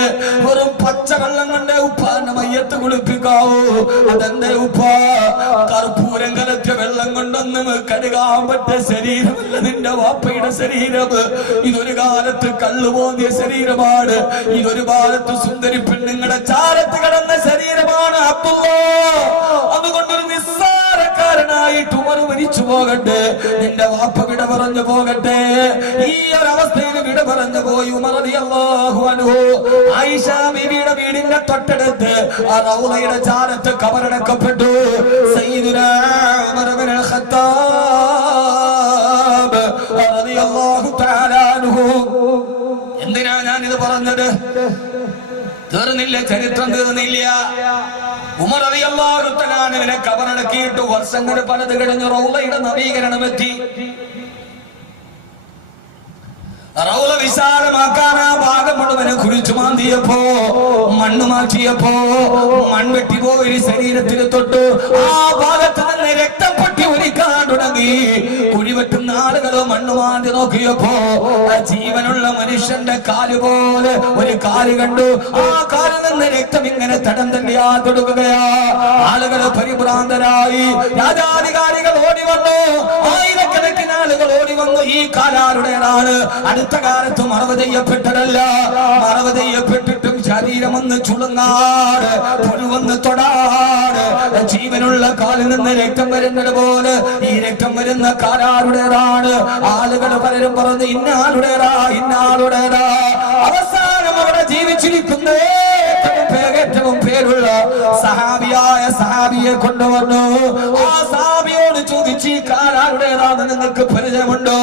വെറും പച്ചവെള്ളം കൊണ്ട് ഉപ്പാന്റെ മയ്യത്ത് കുളിപ്പിക്കാവൂ. അതെന്തേ ഉപ്പ? കർപ്പൂരം കലർത്തിയ വെള്ളം കൊണ്ടൊന്നും കഴുകാൻ പറ്റിയ ശരീരമല്ല നിന്റെ വാപ്പയുടെ ശരീരം. ഇതൊരു കാലത്ത് കള്ളുപോന്നിയ ശരീരമാണ്. ഇതൊരു കാലത്ത് സുന്ദരി പെണ്ണുങ്ങളുടെ ചാരത്ത് കിടന്ന ശരീരമാണ് അബ്ദുല്ലാ. അതുകൊണ്ടൊരു നിസ്സാരക്കാരനായിട്ട് ഉമർ മരിച്ചു പോകട്ടെ, നിന്റെ വാപ്പ വിട പറഞ്ഞു പോകട്ടെ. ഈ ഒരു അവസ്ഥയിൽ വിട പറഞ്ഞു പോയി ഉമർ റളിയല്ലാഹു അൻഹു. ആയിഷ ബീവിയുടെ വീടിന്റെ തൊട്ടടുത്ത് ആ റൗളയുടെ ചാരത്ത് കബറടക്കപ്പെട്ടു. സയ്യിദുനാ ഉമർ ഇബ്നുൽ ഖത്താബ് റളിയല്ലാഹു തആല അൻഹു. എന്തിനാ ഞാൻ ഇത് പറഞ്ഞത്? തീർന്നില്ല, ചരിത്രം തീർന്നില്ല. ഉമർ റളിയല്ലാഹു തആല അൻഹുവിനെ കബറടക്കിയിട്ട് വർഷങ്ങൾ പലത് കഴിഞ്ഞ് റൗളയുടെ നവീകരണം എത്തി. റൗള വിശാലമാക്കാൻ ആ ഭാഗം മുഴുവനെ കുഴിച്ചു മാന്തിയപ്പോ, മണ്ണ് മാറ്റിയപ്പോ മൺവെട്ടി പോയി ശരീരത്തിൽ തൊട്ട് ആ ഭാഗത്ത് നിന്ന് രക്തം പൊട്ടി ഒലിക്കാൻ തുടങ്ങി. കുഴിവെട്ടുന്ന ആളുകളോ മണ്ണ് മാന്തി നോക്കിയപ്പോ ജീവനുള്ള മനുഷ്യന്റെ കാല് പോലെ ഒരു കാല് കണ്ടു. ആ കാലിൽ നിന്ന് രക്തം ഇങ്ങനെ തടം തന്നെയാ തുടങ്ങുകയാ. ആളുകള് പരിഭ്രാന്തരായി. രാജാധികാരികൾ ഓടി വന്നു. ആയിരക്കണക്കിന് ആളുകൾ ഓടി വന്നു. ഈ കാലാരുടേതാണ്? അടുത്ത കാലത്ത് മറവ് ചെയ്യപ്പെട്ടതല്ല. മറവ് ചെയ്യപ്പെട്ടിട്ടും ശരീരം ഒന്ന് ചുളുങ്ങാട്, പുഴുവന്ന് തൊടാട്, ജീവനുള്ള കാലിൽ നിന്ന് രക്തം വരുന്നത് പോലെ ഈ രക്തം വരുന്ന കാലാരുടേതാണ്? ആളുകൾ പലരും പറഞ്ഞു ഇന്നാളുടേതാ, ഇന്നാളുടേതാ. അവസാനം അവിടെ ജീവിച്ചിരിക്കുന്ന ഏറ്റവും പേരുള്ള സഹാബിയായ സഹാബിയെ കൊണ്ടുവന്നു. ആ സഹാബിയോട് ചോദിച്ചു, ഈ കാലാരുടേതാണ്, നിങ്ങൾക്ക് പരിചയമുണ്ടോ?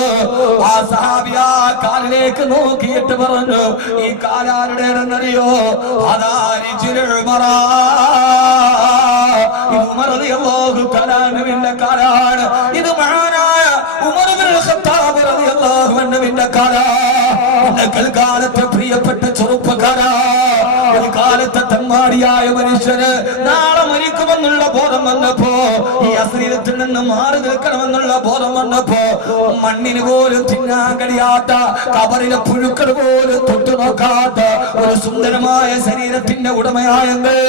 ആ സഹാബി ആ കാലിലേക്ക് നോക്കിയിട്ട് പറഞ്ഞു, ഈ കാലാരുടേതെന്നറിയോ? ഉമർ റളിയല്ലാഹു തആല അൻഹുവിന്റെ കാലാണ്. ഇത് മഹാനായ ഉമർ ഇബ്നുൽ ഖത്താബ് റളിയല്ലാഹു അൻഹുവിന്റെ കാലാണ്. കാലത്തെ പ്രിയപ്പെട്ട ചെറുപ്പക്കാരാ, ഒരു കാലത്തെ തമ്മാടിയായ മനുഷ്യന് നാളെ മരിക്കുമെന്നുള്ള ബോധം വന്നപ്പോ, ഈ അശ്ലീലത്തിൽ നിന്ന് മാറി നിൽക്കണമെന്നുള്ള ബോധം വന്നപ്പോ, മണ്ണിന് പോലും തിന്നാൻ കഴിയാത്ത, കബറിലെ പുഴുക്കൾ പോലും തൊട്ടു നോക്കാത്ത ഒരു സുന്ദരമായ ശരീരത്തിന്റെ ഉടമയായെങ്കിൽ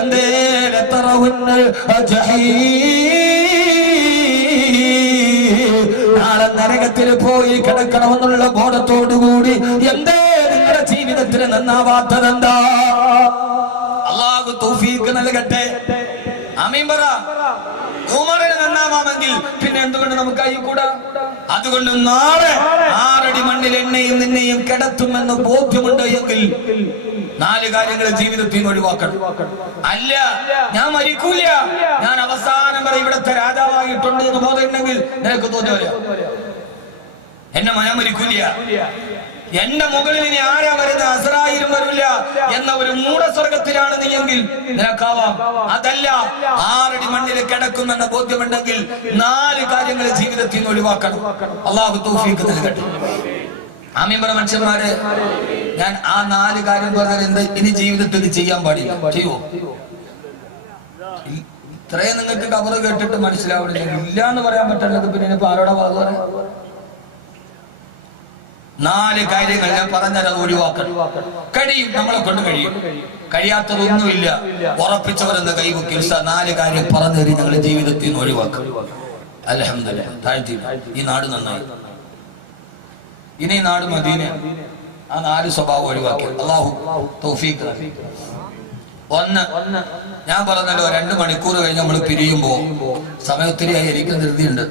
എന്തേ നാളെ നരകത്തിൽ പോയി കിടക്കണമെന്നുള്ള ബോധത്തോടുകൂടി എന്തേ നിങ്ങളുടെ ജീവിതത്തിന് നന്നാവാത്തതെന്താ? അല്ലാഹു തൗഫീഖ് നൽകട്ടെ. ആമീൻ പറ. ഉമറിന് നന്നാവാമെങ്കിൽ പിന്നെ എന്തുകൊണ്ട് നമുക്ക് അയ്യൂടാ? അതുകൊണ്ട് നാളെ 6 അടി മണ്ണിൽ എന്നെയും നിന്നെയും കിടത്തുമെന്ന് ബോധ്യമുണ്ട് എങ്കിൽ 4 കാര്യങ്ങൾ ജീവിതത്തിൽ നിന്ന് ഒഴിവാക്കണം. അല്ല, ഞാൻ മരിക്കൂല, ഞാൻ അവസാനം വരെ ഇവിടുത്തെ രാജാവായിട്ടുണ്ട് എന്ന് ബോധമുണ്ടെങ്കിൽ നിനക്ക് തോന്നിയ എന്നെ ഞാൻ മരിക്കൂല, എന്റെ മുകളിൽ ഇനി ആരാ വരുന്ന, അസ്രായിലും വരില്ല എന്ന ഒരു മൂഢസ്വർഗത്തിലാണ് നീ എങ്കിൽ നിനക്കാവാം. അതല്ല, 6 അടി മണ്ണിൽ കിടക്കുമെന്ന ബോധ്യമുണ്ടെങ്കിൽ 4 കാര്യങ്ങൾ ജീവിതത്തിൽ നിന്ന് ഒഴിവാക്കണം. അല്ലാഹു തൗഫീഖ് നൽകട്ടെ. ആമീൻ പറ മനുഷ്യന്മാരെ. ഞാൻ ആ 4 കാര്യം പറഞ്ഞാൽ എന്ത് ഇനി ജീവിതത്തിൽ ചെയ്യാൻ പാടില്ല. ചെയ്യുവോ? ഇത്രയും നിങ്ങൾക്ക് കബറ് കേട്ടിട്ട് മനസ്സിലാവണില്ല. ഇല്ല എന്ന് പറയാൻ പറ്റുന്നത് പിന്നെ ഇപ്പൊ ആരോടാ പറയാ? 4 കാര്യങ്ങൾ ഞാൻ പറഞ്ഞാൽ അത് ഒഴിവാക്കണം. കഴിയും, നമ്മളെ കൊണ്ട് കഴിയും. കഴിയാത്തതൊന്നുമില്ല. ഉറപ്പിച്ചവരെന്ന് കൈവക്കി 4 കാര്യം പറഞ്ഞു തരും ഞങ്ങളുടെ ജീവിതത്തിൽ നിന്ന് ഒഴിവാക്കും. അൽഹംദുലില്ലാഹ്, താഴ്ത്തി. ഈ നാട് നന്നായി. ഇനി നാട് മദീന. ആ 4 സ്വഭാവം ഒഴിവാക്കി. അല്ലാഹു തൗഫീഖ്. 1, ഞാൻ പറഞ്ഞല്ലോ 2 മണിക്കൂർ കഴിഞ്ഞ് നമ്മൾ പിരിയുമ്പോ സമയത്തിരിയായി എനിക്ക് ധൃതിയുണ്ട്.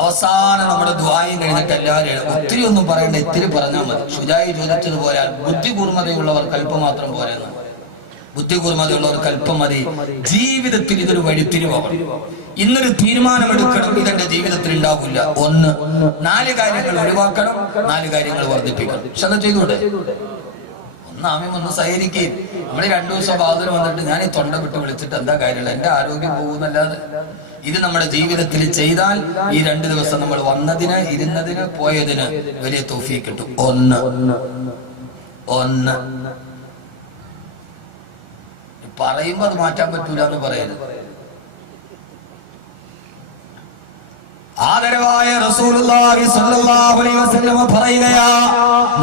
അവസാനം നമ്മുടെ ദുആയും കഴിഞ്ഞിട്ട് എല്ലാവരും ഒത്തിരി ഒന്നും പറയണ്ട, ഇത്തിരി പറഞ്ഞാൽ മതി. ശുജായി ചോദിച്ചതുപോലെ ബുദ്ധി കൂർമ്മതയുള്ളവർക്ക് അല്പം മാത്രം പോരെന്ന്. ബുദ്ധി കൂർമ്മതയുള്ളവർക്ക് അല്പം മതി. ജീവിതത്തിൽ ഇതൊരു വഴിത്തിരിവാണ്. ഇന്നൊരു തീരുമാനമെടുക്കണം, ഇതെന്റെ ജീവിതത്തിൽ ഉണ്ടാവില്ല. 1, 4 കാര്യങ്ങൾ ഒഴിവാക്കണം, 4 കാര്യങ്ങൾ വർദ്ധിപ്പിക്കണം. ശ്രദ്ധ ചെയ്തൂടെ? ആമീൻ ഒന്ന് സഹകരിക്കുകയും നമ്മൾ 2 ദിവസം ബാധുര വന്നിട്ട് ഞാൻ ഈ തൊണ്ട വിട്ട് വിളിച്ചിട്ട് എന്താ കാര്യമില്ല, എന്റെ ആരോഗ്യം പോകുന്നല്ലാതെ. ഇത് നമ്മുടെ ജീവിതത്തിൽ ചെയ്താൽ ഈ 2 ദിവസം നമ്മൾ വന്നതിന് ഇരുന്നതിന് പോയതിന് വലിയ തൗഫീഖ് കിട്ടും. ഒന്ന് പറയുമ്പോ അത് മാറ്റാൻ പറ്റൂല എന്ന് പറയരുത്. ആദരവായ റസൂലുള്ളാഹി സ്വല്ലല്ലാഹു അലൈഹി വസല്ലം പറയുകയാ,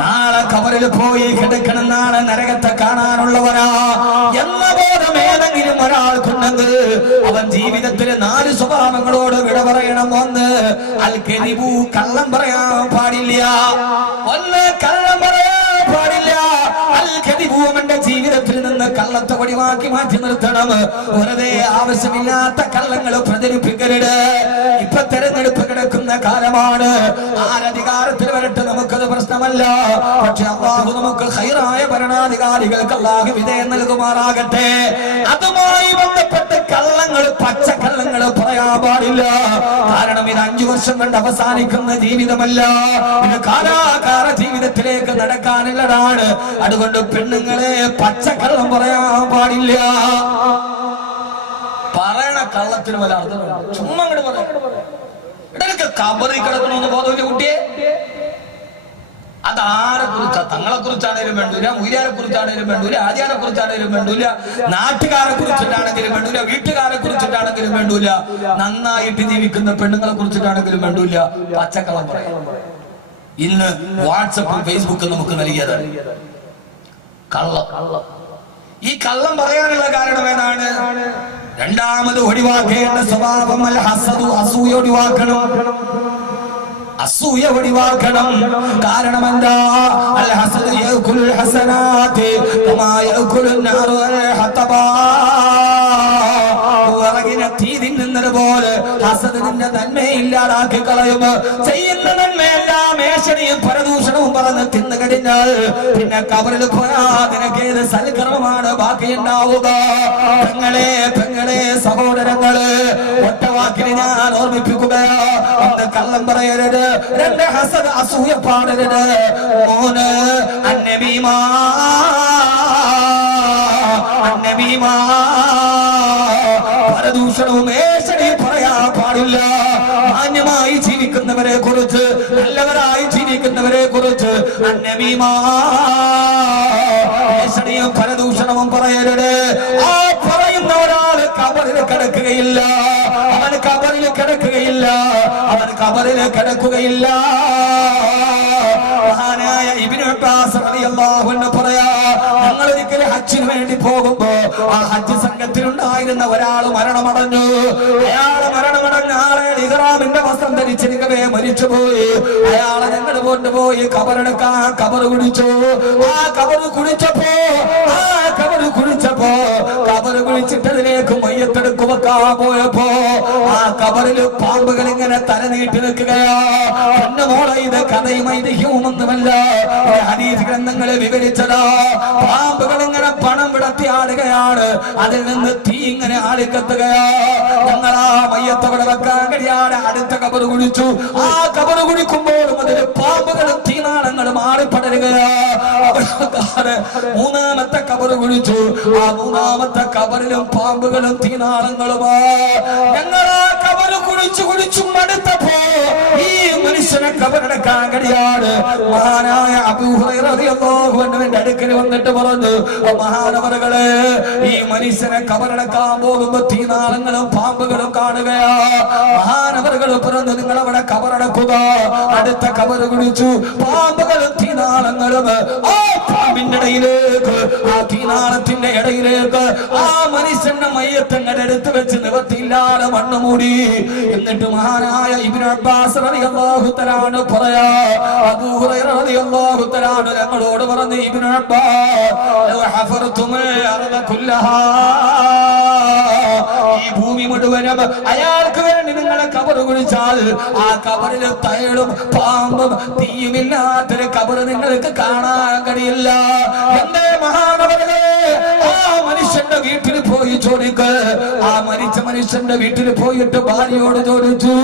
നാളെ ഖബറിൽ പോയി കിടക്കണം, നാളെ നരകത്തെ കാണാനുള്ളവരാ എന്ന ബോധം ഏതെങ്കിലും ഒരാൾക്കുണ്ടെങ്കിൽ അവൻ ജീവിതത്തിലെ 4 സ്വഭാവങ്ങളോട് വിട പറയണം. ഒന്ന് അൽ കദിബു, കള്ളം പറയാൻ പാടില്ല. കള്ളം പറയാൻ പാടില്ല. അൽ കദിബു, അവന്റെ ജീവിതത്തിൽ നിന്ന് കള്ളത്തെ ഒഴിവാക്കി മാറ്റി നിർത്തണം. വെറുതെ ആവശ്യമില്ലാത്ത കള്ളങ്ങൾ പ്രചരിപ്പിക്കരുത്. ഇപ്പൊ തെരഞ്ഞെടുപ്പ് കിടക്കുന്ന കാലമാണ്. ആരധികാരത്തിൽ വരട്ടെ, നമുക്കത് പ്രശ്നമല്ല. പക്ഷെ അല്ലാഹു നമുക്ക് ഖൈറായ ഭരണാധികാരികൾക്ക് അല്ലാഹു വിജയം നൽകുമാറാകട്ടെ. അതുമായി ബന്ധപ്പെട്ട് കള്ളങ്ങൾ, പച്ചക്കള്ളങ്ങൾ പറയാൻ പാടില്ല. കാരണം ഇത് 5 വർഷം കൊണ്ട് അവസാനിക്കുന്ന ജീവിതമല്ല, ഇത് കാലാകാല ജീവിതത്തിലേക്ക് നടക്കാനുള്ളതാണ്. അതുകൊണ്ട് പെണ്ണുങ്ങളെ പച്ചക്കള്ളം പറയാൻ പാടില്ല. പറയണ കള്ളത്തിന് വല്ല അർത്ഥമുണ്ട്? ചുമ്മാ അങ്ങോട്ട് പറയാം. ഇടയ്ക്ക് കബറിൽ കിടക്കണമെന്ന് ബോധമില്ല കുട്ടിയെ. അതാരെ കുറിച്ചാ? തങ്ങളെ കുറിച്ചാണേലും വേണ്ടൂല, മുരിയാരെ കുറിച്ചാണേലും വേണ്ടൂല, ആര്യാരെ കുറിച്ചാണേലും വേണ്ടൂല, നാട്ടുകാരെ കുറിച്ചിട്ടാണെങ്കിലും വേണ്ടൂല, വീട്ടുകാരെ കുറിച്ചിട്ടാണെങ്കിലും വേണ്ടൂല, നന്നായിട്ട് ജീവിക്കുന്ന പെണ്ണുങ്ങളെ കുറിച്ചിട്ടാണെങ്കിലും വേണ്ടൂല. പച്ചക്കള്ളം പറയാം. ഇന്ന് വാട്സപ്പും ഫേസ്ബുക്കും നമുക്ക് നൽകിയതാണ് കള്ളം. ഈ കള്ളം പറയാനുള്ള കാരണം ഏതാണ്? രണ്ടാമത് ഒഴിവാക്കേണ്ട സ്വഭാവം അൽ ഹസദു, അസൂയ ഒഴിവാക്കണം. അസൂയ ഒഴിവാക്കണം. കാരണം എന്താ? അൽ ഹസദു യഅകുൽ ഹസനാതി കമാ യഅകുലുൻ നാറു അൽ ഹതബാ. വിറകിനെ തീ തിന്നുന്നതുപോലെ ഹസദ് നിന്റെ നന്മയെ ഇല്ലാതാക്കി കളയും. ചെയ്യുന്ന നന്മയെല്ലാം മേശടിയും പരദൂഷണവും പറഞ്ഞ് തിന്നു കഴിഞ്ഞാൽ പിന്നെ കബറിൽ പോയാ നിനക്ക് ഏത് സൽക്കർമ്മമാണ് ബാക്കിയുണ്ടാവുക? പെങ്ങളെ സഹോദരങ്ങള്, ഒറ്റ വാക്കിന് ഞാൻ ഓർമ്മിപ്പിക്കുകയാ, ഒന്ന് കള്ളം പറയരുത്, 2 ഹസദ് അസൂയ പാടരുത്, 3 അന്നബീമാ പരദൂഷണവും ഏഷണിയും പറയാൻ പാടില്ല. മാന്യമായി ജീവിക്കുന്നവരെ കുറിച്ച്, നല്ലവരായി ജീവിക്കുന്നവരെ കുറിച്ച് അന്നബീമാ ഏഷണിയും പരദൂഷണവും പറയരുത്. ആ പറയുന്ന ഒരാൾ കബറിൽ കിടക്കുകയില്ല, അവൻ കബറിൽ കിടക്കുകയില്ല, അവൻ കബറിൽ കിടക്കുകയില്ല. മഹാനായ ഇബ്നു അബ്ബാസ് റളിയല്ലാഹു അൻഹു പറയാ, ഞങ്ങൾ ഒരിക്കൽ ഹജ്ജിന് വേണ്ടി പോകുമ്പോ ആ ഹജ്ജ് സംഘത്തിലുണ്ടായിരുന്ന ഒരാൾ മരണമടഞ്ഞു. അയാൾ മരണമടഞ്ഞ ആളെ ഇഹ്റാമിന്റെ വസ്ത്രം ധരിച്ചിരിക്കവേ മരിച്ചുപോയി. അയാളെ ഞങ്ങൾ കൊണ്ടുപോയി കബറെടുക്കാൻ കബറ് കുടിച്ചു. ആ കബറ് കുടിച്ചപ്പോ കബറ് കുഴിച്ചിട്ടതിലേക്ക് മയ്യത്തെടുക്കു വെക്കാൻ പോയപ്പോ ആ കബറിൽ പാമ്പുകൾ ഇങ്ങനെ തല നീട്ടി നിൽക്കുകയാ. എന്റെ മോളെ, ഇത് കഥയും ഐതിഹ്യവും ഒന്നുമല്ല, ഹദീസ് ഗ്രന്ഥങ്ങളെ വിവരിച്ചതാ. പാമ്പുകൾ ഇങ്ങനെ പണം വിടത്തി ആടുകയാണ്, അതിൽ നിന്ന് തീ ഇങ്ങനെ ആളിക്കത്തുകയാ. ഞങ്ങളാ മയ്യത്തവിടെ വെക്കാൻ കഴിയാതെ അടുത്ത കബറ് കുഴിച്ചു. ആ കബറ് കുഴിക്കുമ്പോഴും അതിൽ പാമ്പുകളും തീനാളങ്ങളും ആടിപ്പടരുകയാ. 3ാമത്തെ കബറ് കുഴിച്ചു. ആ 3ാമത്തെ കബറിലും പാമ്പുകളും തീനാളങ്ങളുമാ. ഞങ്ങളാ കബറ് കുഴിച്ചു മടുത്തപ്പോ ഈ മനുഷ്യനെ കബറടക്കാൻ കഴിയാതെ മഹാനായ അബൂ ഹുറൈറ റളിയല്ലാഹു അൻഹുവിന്റെ അടുക്കൽ വന്നിട്ട് പറഞ്ഞു, മഹാനവറുകളെ, ഈ മനുഷ്യനെ കബറടക്കാൻ പോകുമ്പോ തീനാളങ്ങളും പാമ്പുകളും കാണുകയാ. മഹാനവറുകൾ പറഞ്ഞു, നിങ്ങൾ അവിടെ കബറടക്കുക. അടുത്ത കബറ് കുഴിച്ചു. പാമ്പുകളും തീനാളങ്ങളും ആ പാമ്പിന്റെ ഇടയിലേക്ക്, ആ തീനാളത്തിന്റെ ഇടയിലേക്ക് ആ മനുഷ്യന്റെ മയ്യത്തങ്ങളുടെ അടുത്ത് വെച്ച് നിവൃത്തിയില്ലാതെ മണ്ണ് മൂടി. എന്നിട്ട് മഹാനായ ഇബ്നു അബ്ബാസ് റളിയല്ലാഹു തആല അൻഹു പറയാ, അബൂ ഹുറൈറ റളിയല്ലാഹു തആല അൻഹു ഞങ്ങളോട് പറഞ്ഞു, ഇബ്നു അബ്ബാസ്, ലൗ ഹഫർതുൽ അർദ കുല്ലഹാ, ഈ ഭൂമി മുഴുവനും അയാൾക്ക് വേണ്ടി നിങ്ങളെ കബറ് കുഴിച്ചാൽ ആ കബറിൽ തേളും പാമ്പും തീയുമില്ലാത്തൊരു കബറ് നിങ്ങൾക്ക് കാണാൻ കഴിയില്ല. എന്റെ മഹാനവരേ, ആ മനുഷ്യന്റെ വീട്ടിൽ പോയി ചോദിക്ക്. ആ മരിച്ച മനുഷ്യന്റെ വീട്ടിൽ പോയിട്ട് ഭാര്യയോട് ചോദിച്ചു,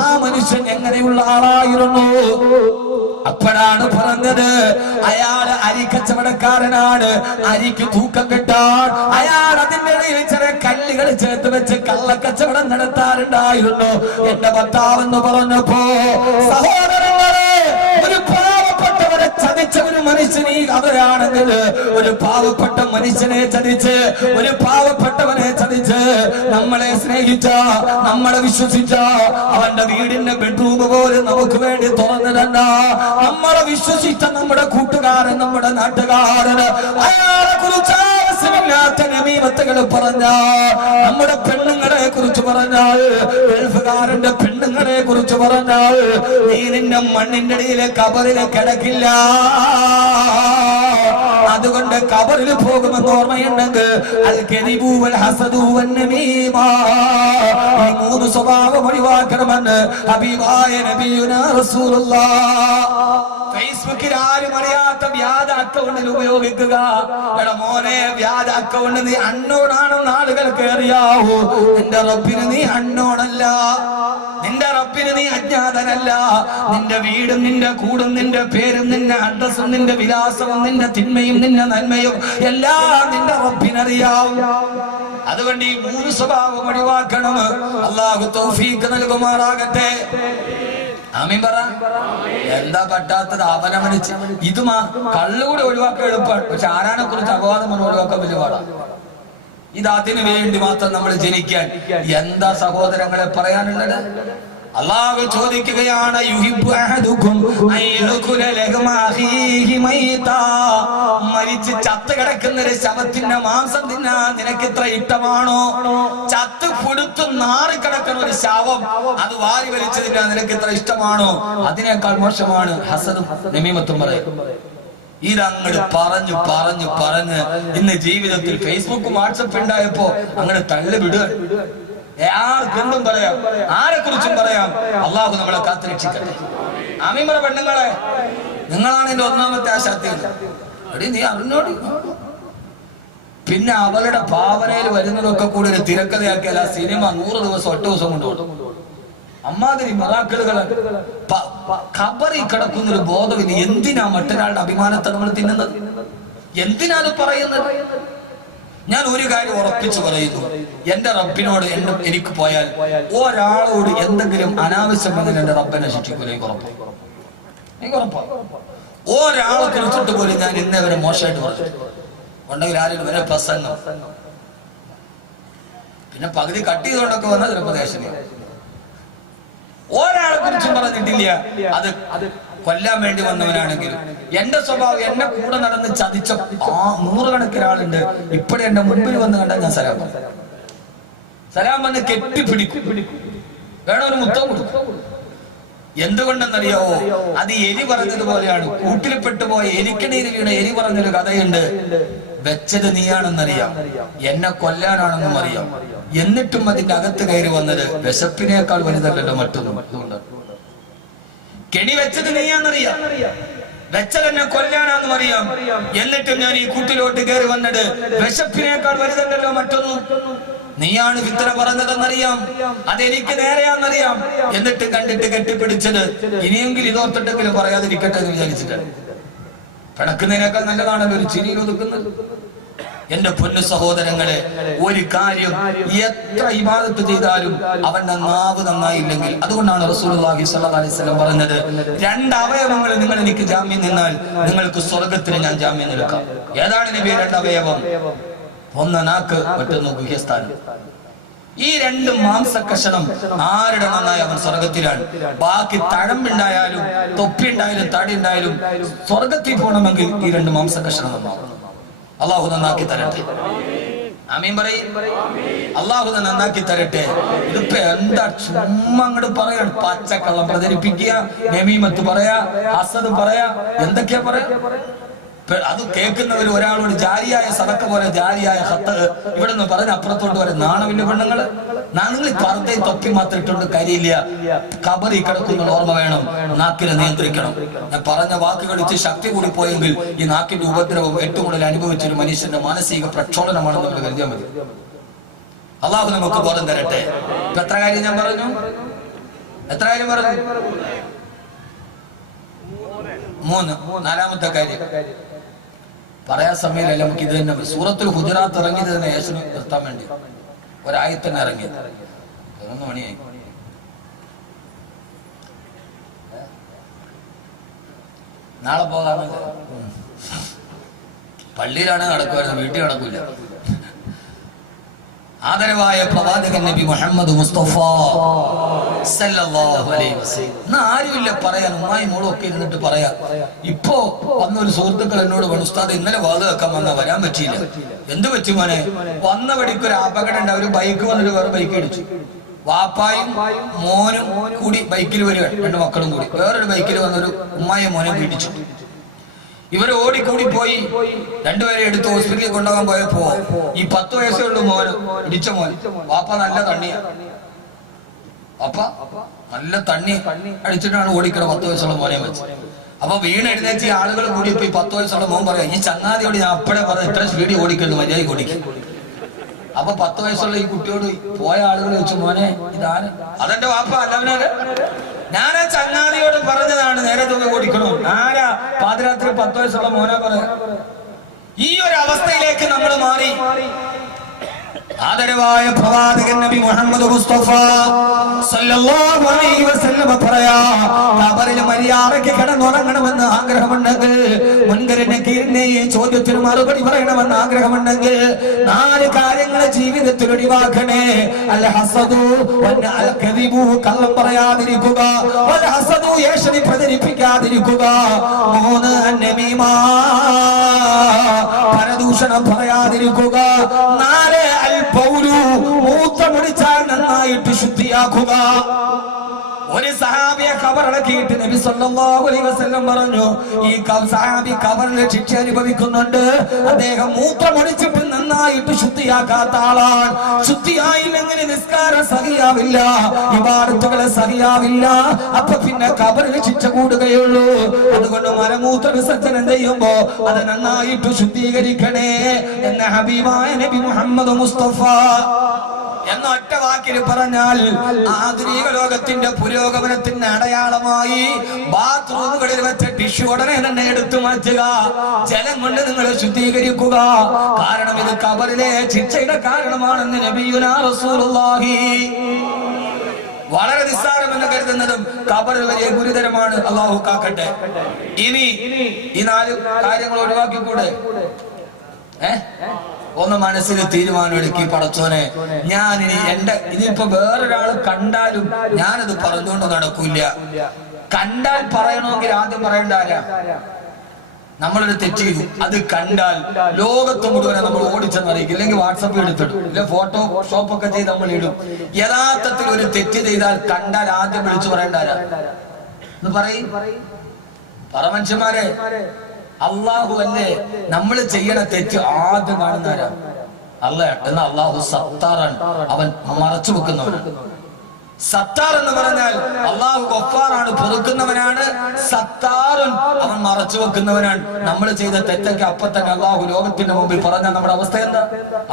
ആ മനുഷ്യൻ എങ്ങനെയുള്ള ആളായിരുന്നു? അപ്പോഴാണ് പറഞ്ഞത് അയാൾ അരിക്കച്ചവടക്കാരനാണ്. അരിക്ക് തൂക്കം കിട്ടാൻ അയാൾ അതിന്റെ ഇടയിൽ ചെറിയ കല്ലുകൾ ചേർത്ത് വെച്ച് കള്ളക്കച്ചവടം നടത്താറുണ്ടായിരുന്നു. എന്റെ ഭർത്താവെന്ന് പറഞ്ഞപ്പോ സഹോദരങ്ങളെ, ഒരു പാവപ്പെട്ടവരെ ചതിച്ച ഒരു മനുഷ്യനെ അവരാണെങ്കിൽ, ഒരു പാവപ്പെട്ട മനുഷ്യനെ ചതിച്ച്, ഒരു പാവപ്പെട്ടവനെ ചതിച്ച് നമ്മളെ സ്നേഹിച്ച, നമ്മളെ വിശ്വസിച്ച, അവന്റെ വീടിന്റെ ബെഡ്റൂം പോലും നമുക്ക് വേണ്ടി തുറന്നു തന്ന, നമ്മളെ വിശ്വസിച്ച നമ്മുടെ കൂട്ടുകാരൻ, നമ്മുടെ നാട്ടുകാരൻ, അയാളെ കുറിച്ച് ആവശ്യമില്ലാത്ത നമീമത്തുകൾ പറഞ്ഞ, നമ്മുടെ പെണ്ണുങ്ങളെ കുറിച്ച് പറഞ്ഞാൽ, ഗൾഫുകാരന്റെ പെണ്ണുങ്ങളെ കുറിച്ച് പറഞ്ഞാൽ, നീ നിന്റെ മണ്ണിന്റെ ഇടയിലെ കബറിലെ കിടക്കില്ല. അതുകൊണ്ട് കബറിൽ പോകുമെന്ന് ഓർമ്മയുണ്ടെങ്കിൽ ഈ 3 സ്വഭാവം ഒഴിവാക്കണമെന്ന് ഹബീബായ നബിയുനാ റസൂലുള്ളാഹ്. ഫേസ്ബുക്കിൽ ആരും അറിയാത്ത വ്യാജ അക്കൗണ്ടിൽ ഉപയോഗിക്കുക. എടാ മോനെ, വ്യാജ അക്കൗണ്ട് നീ അണ്ണോണാണെന്ന് ആളുകൾക്ക് അറിയാവൂ. നിന്റെ റബ്ബിന് നീ അണ്ണോണല്ല, നിന്റെ റബ്ബിന് നീ അജ്ഞാതനല്ല. നിന്റെ വീടും നിന്റെ കൂടും നിന്റെ പേരും നിന്റെ അഡ്രസ്സും നിന്റെ വിലാസവും നിന്റെ തിന്മയും നിന്റെ നന്മയും എല്ലാം നിന്റെ റബ്ബിനറിയാവും. അതുകൊണ്ട് ഈ 3 സ്വഭാവം ഒഴിവാക്കണം. അല്ലാഹു തൗഫീഖ് നൽകുമാറാകട്ടെ. ആമീൻ പറ. എന്താ പറ്റാത്തത്? അവനവനിച്ച് ഇതുമാ കള്ളുകൂടെ ഒഴിവാക്കാൻ എളുപ്പമാണ്. പക്ഷെ ആരാനെ കുറിച്ച് അപവാദം ഒഴിവാക്കാൻ വലിയ പാടാണ്. ഇത് അതിനു വേണ്ടി മാത്രം നമ്മൾ ജനിക്കാൻ. എന്താ സഹോദരങ്ങളെ പറയാനുള്ളത്? അല്ലാഹു ചോദിക്കുകയാണ്, മരിച്ച് ചത്ത് കിടക്കുന്ന ഒരു ശവത്തിന്റെ മാംസം തിന്നാൻ നിനക്ക് ഇത്ര ഇഷ്ടമാണോ? ചത്ത് പുടുത്തു നാറിക്കിടക്കുന്ന ഒരു ശവം അത് വാരി വലിച്ചു തിന്നാൻ നിനക്ക് ഇത്ര ഇഷ്ടമാണോ? അതിനേക്കാൾ മോശമാണ് ഹസദും നമീമത്തും പറയും. ഇതങ്ങട് പറഞ്ഞു പറഞ്ഞു പറഞ്ഞ് ഇന്ന് ജീവിതത്തിൽ ഫേസ്ബുക്കും വാട്സപ്പ് ഉണ്ടായപ്പോ അങ്ങനെ തള്ളി വിടുക. ആർക്കെന്തും പറയാം, ആരെ കുറിച്ചും പറയാം. അള്ളാഹു നമ്മളെ കാത്തുരക്ഷിക്കട്ടെ. ആമീൻ. പെണ്ണുങ്ങളെ, നിങ്ങളാണ് എന്റെ ഒന്നാമത്തെ ആശാത്യം. എടി നീ അറിഞ്ഞോടി. പിന്നെ അവളുടെ ഭാവനയിൽ വരുന്നതൊക്കെ കൂടി ഒരു തിരക്കഥയാക്കിയാൽ ആ സിനിമ 100 ദിവസം 8 ദിവസം കൊണ്ടുപോകും. അമ്മാതിരി മറാക്കളുകളെ ഖബറിൽ കിടക്കുന്നൊരു ബോധമില്ല. എന്തിനാ മറ്റൊരാളുടെ അഭിമാനത്തെ നമ്മൾ തിന്നുന്നത്? എന്തിനാണ് പറയുന്നത്? ഞാൻ ഒരു കാര്യം ഉറപ്പിച്ചു പറയുന്നു, എന്റെ റബ്ബിനോട് എനിക്ക് പോയാൽ ഒരാളോട് എന്തെങ്കിലും അനാവശ്യം വന്നാൽ എന്റെ റബ്ബിനെ ശിക്ഷിക്കൂല. എനിക്ക് ഉറപ്പാ. ഒരാളെ കുറിച്ചിട്ട് പോലും ഞാൻ ഇന്നേ വരെ മോശമായിട്ട് പറഞ്ഞു ഉണ്ടെങ്കിൽ ആരും വരെ പ്രസംഗം, പിന്നെ പകുതി കട്ട് ചെയ്തുകൊണ്ടൊക്കെ വന്ന ചിലപ്പോൾ ദേശം ഒരാളെ കുറിച്ചും പറഞ്ഞിട്ടില്ല. അത് കൊല്ലാൻ വേണ്ടി വന്നവനാണെങ്കിലും എന്റെ സ്വഭാവം എന്നെ കൂടെ നടന്ന് ചതിച്ച 100 കണക്കിന് ആളുണ്ട്. ഇപ്പഴേ എന്റെ മുൻപിൽ വന്ന് കണ്ടാൽ ഞാൻ സലാം വന്ന് കെട്ടിപ്പിടിക്കും, വേണം ഒരു മുത്തം കൊടുക്കും. എന്തുകൊണ്ടെന്നറിയാവോ? അത് എലി പറഞ്ഞതുപോലെയാണ്. കൂട്ടിൽപ്പെട്ടു പോയ എലിക്കണീര് വീണ എലി പറഞ്ഞൊരു കഥയുണ്ട്. വെച്ചത് നീയാണെന്നറിയാം, എന്നെ കൊല്ലാനാണെന്നും അറിയാം, എന്നിട്ടും അതിന്റെ അകത്ത് കയറി വന്നത് വിശപ്പിനേക്കാൾ വലുതല്ലല്ലോ മറ്റൊന്നും. കെണി വെച്ചത് നീയാണെന്നറിയാം, വെച്ചത് എന്നെ കൊല്ലാനാണെന്നും അറിയാം, എന്നിട്ടും ഞാൻ ഈ കൂട്ടിലോട്ട് കയറി വന്നത് വിശപ്പിനേക്കാൾ വലുതല്ലല്ലോ മറ്റൊന്നും. നീയാണ് വിത്തന പറഞ്ഞതെന്നറിയാം, അതെനിക്ക് നേരെയാണെന്നറിയാം, എന്നിട്ട് കണ്ടിട്ട് കെട്ടിപ്പിടിച്ചത്. ഇനിയെങ്കിലും ഇതോർത്തിട്ടെങ്കിലും പറയാതിരിക്കട്ടെ എന്ന് വിചാരിച്ചിട്ട്. പിണക്കുന്നതിനേക്കാൾ നല്ലതാണല്ലോ ഒരു ചിരിയിൽ ഒതുക്കുന്നത്. എന്റെ പൊന്നു സഹോദരങ്ങളെ, ഒരു കാര്യം എത്ര ഇബാദത്ത് ചെയ്താലും അവന്റെ നാവ് നന്നായില്ലെങ്കിൽ, അതുകൊണ്ടാണ് റസൂലുള്ളാഹി സ്വല്ലല്ലാഹി അലൈഹി വസല്ലം പറഞ്ഞത്, 2 അവയവങ്ങൾ നിങ്ങൾ എനിക്ക് ജാമ്യം നിന്നാൽ നിങ്ങൾക്ക് സ്വർഗത്തിന് ഞാൻ ജാമ്യം നിൽക്കാം. ഏതാണ് നബി 2 അവയവം? ഒന്ന് നാക്ക്, മറ്റൊന്ന് ഗുഹ്യസ്ഥാനം. ഈ 2 മാംസകഷണം ആരുടെ നന്നായി അവൻ സ്വർഗത്തിലാണ്. ബാക്കി തഴമ്പുണ്ടായാലും തൊപ്പി ഉണ്ടായാലും തടി ഉണ്ടായാലും സ്വർഗത്തിൽ പോകണമെങ്കിൽ ഈ 2 മാംസകഷണം നന്നാവും. അള്ളാഹു നന്നാക്കി തരട്ടെ. ആമീൻ പറയും. അള്ളാഹു നന്നാക്കി തരട്ടെ. ഇതിപ്പോ എന്താ ചുമ്മാ അങ്ങോട്ട് പറയാൻ, പച്ചക്കള്ളം പ്രചരിപ്പിക്കുക, നമീമത്ത് പറയാ, ഹസദ് പറയാ, എന്തൊക്കെയാ പറയാ. അത് കേൾക്കുന്നവർ ഒരാളോട് ജാരിയായ സദക്ക പോലെ ജാരിയായ ഹത്ത് ഇവിടെ നിന്ന് പറഞ്ഞ് അപ്പുറത്തോട്ട് വരെ നാണമില്ല പെണ്ണുങ്ങള്. നിങ്ങൾ പർദ്ദയും തൊപ്പി മാത്രം ഇട്ടുകൊണ്ട് കാര്യമില്ല. കബറി കിടക്കുന്ന ഓർമ്മ വേണം, നാക്കിനെ നിയന്ത്രിക്കണം. ഞാൻ പറഞ്ഞ വാക്കുകൾ ഇച്ചിരി ശക്തി കൂടി പോയെങ്കിൽ ഈ നാക്കിന്റെ ഉപദ്രവം ഏറ്റവും കൂടുതൽ അനുഭവിച്ചൊരു മനുഷ്യന്റെ മാനസിക പ്രക്ഷോഭനമാണെന്ന് നമ്മൾ കരുതിയാൽ മതി. അള്ളാഹു നമുക്ക് ബോധം തരട്ടെ. ഇപ്പൊ എത്ര കാര്യം ഞാൻ പറഞ്ഞു? എത്ര കാര്യം പറഞ്ഞു? നാലാമത്തെ കാര്യം പറയാൻ സമയമില്ല, നമുക്ക് ഇത് തന്നെ. സൂറത്തുൽ ഹുജറാത്ത് ഇറങ്ങിയത് തന്നെ യേശുവിനെ നിർത്താൻ വേണ്ടി ഒരായത്തന്നെ ഇറങ്ങിയത്. 11 മണിയായി. നാളെ പോകാമല്ലോ. പള്ളിയിലാണ് നടക്കുമായിരുന്നു, വീട്ടിൽ നടക്കൂല. ആദരവായ പ്രവാചകൻ നബി മുഹമ്മദ് മുസ്തഫ സല്ലല്ലാഹു അലൈഹി വസല്ലം. ഇന്ന് ആരുമില്ല പറയാൻ, ഉമ്മായി മോളും ഒക്കെ ഇരുന്നിട്ട് പറയാ. ഇപ്പോ വന്നൊരു സുഹൃത്തുക്കൾ എന്നോട് പറഞ്ഞു, ഉസ്താദ് ഇന്നലെ വാത് വെക്കാൻ വന്നാ വരാൻ പറ്റിയില്ല. എന്ത് പറ്റി മോനെ? വന്ന വഴിക്ക് ഒരു അപകടം ഉണ്ട്. അവര് ബൈക്ക് വന്നിട്ട് വേറെ ബൈക്ക് ഇടിച്ചു. വാപ്പായും മോനും കൂടി ബൈക്കിൽ വരിക, 2 മക്കളും കൂടി വേറൊരു ബൈക്കിൽ വന്നൊരു ഉമ്മായും മോനെ ഇടിച്ചു. ഇവര് ഓടിക്കൂടി പോയി, 2 പേരെ എടുത്ത് ഹോസ്പിറ്റലിൽ കൊണ്ടുപോകാൻ പോയപ്പോ ഈ 10 വയസ്സേ ഉള്ളൂ മോന്, ഇടിച്ച മോൻ. വാപ്പ നല്ല തണ്ണിയ, വാപ്പ നല്ല തണ്ണി അടിച്ചിട്ടാണ് ഓടിക്കണ 10 വയസ്സുള്ള മോനെ വെച്ച്. അപ്പൊ വീണെഴുന്നേച്ച് ആളുകൾ കൂടി പോയി 10 വയസ്സുള്ള മോൻ പറയാ, ഈ ചങ്ങാതിയോട് ഞാൻ അപ്പഴേ പറഞ്ഞ ഇത്ര സ്പീഡിൽ ഓടിക്കരുത്, മര്യാദയ്ക്ക് ഓടിക്കും. അപ്പൊ 10 വയസ്സുള്ള ഈ കുട്ടിയോട് പോയ ആളുകൾ വെച്ചു, മോനെ ഇതാണ്. അതെന്റെ വാപ്പ അല്ലവനാണ്. ഞാനാ ചങ്ങാതിയോട് പറഞ്ഞതാണ് നേരെ തൂങ്ങി ഓടിക്കണോ. ആരാ പാതിരാത്രി 10 വയസ്സുള്ള മോനാ പറയാ. ഈ ഒരു അവസ്ഥയിലേക്ക് നമ്മൾ മാറി. ആദരവായ പ്രവാചകൻ നബി മുഹമ്മദ് മുസ്തഫ സല്ലല്ലാഹു അലൈഹി വസല്ലം പറയാ, ഖബറിൽ മര്യാദയ്ക്ക് കിടന്നുറങ്ങണമെന്ന് ആഗ്രഹമുണ്ടെങ്കിൽ, മുൻകരനെ ഈ ചോദ്യത്തിന് മറുപടി പറയണമെന്ന് ആഗ്രഹമുണ്ടെങ്കിൽ 4 കാര്യങ്ങൾ ജീവിതത്തിൽ ഒഴിവാക്കണേ. അൽ ഹസദു വൽ കദിബു, കള്ളം പറയാതിരിക്കുക. വൽ ഹസദു, ഏഷണി പ്രചരിപ്പിക്കാതിരിക്കുക. 3 അന്നമീമ, പരദൂഷണം പറയാതിരിക്കുക. 4 മൂത്രമൊഴിച്ചാൽ നന്നായിട്ട് ശുദ്ധിയാക്കുക. ഒരു സഹാബിയെ ഖബറടക്കിയിട്ട് നബി സല്ലല്ലാഹു അലൈഹി വസല്ലം പറഞ്ഞു, ഈ സഹാബി ഖബറിൽ ശിക്ഷ അനുഭവിക്കുന്നുണ്ട്. അദ്ദേഹം മൂത്രമൊഴിച്ചിട്ട് നന്നായിട്ട് ശുദ്ധിയാക്കാത്ത ആളാണ്. ശുദ്ധിയായില്ലെങ്കിൽ നിസ്കാരം സഹിയാവില്ല, ഇബാദത്തുകൾ സഹിയാവില്ല. അപ്പൊ പിന്നെ ഖബറിൽ ശിക്ഷ കൂടുകയുള്ളൂ. അതുകൊണ്ട് മലമൂത്ര വിസർജനം ചെയ്യുമ്പോ അത് നന്നായിട്ട് ശുദ്ധീകരിക്കണേ എന്ന ഹബീബായ നബി മുഹമ്മദ് മുസ്തഫ എന്ന ഒറ്റ വാക്കിൽ പറഞ്ഞാൽ, ആധുനിക ലോകത്തിന്റെ പുരോഗമനത്തിന്റെ അടയാളമായി ബാത്റൂമുകളിൽ വെച്ച ടിഷ്യൂ ഉടനെ തന്നെ എടുത്തു മാറ്റുക, ജലം കൊണ്ട് നിങ്ങൾ ശുദ്ധീകരിക്കുക. കാരണം ഇത് ഖബറിലെ ശിക്ഷയുടെ കാരണമാണെന്ന് നബിയുനാ റസൂലുള്ളാഹി. വളരെ നിസ്സാരമെന്ന് കരുതുന്നതും ഖബറിൽ വലിയ ഗുരുതരമാണ്. അല്ലാഹു കാക്കട്ടെ. ഇനി ഈ 4 കാര്യങ്ങൾ ഒഴിവാക്കിക്കൂടെ? ഒന്ന് മനസ്സിൽ തീരുമാനമെടുക്കി, പടച്ചോനെ ഞാൻ ഇനിയിപ്പോ വേറൊരാൾ കണ്ടാലും ഞാനത് പറഞ്ഞുകൊണ്ട് നടക്കൂല. കണ്ടാൽ പറയണമെങ്കിൽ ആദ്യം പറയേണ്ട ആരാ? നമ്മളൊരു തെറ്റ് ചെയ്തു, അത് കണ്ടാൽ ലോകത്ത് മുഴുവനെ നമ്മൾ ഓടിച്ചെന്നറിയിക്കും. ഇല്ലെങ്കിൽ വാട്സപ്പിൽ എടുത്തിടും, ഇല്ല ഫോട്ടോ ഷോപ്പൊക്കെ ചെയ്ത് നമ്മൾ ഇടും. യഥാർത്ഥത്തിൽ ഒരു തെറ്റ് ചെയ്താൽ കണ്ടാൽ ആദ്യം വിളിച്ചു പറയേണ്ട ആരാ എന്ന് പറയും. പറ മനുഷ്യന്മാരെ, അള്ളാഹു അല്ലേ നമ്മൾ ചെയ്യണ തെറ്റ് ആദ്യം കാണുന്നവരാ? അല്ല. എന്നാ അള്ളാഹു സത്താറാണ്, അവൻ മറച്ചു വെക്കുന്നവനാണ്. സത്താർ എന്ന് പറഞ്ഞാൽ അള്ളാഹു ഗഫാറാണ്, പൊറുക്കുന്നവനാണ്. സത്താറുൻ, അവൻ മറച്ചു വെക്കുന്നവനാണ്. നമ്മൾ ചെയ്ത തെറ്റൊക്കെ അപ്പൊ തന്നെ അള്ളാഹു ലോകത്തിന്റെ മുമ്പിൽ പറഞ്ഞാൽ നമ്മുടെ അവസ്ഥ എന്താ?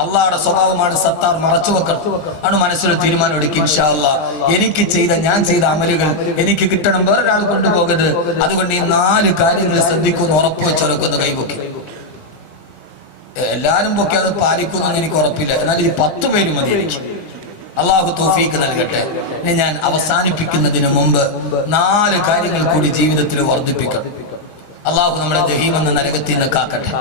അള്ളാഹുടെ സ്വഭാവമാണ് സത്താർ, മറച്ചു വെക്കണം. ആണ് മനസ്സിൽ തീരുമാനം എടുക്കും, ഇൻഷാ അല്ലാഹ് ഞാൻ ചെയ്ത അമലുകൾ എനിക്ക് കിട്ടണം, വേറൊരാൾ കൊണ്ടുപോകരുത്. അതുകൊണ്ട് ഈ 4 കാര്യങ്ങൾ ശ്രദ്ധിക്കുമെന്ന് ഉറപ്പ് വെച്ചൊരക്കൊന്ന് കൈപൊക്കി. എല്ലാരും പൊക്കി അത് പാലിക്കുമെന്ന് എനിക്ക് ഉറപ്പില്ല, എന്നാൽ ഈ 10 പേര് മതി എനിക്ക്. അള്ളാഹു തൗഫീഖ് നൽകട്ടെ. ഞാൻ അവസാനിപ്പിക്കുന്നതിന് മുമ്പ് 4 കാര്യങ്ങൾ കൂടി ജീവിതത്തിൽ വർദ്ധിപ്പിക്കണം. അള്ളാഹു നമ്മളെ ജഹീം എന്ന നരകത്തിൽ നിന്ന് കാക്കട്ടെ.